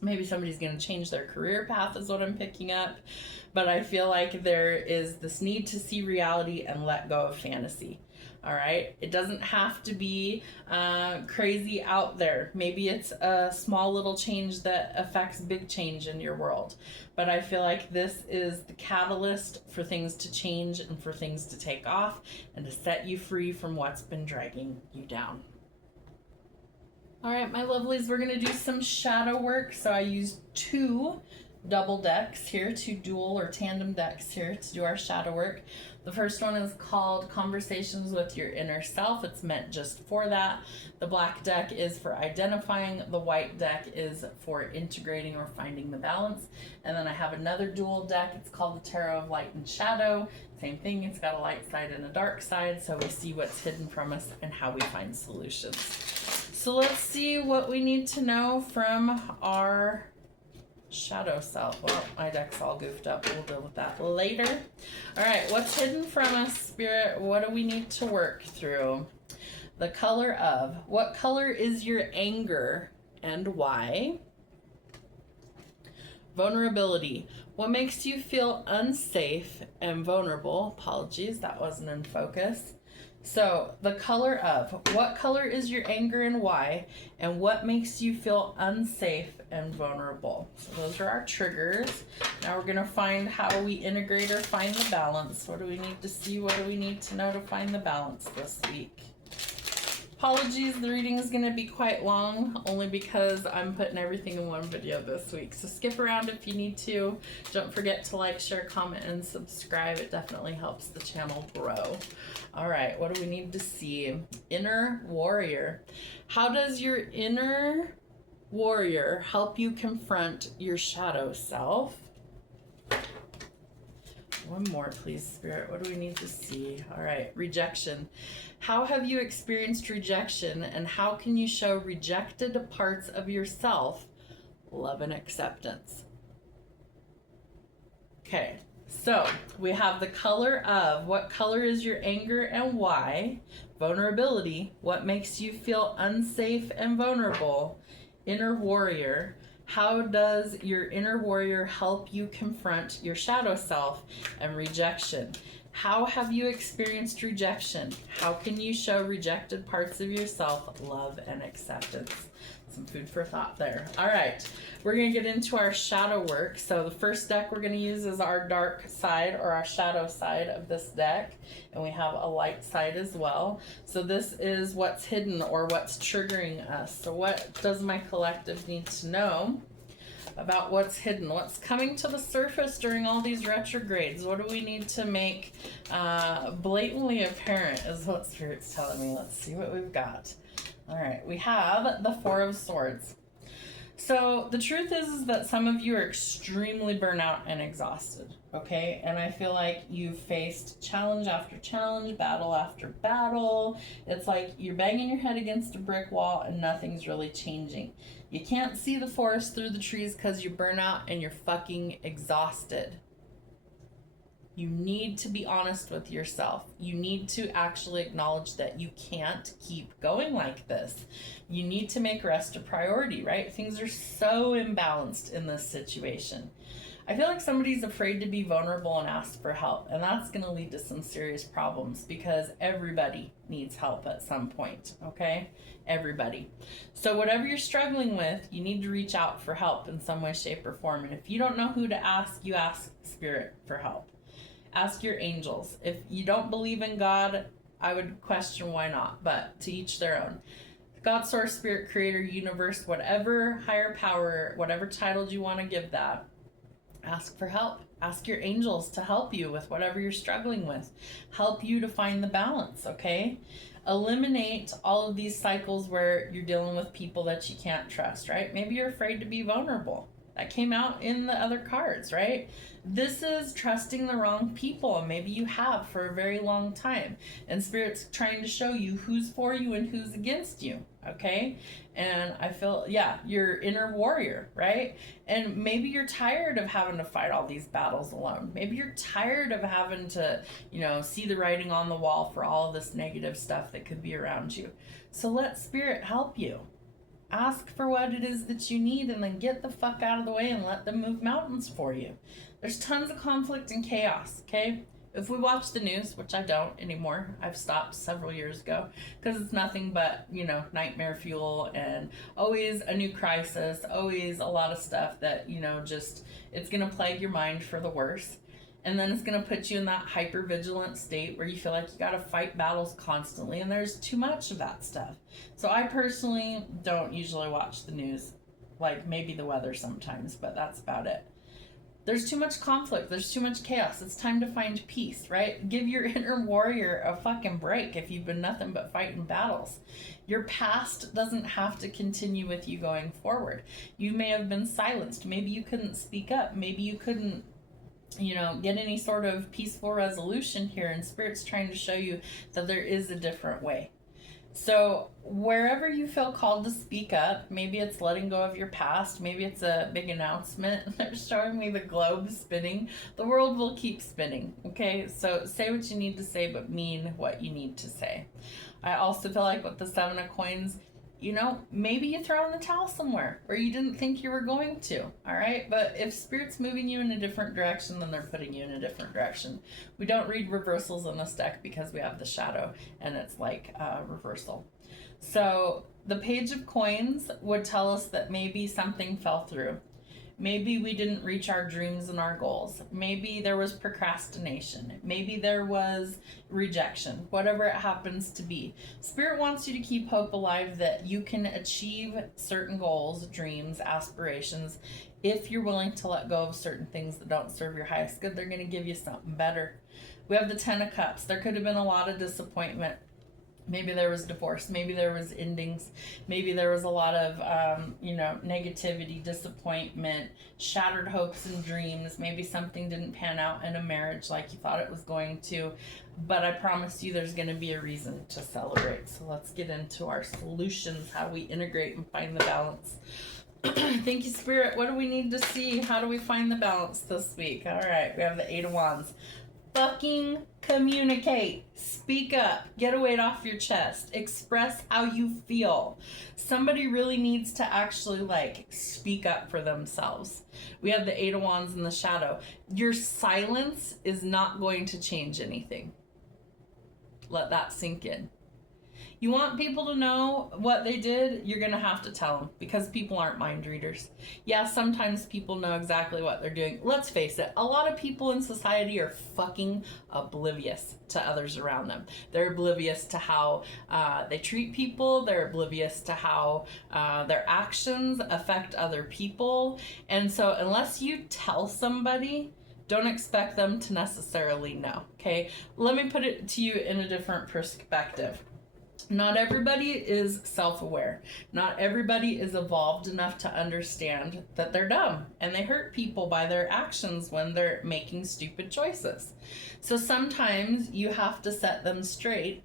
Maybe somebody's going to change their career path is what I'm picking up. But I feel like there is this need to see reality and let go of fantasy. All right. It doesn't have to be crazy out there. Maybe it's a small little change that affects big change in your world. But I feel like this is the catalyst for things to change and for things to take off and to set you free from what's been dragging you down. All right, my lovelies, we're going to do some shadow work. So I used 2 double decks here, 2 dual or tandem decks here to do our shadow work. The first one is called Conversations with Your Inner Self. It's meant just for that. The black deck is for identifying. The white deck is for integrating or finding the balance. And then I have another dual deck. It's called the Tarot of Light and Shadow. Same thing. It's got a light side and a dark side. So we see what's hidden from us and how we find solutions. So let's see what we need to know from our shadow self. Well, my deck's all goofed up. We'll deal with that later. All right, what's hidden from us, Spirit? What do we need to work through? The color of. What color is your anger and why? Vulnerability. What makes you feel unsafe and vulnerable? Apologies, that wasn't in focus. So the color of. What color is your anger and why? And what makes you feel unsafe and vulnerable? So those are our triggers. Now we're going to find how we integrate or find the balance. What do we need to see? What do we need to know to find the balance this week? Apologies, the reading is going to be quite long, only because I'm putting everything in one video this week. So skip around if you need to. Don't forget to like, share, comment, and subscribe. It definitely helps the channel grow. All right, what do we need to see? Inner warrior. How does your inner warrior help you confront your shadow self? One more, please, Spirit. What do we need to see? All right, rejection. How have you experienced rejection, and how can you show rejected parts of yourself love and acceptance? Okay, so we have the color of. What color is your anger and why? Vulnerability. What makes you feel unsafe and vulnerable? Inner warrior. How does your inner warrior help you confront your shadow self? And rejection. How have you experienced rejection? How can you show rejected parts of yourself love and acceptance? Some food for thought there. All right, we're going to get into our shadow work. So the first deck we're going to use is our dark side, or our shadow side of this deck. And we have a light side as well. So this is what's hidden, or what's triggering us. So what does my collective need to know about what's hidden? What's coming to the surface during all these retrogrades? What do we need to make blatantly apparent is what Spirit's telling me. Let's see what we've got. All right, we have the Four of Swords. So the truth is that some of you are extremely burnout and exhausted, okay? And I feel like you've faced challenge after challenge, battle after battle. It's like you're banging your head against a brick wall and nothing's really changing. You can't see the forest through the trees because you're burnout and you're fucking exhausted. You need to be honest with yourself. You need to actually acknowledge that you can't keep going like this. You need to make rest a priority, right? Things are so imbalanced in this situation. I feel like somebody's afraid to be vulnerable and ask for help, and that's going to lead to some serious problems because everybody needs help at some point, okay? Everybody. So whatever you're struggling with, you need to reach out for help in some way, shape, or form. And if you don't know who to ask, you ask Spirit for help. Ask your angels. If you don't believe in God, I would question why not, but to each their own. God, source, spirit, creator, universe, whatever higher power, whatever title you want to give that, ask for help. Ask your angels to help you with whatever you're struggling with. Help you to find the balance, okay? Eliminate all of these cycles where you're dealing with people that you can't trust, right? Maybe you're afraid to be vulnerable. That came out in the other cards, right? This is trusting the wrong people, and maybe you have for a very long time. And Spirit's trying to show you who's for you and who's against you, okay? And I feel, yeah, your inner warrior, right? And maybe you're tired of having to fight all these battles alone. Maybe you're tired of having to, see the writing on the wall for all of this negative stuff that could be around you. So let Spirit help you. Ask for what it is that you need, and then get the fuck out of the way and let them move mountains for you. There's tons of conflict and chaos, okay? If we watch the news, which I don't anymore, I've stopped several years ago, because it's nothing but, nightmare fuel, and always a new crisis, always a lot of stuff that, just, it's going to plague your mind for the worse. And then it's going to put you in that hyper-vigilant state where you feel like you got to fight battles constantly, and there's too much of that stuff. So I personally don't usually watch the news, like maybe the weather sometimes, but that's about it. There's too much conflict. There's too much chaos. It's time to find peace, right? Give your inner warrior a fucking break if you've been nothing but fighting battles. Your past doesn't have to continue with you going forward. You may have been silenced. Maybe you couldn't speak up. Maybe you couldn't get any sort of peaceful resolution here, and Spirit's trying to show you that there is a different way. So, wherever you feel called to speak up, maybe it's letting go of your past, maybe it's a big announcement. They're showing me the globe spinning. The world will keep spinning, okay? So, say what you need to say, but mean what you need to say. I also feel like with the Seven of Coins, you know, maybe you throw in the towel somewhere or you didn't think you were going to, all right? But if Spirit's moving you in a different direction, then they're putting you in a different direction. We don't read reversals in this deck because we have the shadow and it's like a reversal. So the Page of Coins would tell us that maybe something fell through. Maybe we didn't reach our dreams and our goals. Maybe there was procrastination. Maybe there was rejection, whatever it happens to be. Spirit wants you to keep hope alive that you can achieve certain goals, dreams, aspirations. If you're willing to let go of certain things that don't serve your highest good, they're going to give you something better. We have the Ten of Cups. There could have been a lot of disappointment. Maybe there was divorce. Maybe there was endings. Maybe there was a lot of, negativity, disappointment, shattered hopes and dreams. Maybe something didn't pan out in a marriage like you thought it was going to. But I promise you there's going to be a reason to celebrate. So let's get into our solutions, how we integrate and find the balance. Thank you, Spirit. What do we need to see? How do we find the balance this week? All right, we have the Eight of Wands. Fucking communicate. Speak up. Get a weight off your chest. Express how you feel. Somebody really needs to actually speak up for themselves. We have the Eight of Wands in the shadow. Your silence is not going to change anything. Let that sink in. You want people to know what they did, you're going to have to tell them because people aren't mind readers. Yeah, sometimes people know exactly what they're doing. Let's face it, a lot of people in society are fucking oblivious to others around them. They're oblivious to how they treat people. They're oblivious to how their actions affect other people. And so unless you tell somebody, don't expect them to necessarily know, okay? Let me put it to you in a different perspective. Not everybody is self-aware. Not everybody is evolved enough to understand that they're dumb and they hurt people by their actions when they're making stupid choices. So sometimes you have to set them straight,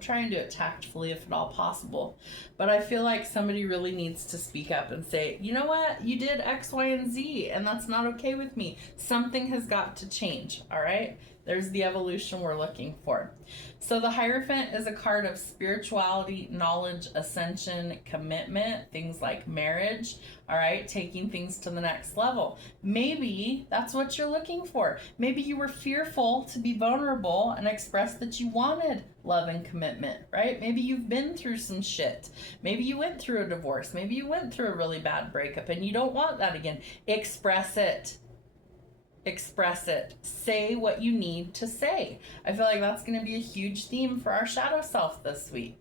try and do it tactfully if at all possible. But I feel like somebody really needs to speak up and say, you know what, you did X, Y, and Z, and that's not okay with me. Something has got to change, all right? There's the evolution we're looking for. So the Hierophant is a card of spirituality, knowledge, ascension, commitment, things like marriage, all right, taking things to the next level. Maybe that's what you're looking for. Maybe you were fearful to be vulnerable and express that you wanted love and commitment, right? Maybe you've been through some shit. Maybe you went through a divorce. Maybe you went through a really bad breakup and you don't want that again. Express it. Express it. Say what you need to say. I feel like that's going to be a huge theme for our shadow self this week.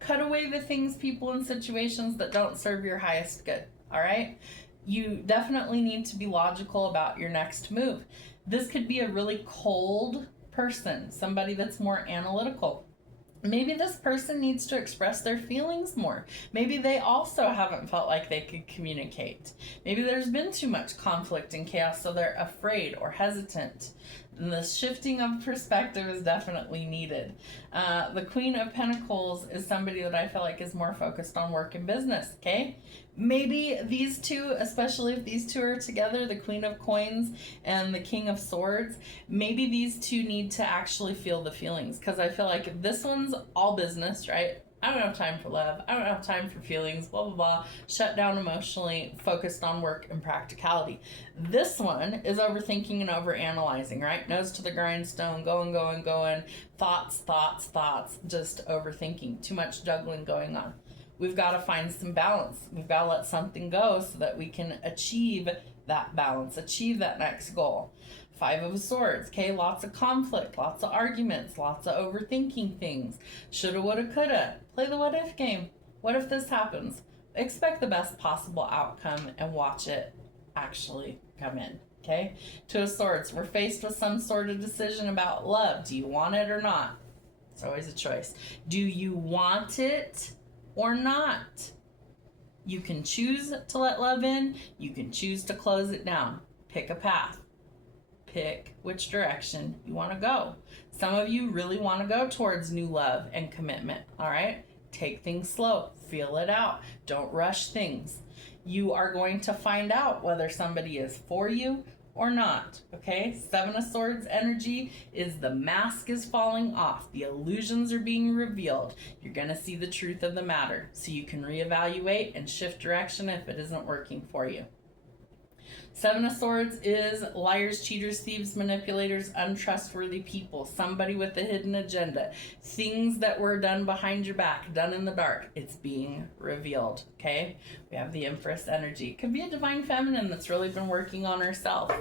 Cut away the things, people, and situations that don't serve your highest good. All right? You definitely need to be logical about your next move. This could be a really cold person, somebody that's more analytical. Maybe this person needs to express their feelings more. Maybe they also haven't felt like they could communicate. Maybe there's been too much conflict and chaos, so they're afraid or hesitant. And the shifting of perspective is definitely needed. The Queen of Pentacles is somebody that I feel like is more focused on work and business, okay? Maybe these two, especially if these two are together, the Queen of Coins and the King of Swords, maybe these two need to actually feel the feelings, because I feel like this one's all business, right? I don't have time for love. I don't have time for feelings, blah, blah, blah. Shut down emotionally, focused on work and practicality. This one is overthinking and overanalyzing, right? Nose to the grindstone, going. Thoughts, just overthinking. Too much juggling going on. We've got to find some balance. We've got to let something go so that we can achieve that balance, achieve that next goal. Five of Swords, okay? Lots of conflict, lots of arguments, lots of overthinking things. Shoulda, woulda, coulda. Play the what if game. What if this happens? Expect the best possible outcome and watch it actually come in, okay? Two of Swords, we're faced with some sort of decision about love. Do you want it or not? It's always a choice. Do you want it or not? You can choose to let love in. You can choose to close it down. Pick a path. Pick which direction you want to go. Some of you really want to go towards new love and commitment, all right? Take things slow. Feel it out. Don't rush things. You are going to find out whether somebody is for you or not. Okay? Seven of Swords energy is the mask is falling off. The illusions are being revealed. You're going to see the truth of the matter, so you can reevaluate and shift direction if it isn't working for you. Seven of Swords is liars, cheaters, thieves, manipulators, untrustworthy people, somebody with a hidden agenda, things that were done behind your back, done in the dark. It's being revealed, okay? We have the Empress energy. It could be a divine feminine that's really been working on herself,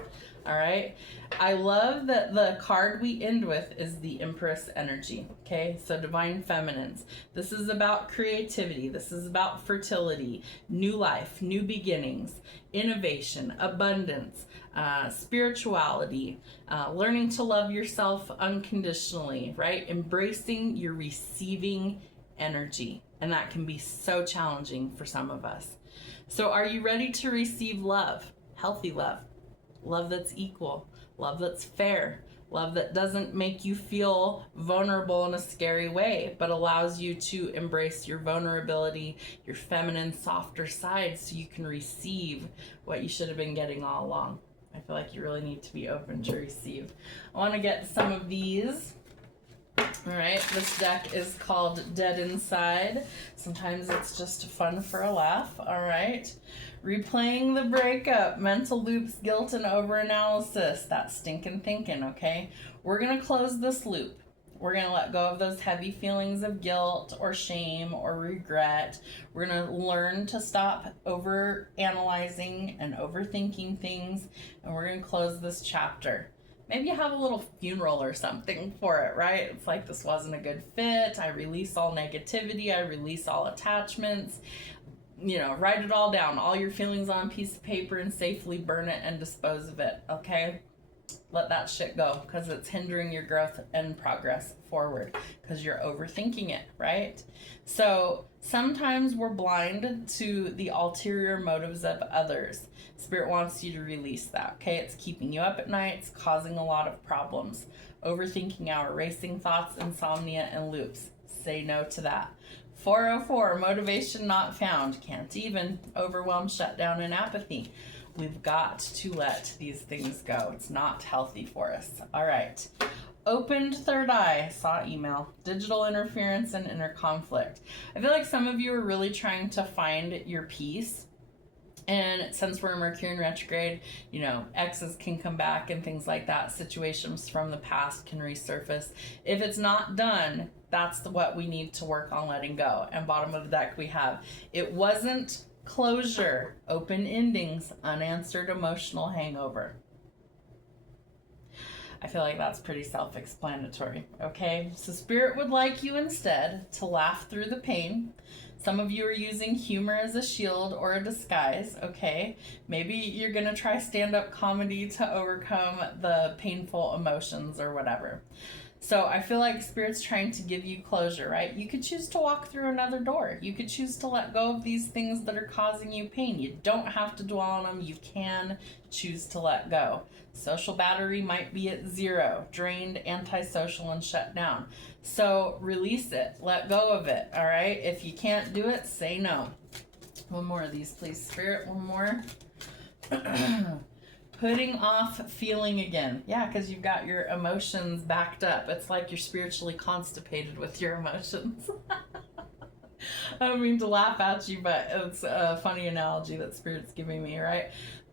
all right? I love that the card we end with is the Empress energy, okay? So divine feminines. This is about creativity. This is about fertility, new life, new beginnings, innovation, abundance, spirituality, learning to love yourself unconditionally, right? Embracing your receiving energy. And that can be so challenging for some of us. So are you ready to receive love? Healthy love. Love that's equal. Love that's fair. Love that doesn't make you feel vulnerable in a scary way, but allows you to embrace your vulnerability, your feminine, softer side, so you can receive what you should have been getting all along. I feel like you really need to be open to receive. I want to get some of these. All right, this deck is called Dead Inside. Sometimes it's just fun for a laugh. All right. Replaying the breakup, mental loops, guilt, and overanalysis. That's stinking thinking, okay? We're going to close this loop. We're going to let go of those heavy feelings of guilt or shame or regret. We're going to learn to stop overanalyzing and overthinking things, and we're going to close this chapter. Maybe you have a little funeral or something for it, right? It's like, this wasn't a good fit. I release all negativity. I release all attachments. You know, write it all down, all your feelings on a piece of paper, and safely burn it and dispose of it, okay? Let that shit go, because it's hindering your growth and progress forward, because you're overthinking it, right? So sometimes we're blind to the ulterior motives of others. Spirit wants you to release that, okay? It's keeping you up at night. It's causing a lot of problems. Overthinking hour, racing thoughts, insomnia, and loops. Say no to that. 404, motivation not found. Can't even. Overwhelm, shutdown, and apathy. We've got to let these things go. It's not healthy for us. All right. Opened third eye. Saw email. Digital interference and inner conflict. I feel like some of you are really trying to find your peace. And since we're in Mercury in retrograde, you know, exes can come back and things like that. Situations from the past can resurface. If it's not done, that's what we need to work on letting go. And bottom of the deck we have, it wasn't closure, open endings, unanswered emotional hangover. I feel like that's pretty self-explanatory, okay? So Spirit would like you instead to laugh through the pain. Some of you are using humor as a shield or a disguise, okay? Maybe you're gonna try stand-up comedy to overcome the painful emotions or whatever. So I feel like Spirit's trying to give you closure, right? You could choose to walk through another door. You could choose to let go of these things that are causing you pain. You don't have to dwell on them. You can choose to let go. Social battery might be at 0, drained, antisocial, and shut down. So release it. Let go of it, all right? If you can't do it, say no. One more of these, please, Spirit. One more. Putting off feeling again. Yeah, because you've got your emotions backed up. It's like you're spiritually constipated with your emotions. I don't mean to laugh at you, but it's a funny analogy that Spirit's giving me, right?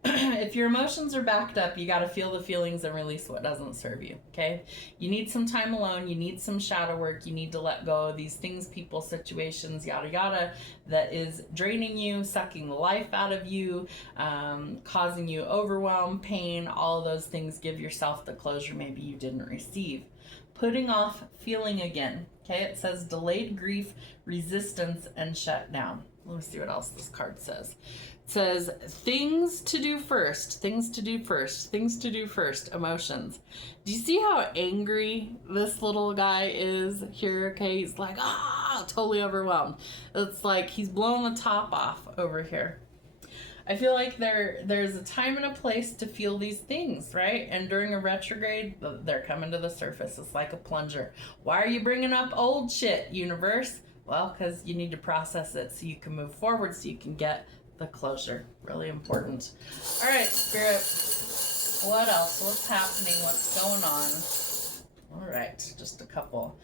If your emotions are backed up, you got to feel the feelings and release what doesn't serve you, okay? You need some time alone. You need some shadow work. You need to let go of these things, people, situations, yada, yada, that is draining you, sucking the life out of you, causing you overwhelm, pain, all of those things. Give yourself the closure maybe you didn't receive. Putting off feeling again, okay? It says delayed grief, resistance, and shutdown. Let me see what else this card says. It says things to do first, things to do first, things to do first, emotions. Do you see how angry this little guy is here? Okay, he's like, totally overwhelmed. It's like he's blowing the top off over here. I feel like there's a time and a place to feel these things, right? And during a retrograde, they're coming to the surface. It's like a plunger. Why are you bringing up old shit, universe? Well, because you need to process it so you can move forward, so you can get the closure. Really important. All right, Spirit. What else? What's happening? What's going on? All right, just a couple.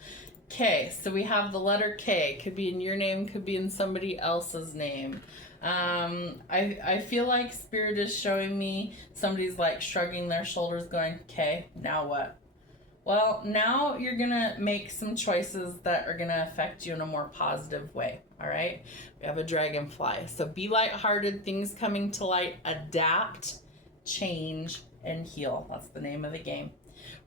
K. So we have the letter K. Could be in your name, could be in somebody else's name. I feel like Spirit is showing me somebody's like shrugging their shoulders going, okay, now what? Well, now you're going to make some choices that are going to affect you in a more positive way, all right? We have a dragonfly. So be lighthearted, things coming to light, adapt, change, and heal. That's the name of the game.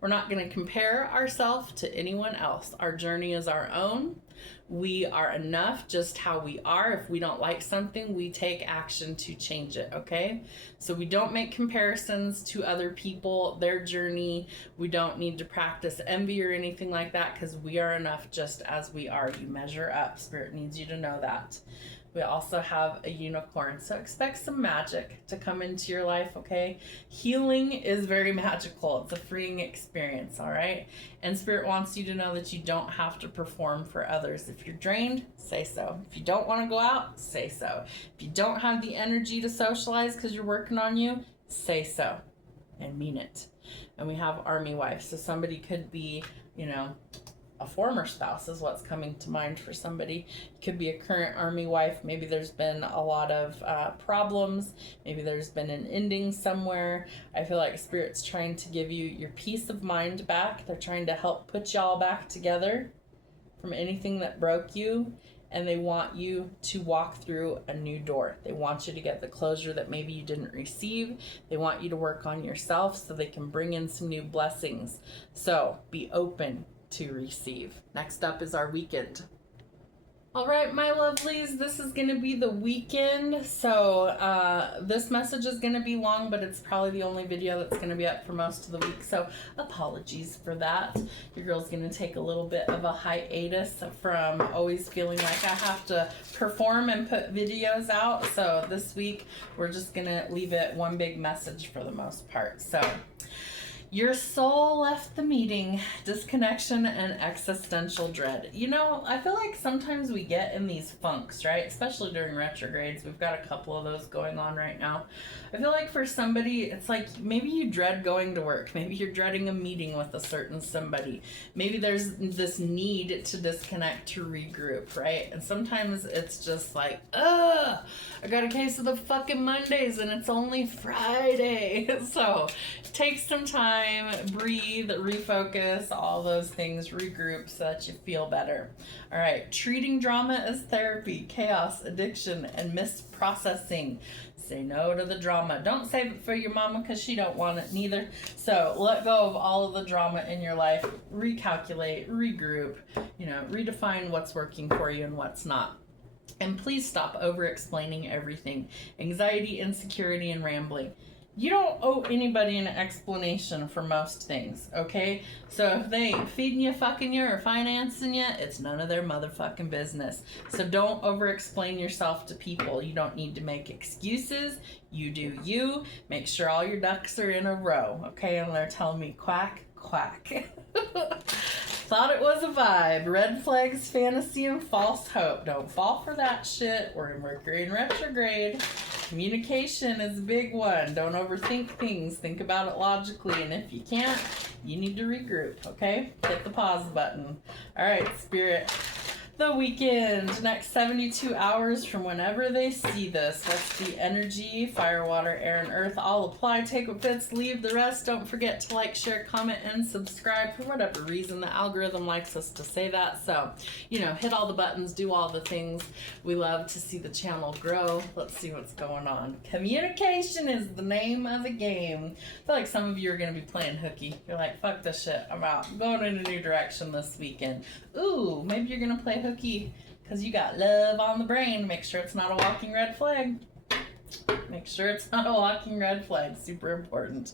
We're not going to compare ourselves to anyone else. Our journey is our own. We are enough just how we are. If we don't like something, we take action to change it, okay? So we don't make comparisons to other people, their journey. We don't need to practice envy or anything like that because we are enough just as we are. You measure up. Spirit needs you to know that. We also have a unicorn. So expect some magic to come into your life, okay? Healing is very magical. It's a freeing experience, all right? And Spirit wants you to know that you don't have to perform for others. If you're drained, say so. If you don't want to go out, say so. If you don't have the energy to socialize because you're working on you, say so and mean it. And we have army wife. So somebody could be, you know, a former spouse is what's coming to mind for somebody. It could be a current army wife. Maybe there's been a lot of problems. Maybe there's been an ending somewhere. I feel like Spirit's trying to give you your peace of mind back. They're trying to help put y'all back together from anything that broke you. And they want you to walk through a new door. They want you to get the closure that maybe you didn't receive. They want you to work on yourself so they can bring in some new blessings. So be open to receive. Next up is our weekend. All right, my lovelies, this is going to be the weekend. So this message is going to be long, but it's probably the only video that's going to be up for most of the week. So apologies for that. Your girl's going to take a little bit of a hiatus from always feeling like I have to perform and put videos out. So this week, we're just going to leave it one big message for the most part. So your soul left the meeting, disconnection and existential dread. You know, I feel like sometimes we get in these funks, right? Especially during retrogrades. We've got a couple of those going on right now. I feel like for somebody, it's like maybe you dread going to work. Maybe you're dreading a meeting with a certain somebody. Maybe there's this need to disconnect, to regroup, right? And sometimes it's just like, I got a case of the fucking Mondays and it's only Friday. So take some time, breathe, refocus, all those things, regroup so that you feel better. All right, treating drama as therapy, chaos, addiction, and misprocessing. Say no to the drama. Don't save it for your mama because she don't want it neither. So let go of all of the drama in your life. Recalculate, regroup, redefine what's working for you and what's not. And please stop over-explaining everything. Anxiety, insecurity, and rambling. You don't owe anybody an explanation for most things, okay? So if they ain't feeding you, fucking you, or financing you, it's none of their motherfucking business. So don't over-explain yourself to people. You don't need to make excuses. You do you. Make sure all your ducks are in a row, okay? And they're telling me quack, quack. Thought it was a vibe. Red flags, fantasy, and false hope. Don't fall for that shit. We're in Mercury in retrograde. Communication is a big one. Don't overthink things. Think about it logically. And if you can't, you need to regroup, okay? Hit the pause button. All right, Spirit. The weekend, next 72 hours from whenever they see this. That's the energy, fire, water, air, and earth all apply. Take what fits, leave the rest. Don't forget to like, share, comment, and subscribe. For whatever reason, the algorithm likes us to say that. So, hit all the buttons, do all the things. We love to see the channel grow. Let's see what's going on. Communication is the name of the game. I feel like some of you are going to be playing hooky. You're like, fuck this shit. I'm out. I'm going in a new direction this weekend. Ooh, maybe you're going to play hooky because you got love on the brain. Make sure it's not a walking red flag. Make sure it's not a walking red flag. Super important.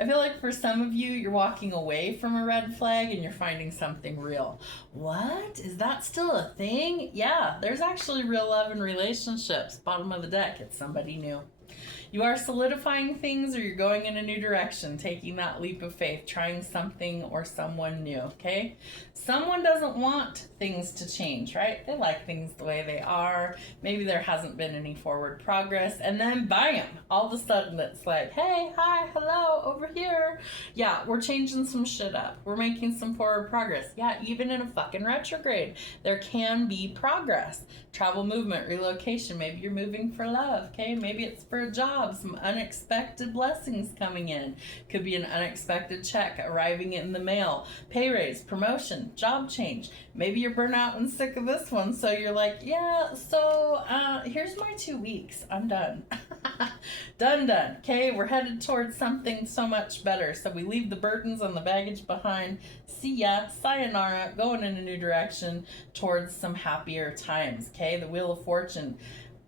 I feel like for some of you, you're walking away from a red flag and you're finding something real. What? Is that still a thing? Yeah, there's actually real love in relationships. Bottom of the deck, it's somebody new. You are solidifying things, or you're going in a new direction, taking that leap of faith, trying something or someone new, okay? Someone doesn't want things to change, right? They like things the way they are. Maybe there hasn't been any forward progress, and then bam, all of a sudden it's like, hey, hi, hello, over here. Yeah, we're changing some shit up. We're making some forward progress. Yeah, even in a fucking retrograde, there can be progress. Travel, movement, relocation. Maybe you're moving for love, okay? Maybe it's for a job, some unexpected blessings coming in. Could be an unexpected check arriving in the mail, pay raise, promotion, job change. Maybe you're burnt out and sick of this one, so you're like, yeah, so here's my 2 weeks. I'm done. Done. Okay, we're headed towards something so much better. So we leave the burdens and the baggage behind. See ya, sayonara, going in a new direction towards some happier times. Okay, the Wheel of Fortune.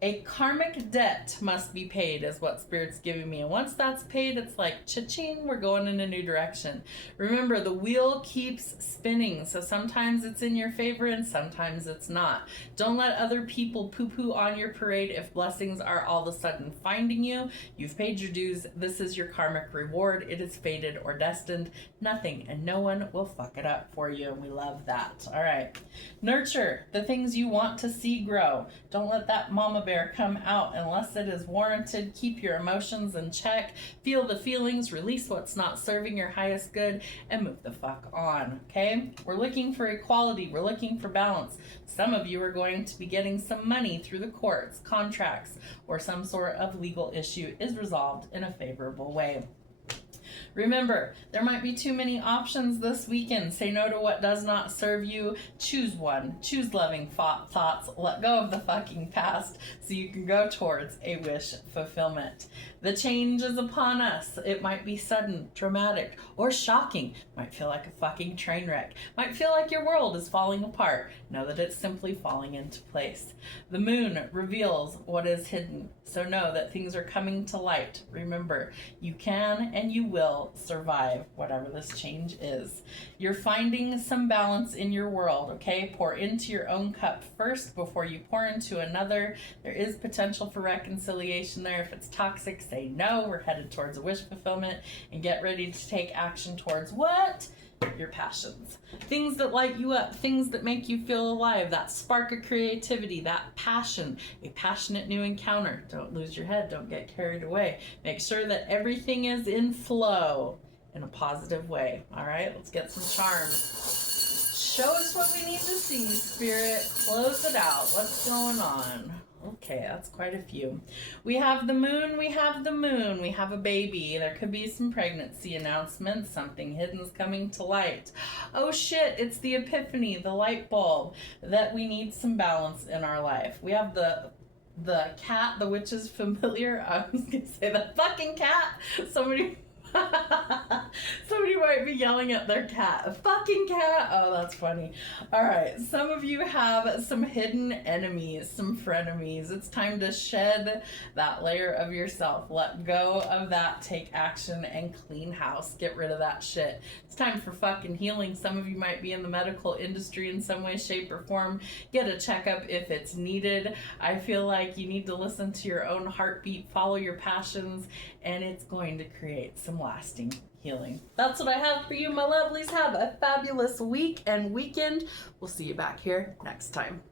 A karmic debt must be paid is what Spirit's giving me. And once that's paid, it's like, cha-ching, we're going in a new direction. Remember, the wheel keeps spinning. So sometimes it's in your favor and sometimes it's not. Don't let other people poo-poo on your parade if blessings are all of a sudden finding you. You've paid your dues. This is your karmic reward. It is fated or destined. Nothing and no one will fuck it up for you. And we love that. All right. Nurture the things you want to see grow. Don't let that mama bear come out unless it is warranted. Keep your emotions in check. Feel the feelings. Release what's not serving your highest good and move the fuck on. Okay? We're looking for equality. We're looking for balance. Some of you are going to be getting some money through the courts, contracts, or some sort of legal issue is resolved in a favorable way. Remember, there might be too many options this weekend. Say no to what does not serve you. Choose one. Choose loving thoughts. Let go of the fucking past so you can go towards a wish fulfillment. The change is upon us. It might be sudden, dramatic, or shocking. Might feel like a fucking train wreck. Might feel like your world is falling apart. Know that it's simply falling into place. The moon reveals what is hidden. So know that things are coming to light. Remember, you can and you will survive whatever this change is. You're finding some balance in your world, okay? Pour into your own cup first before you pour into another. There is potential for reconciliation there. If it's toxic, say no. We're headed towards a wish fulfillment and get ready to take action towards what? Your passions. Things that light you up, things that make you feel alive, that spark of creativity, that passion, a passionate new encounter. Don't lose your head, don't get carried away. Make sure that everything is in flow in a positive way. All right, let's get some charms. Show us what we need to see, Spirit. Close it out. What's going on? Okay, that's quite a few. We have the moon, we have the moon, we have a baby. There could be some pregnancy announcements, something hidden's coming to light. Oh shit, it's the epiphany, the light bulb, that we need some balance in our life. We have the cat, the witch is familiar. I was gonna say the fucking cat. Somebody might be yelling at their cat. A fucking cat. Oh, that's funny. All right. Some of you have some hidden enemies, some frenemies. It's time to shed that layer of yourself. Let go of that. Take action and clean house. Get rid of that shit. It's time for fucking healing. Some of you might be in the medical industry in some way, shape, or form. Get a checkup if it's needed. I feel like you need to listen to your own heartbeat, follow your passions, and it's going to create some lasting healing. That's what I have for you, my lovelies. Have a fabulous week and weekend. We'll see you back here next time.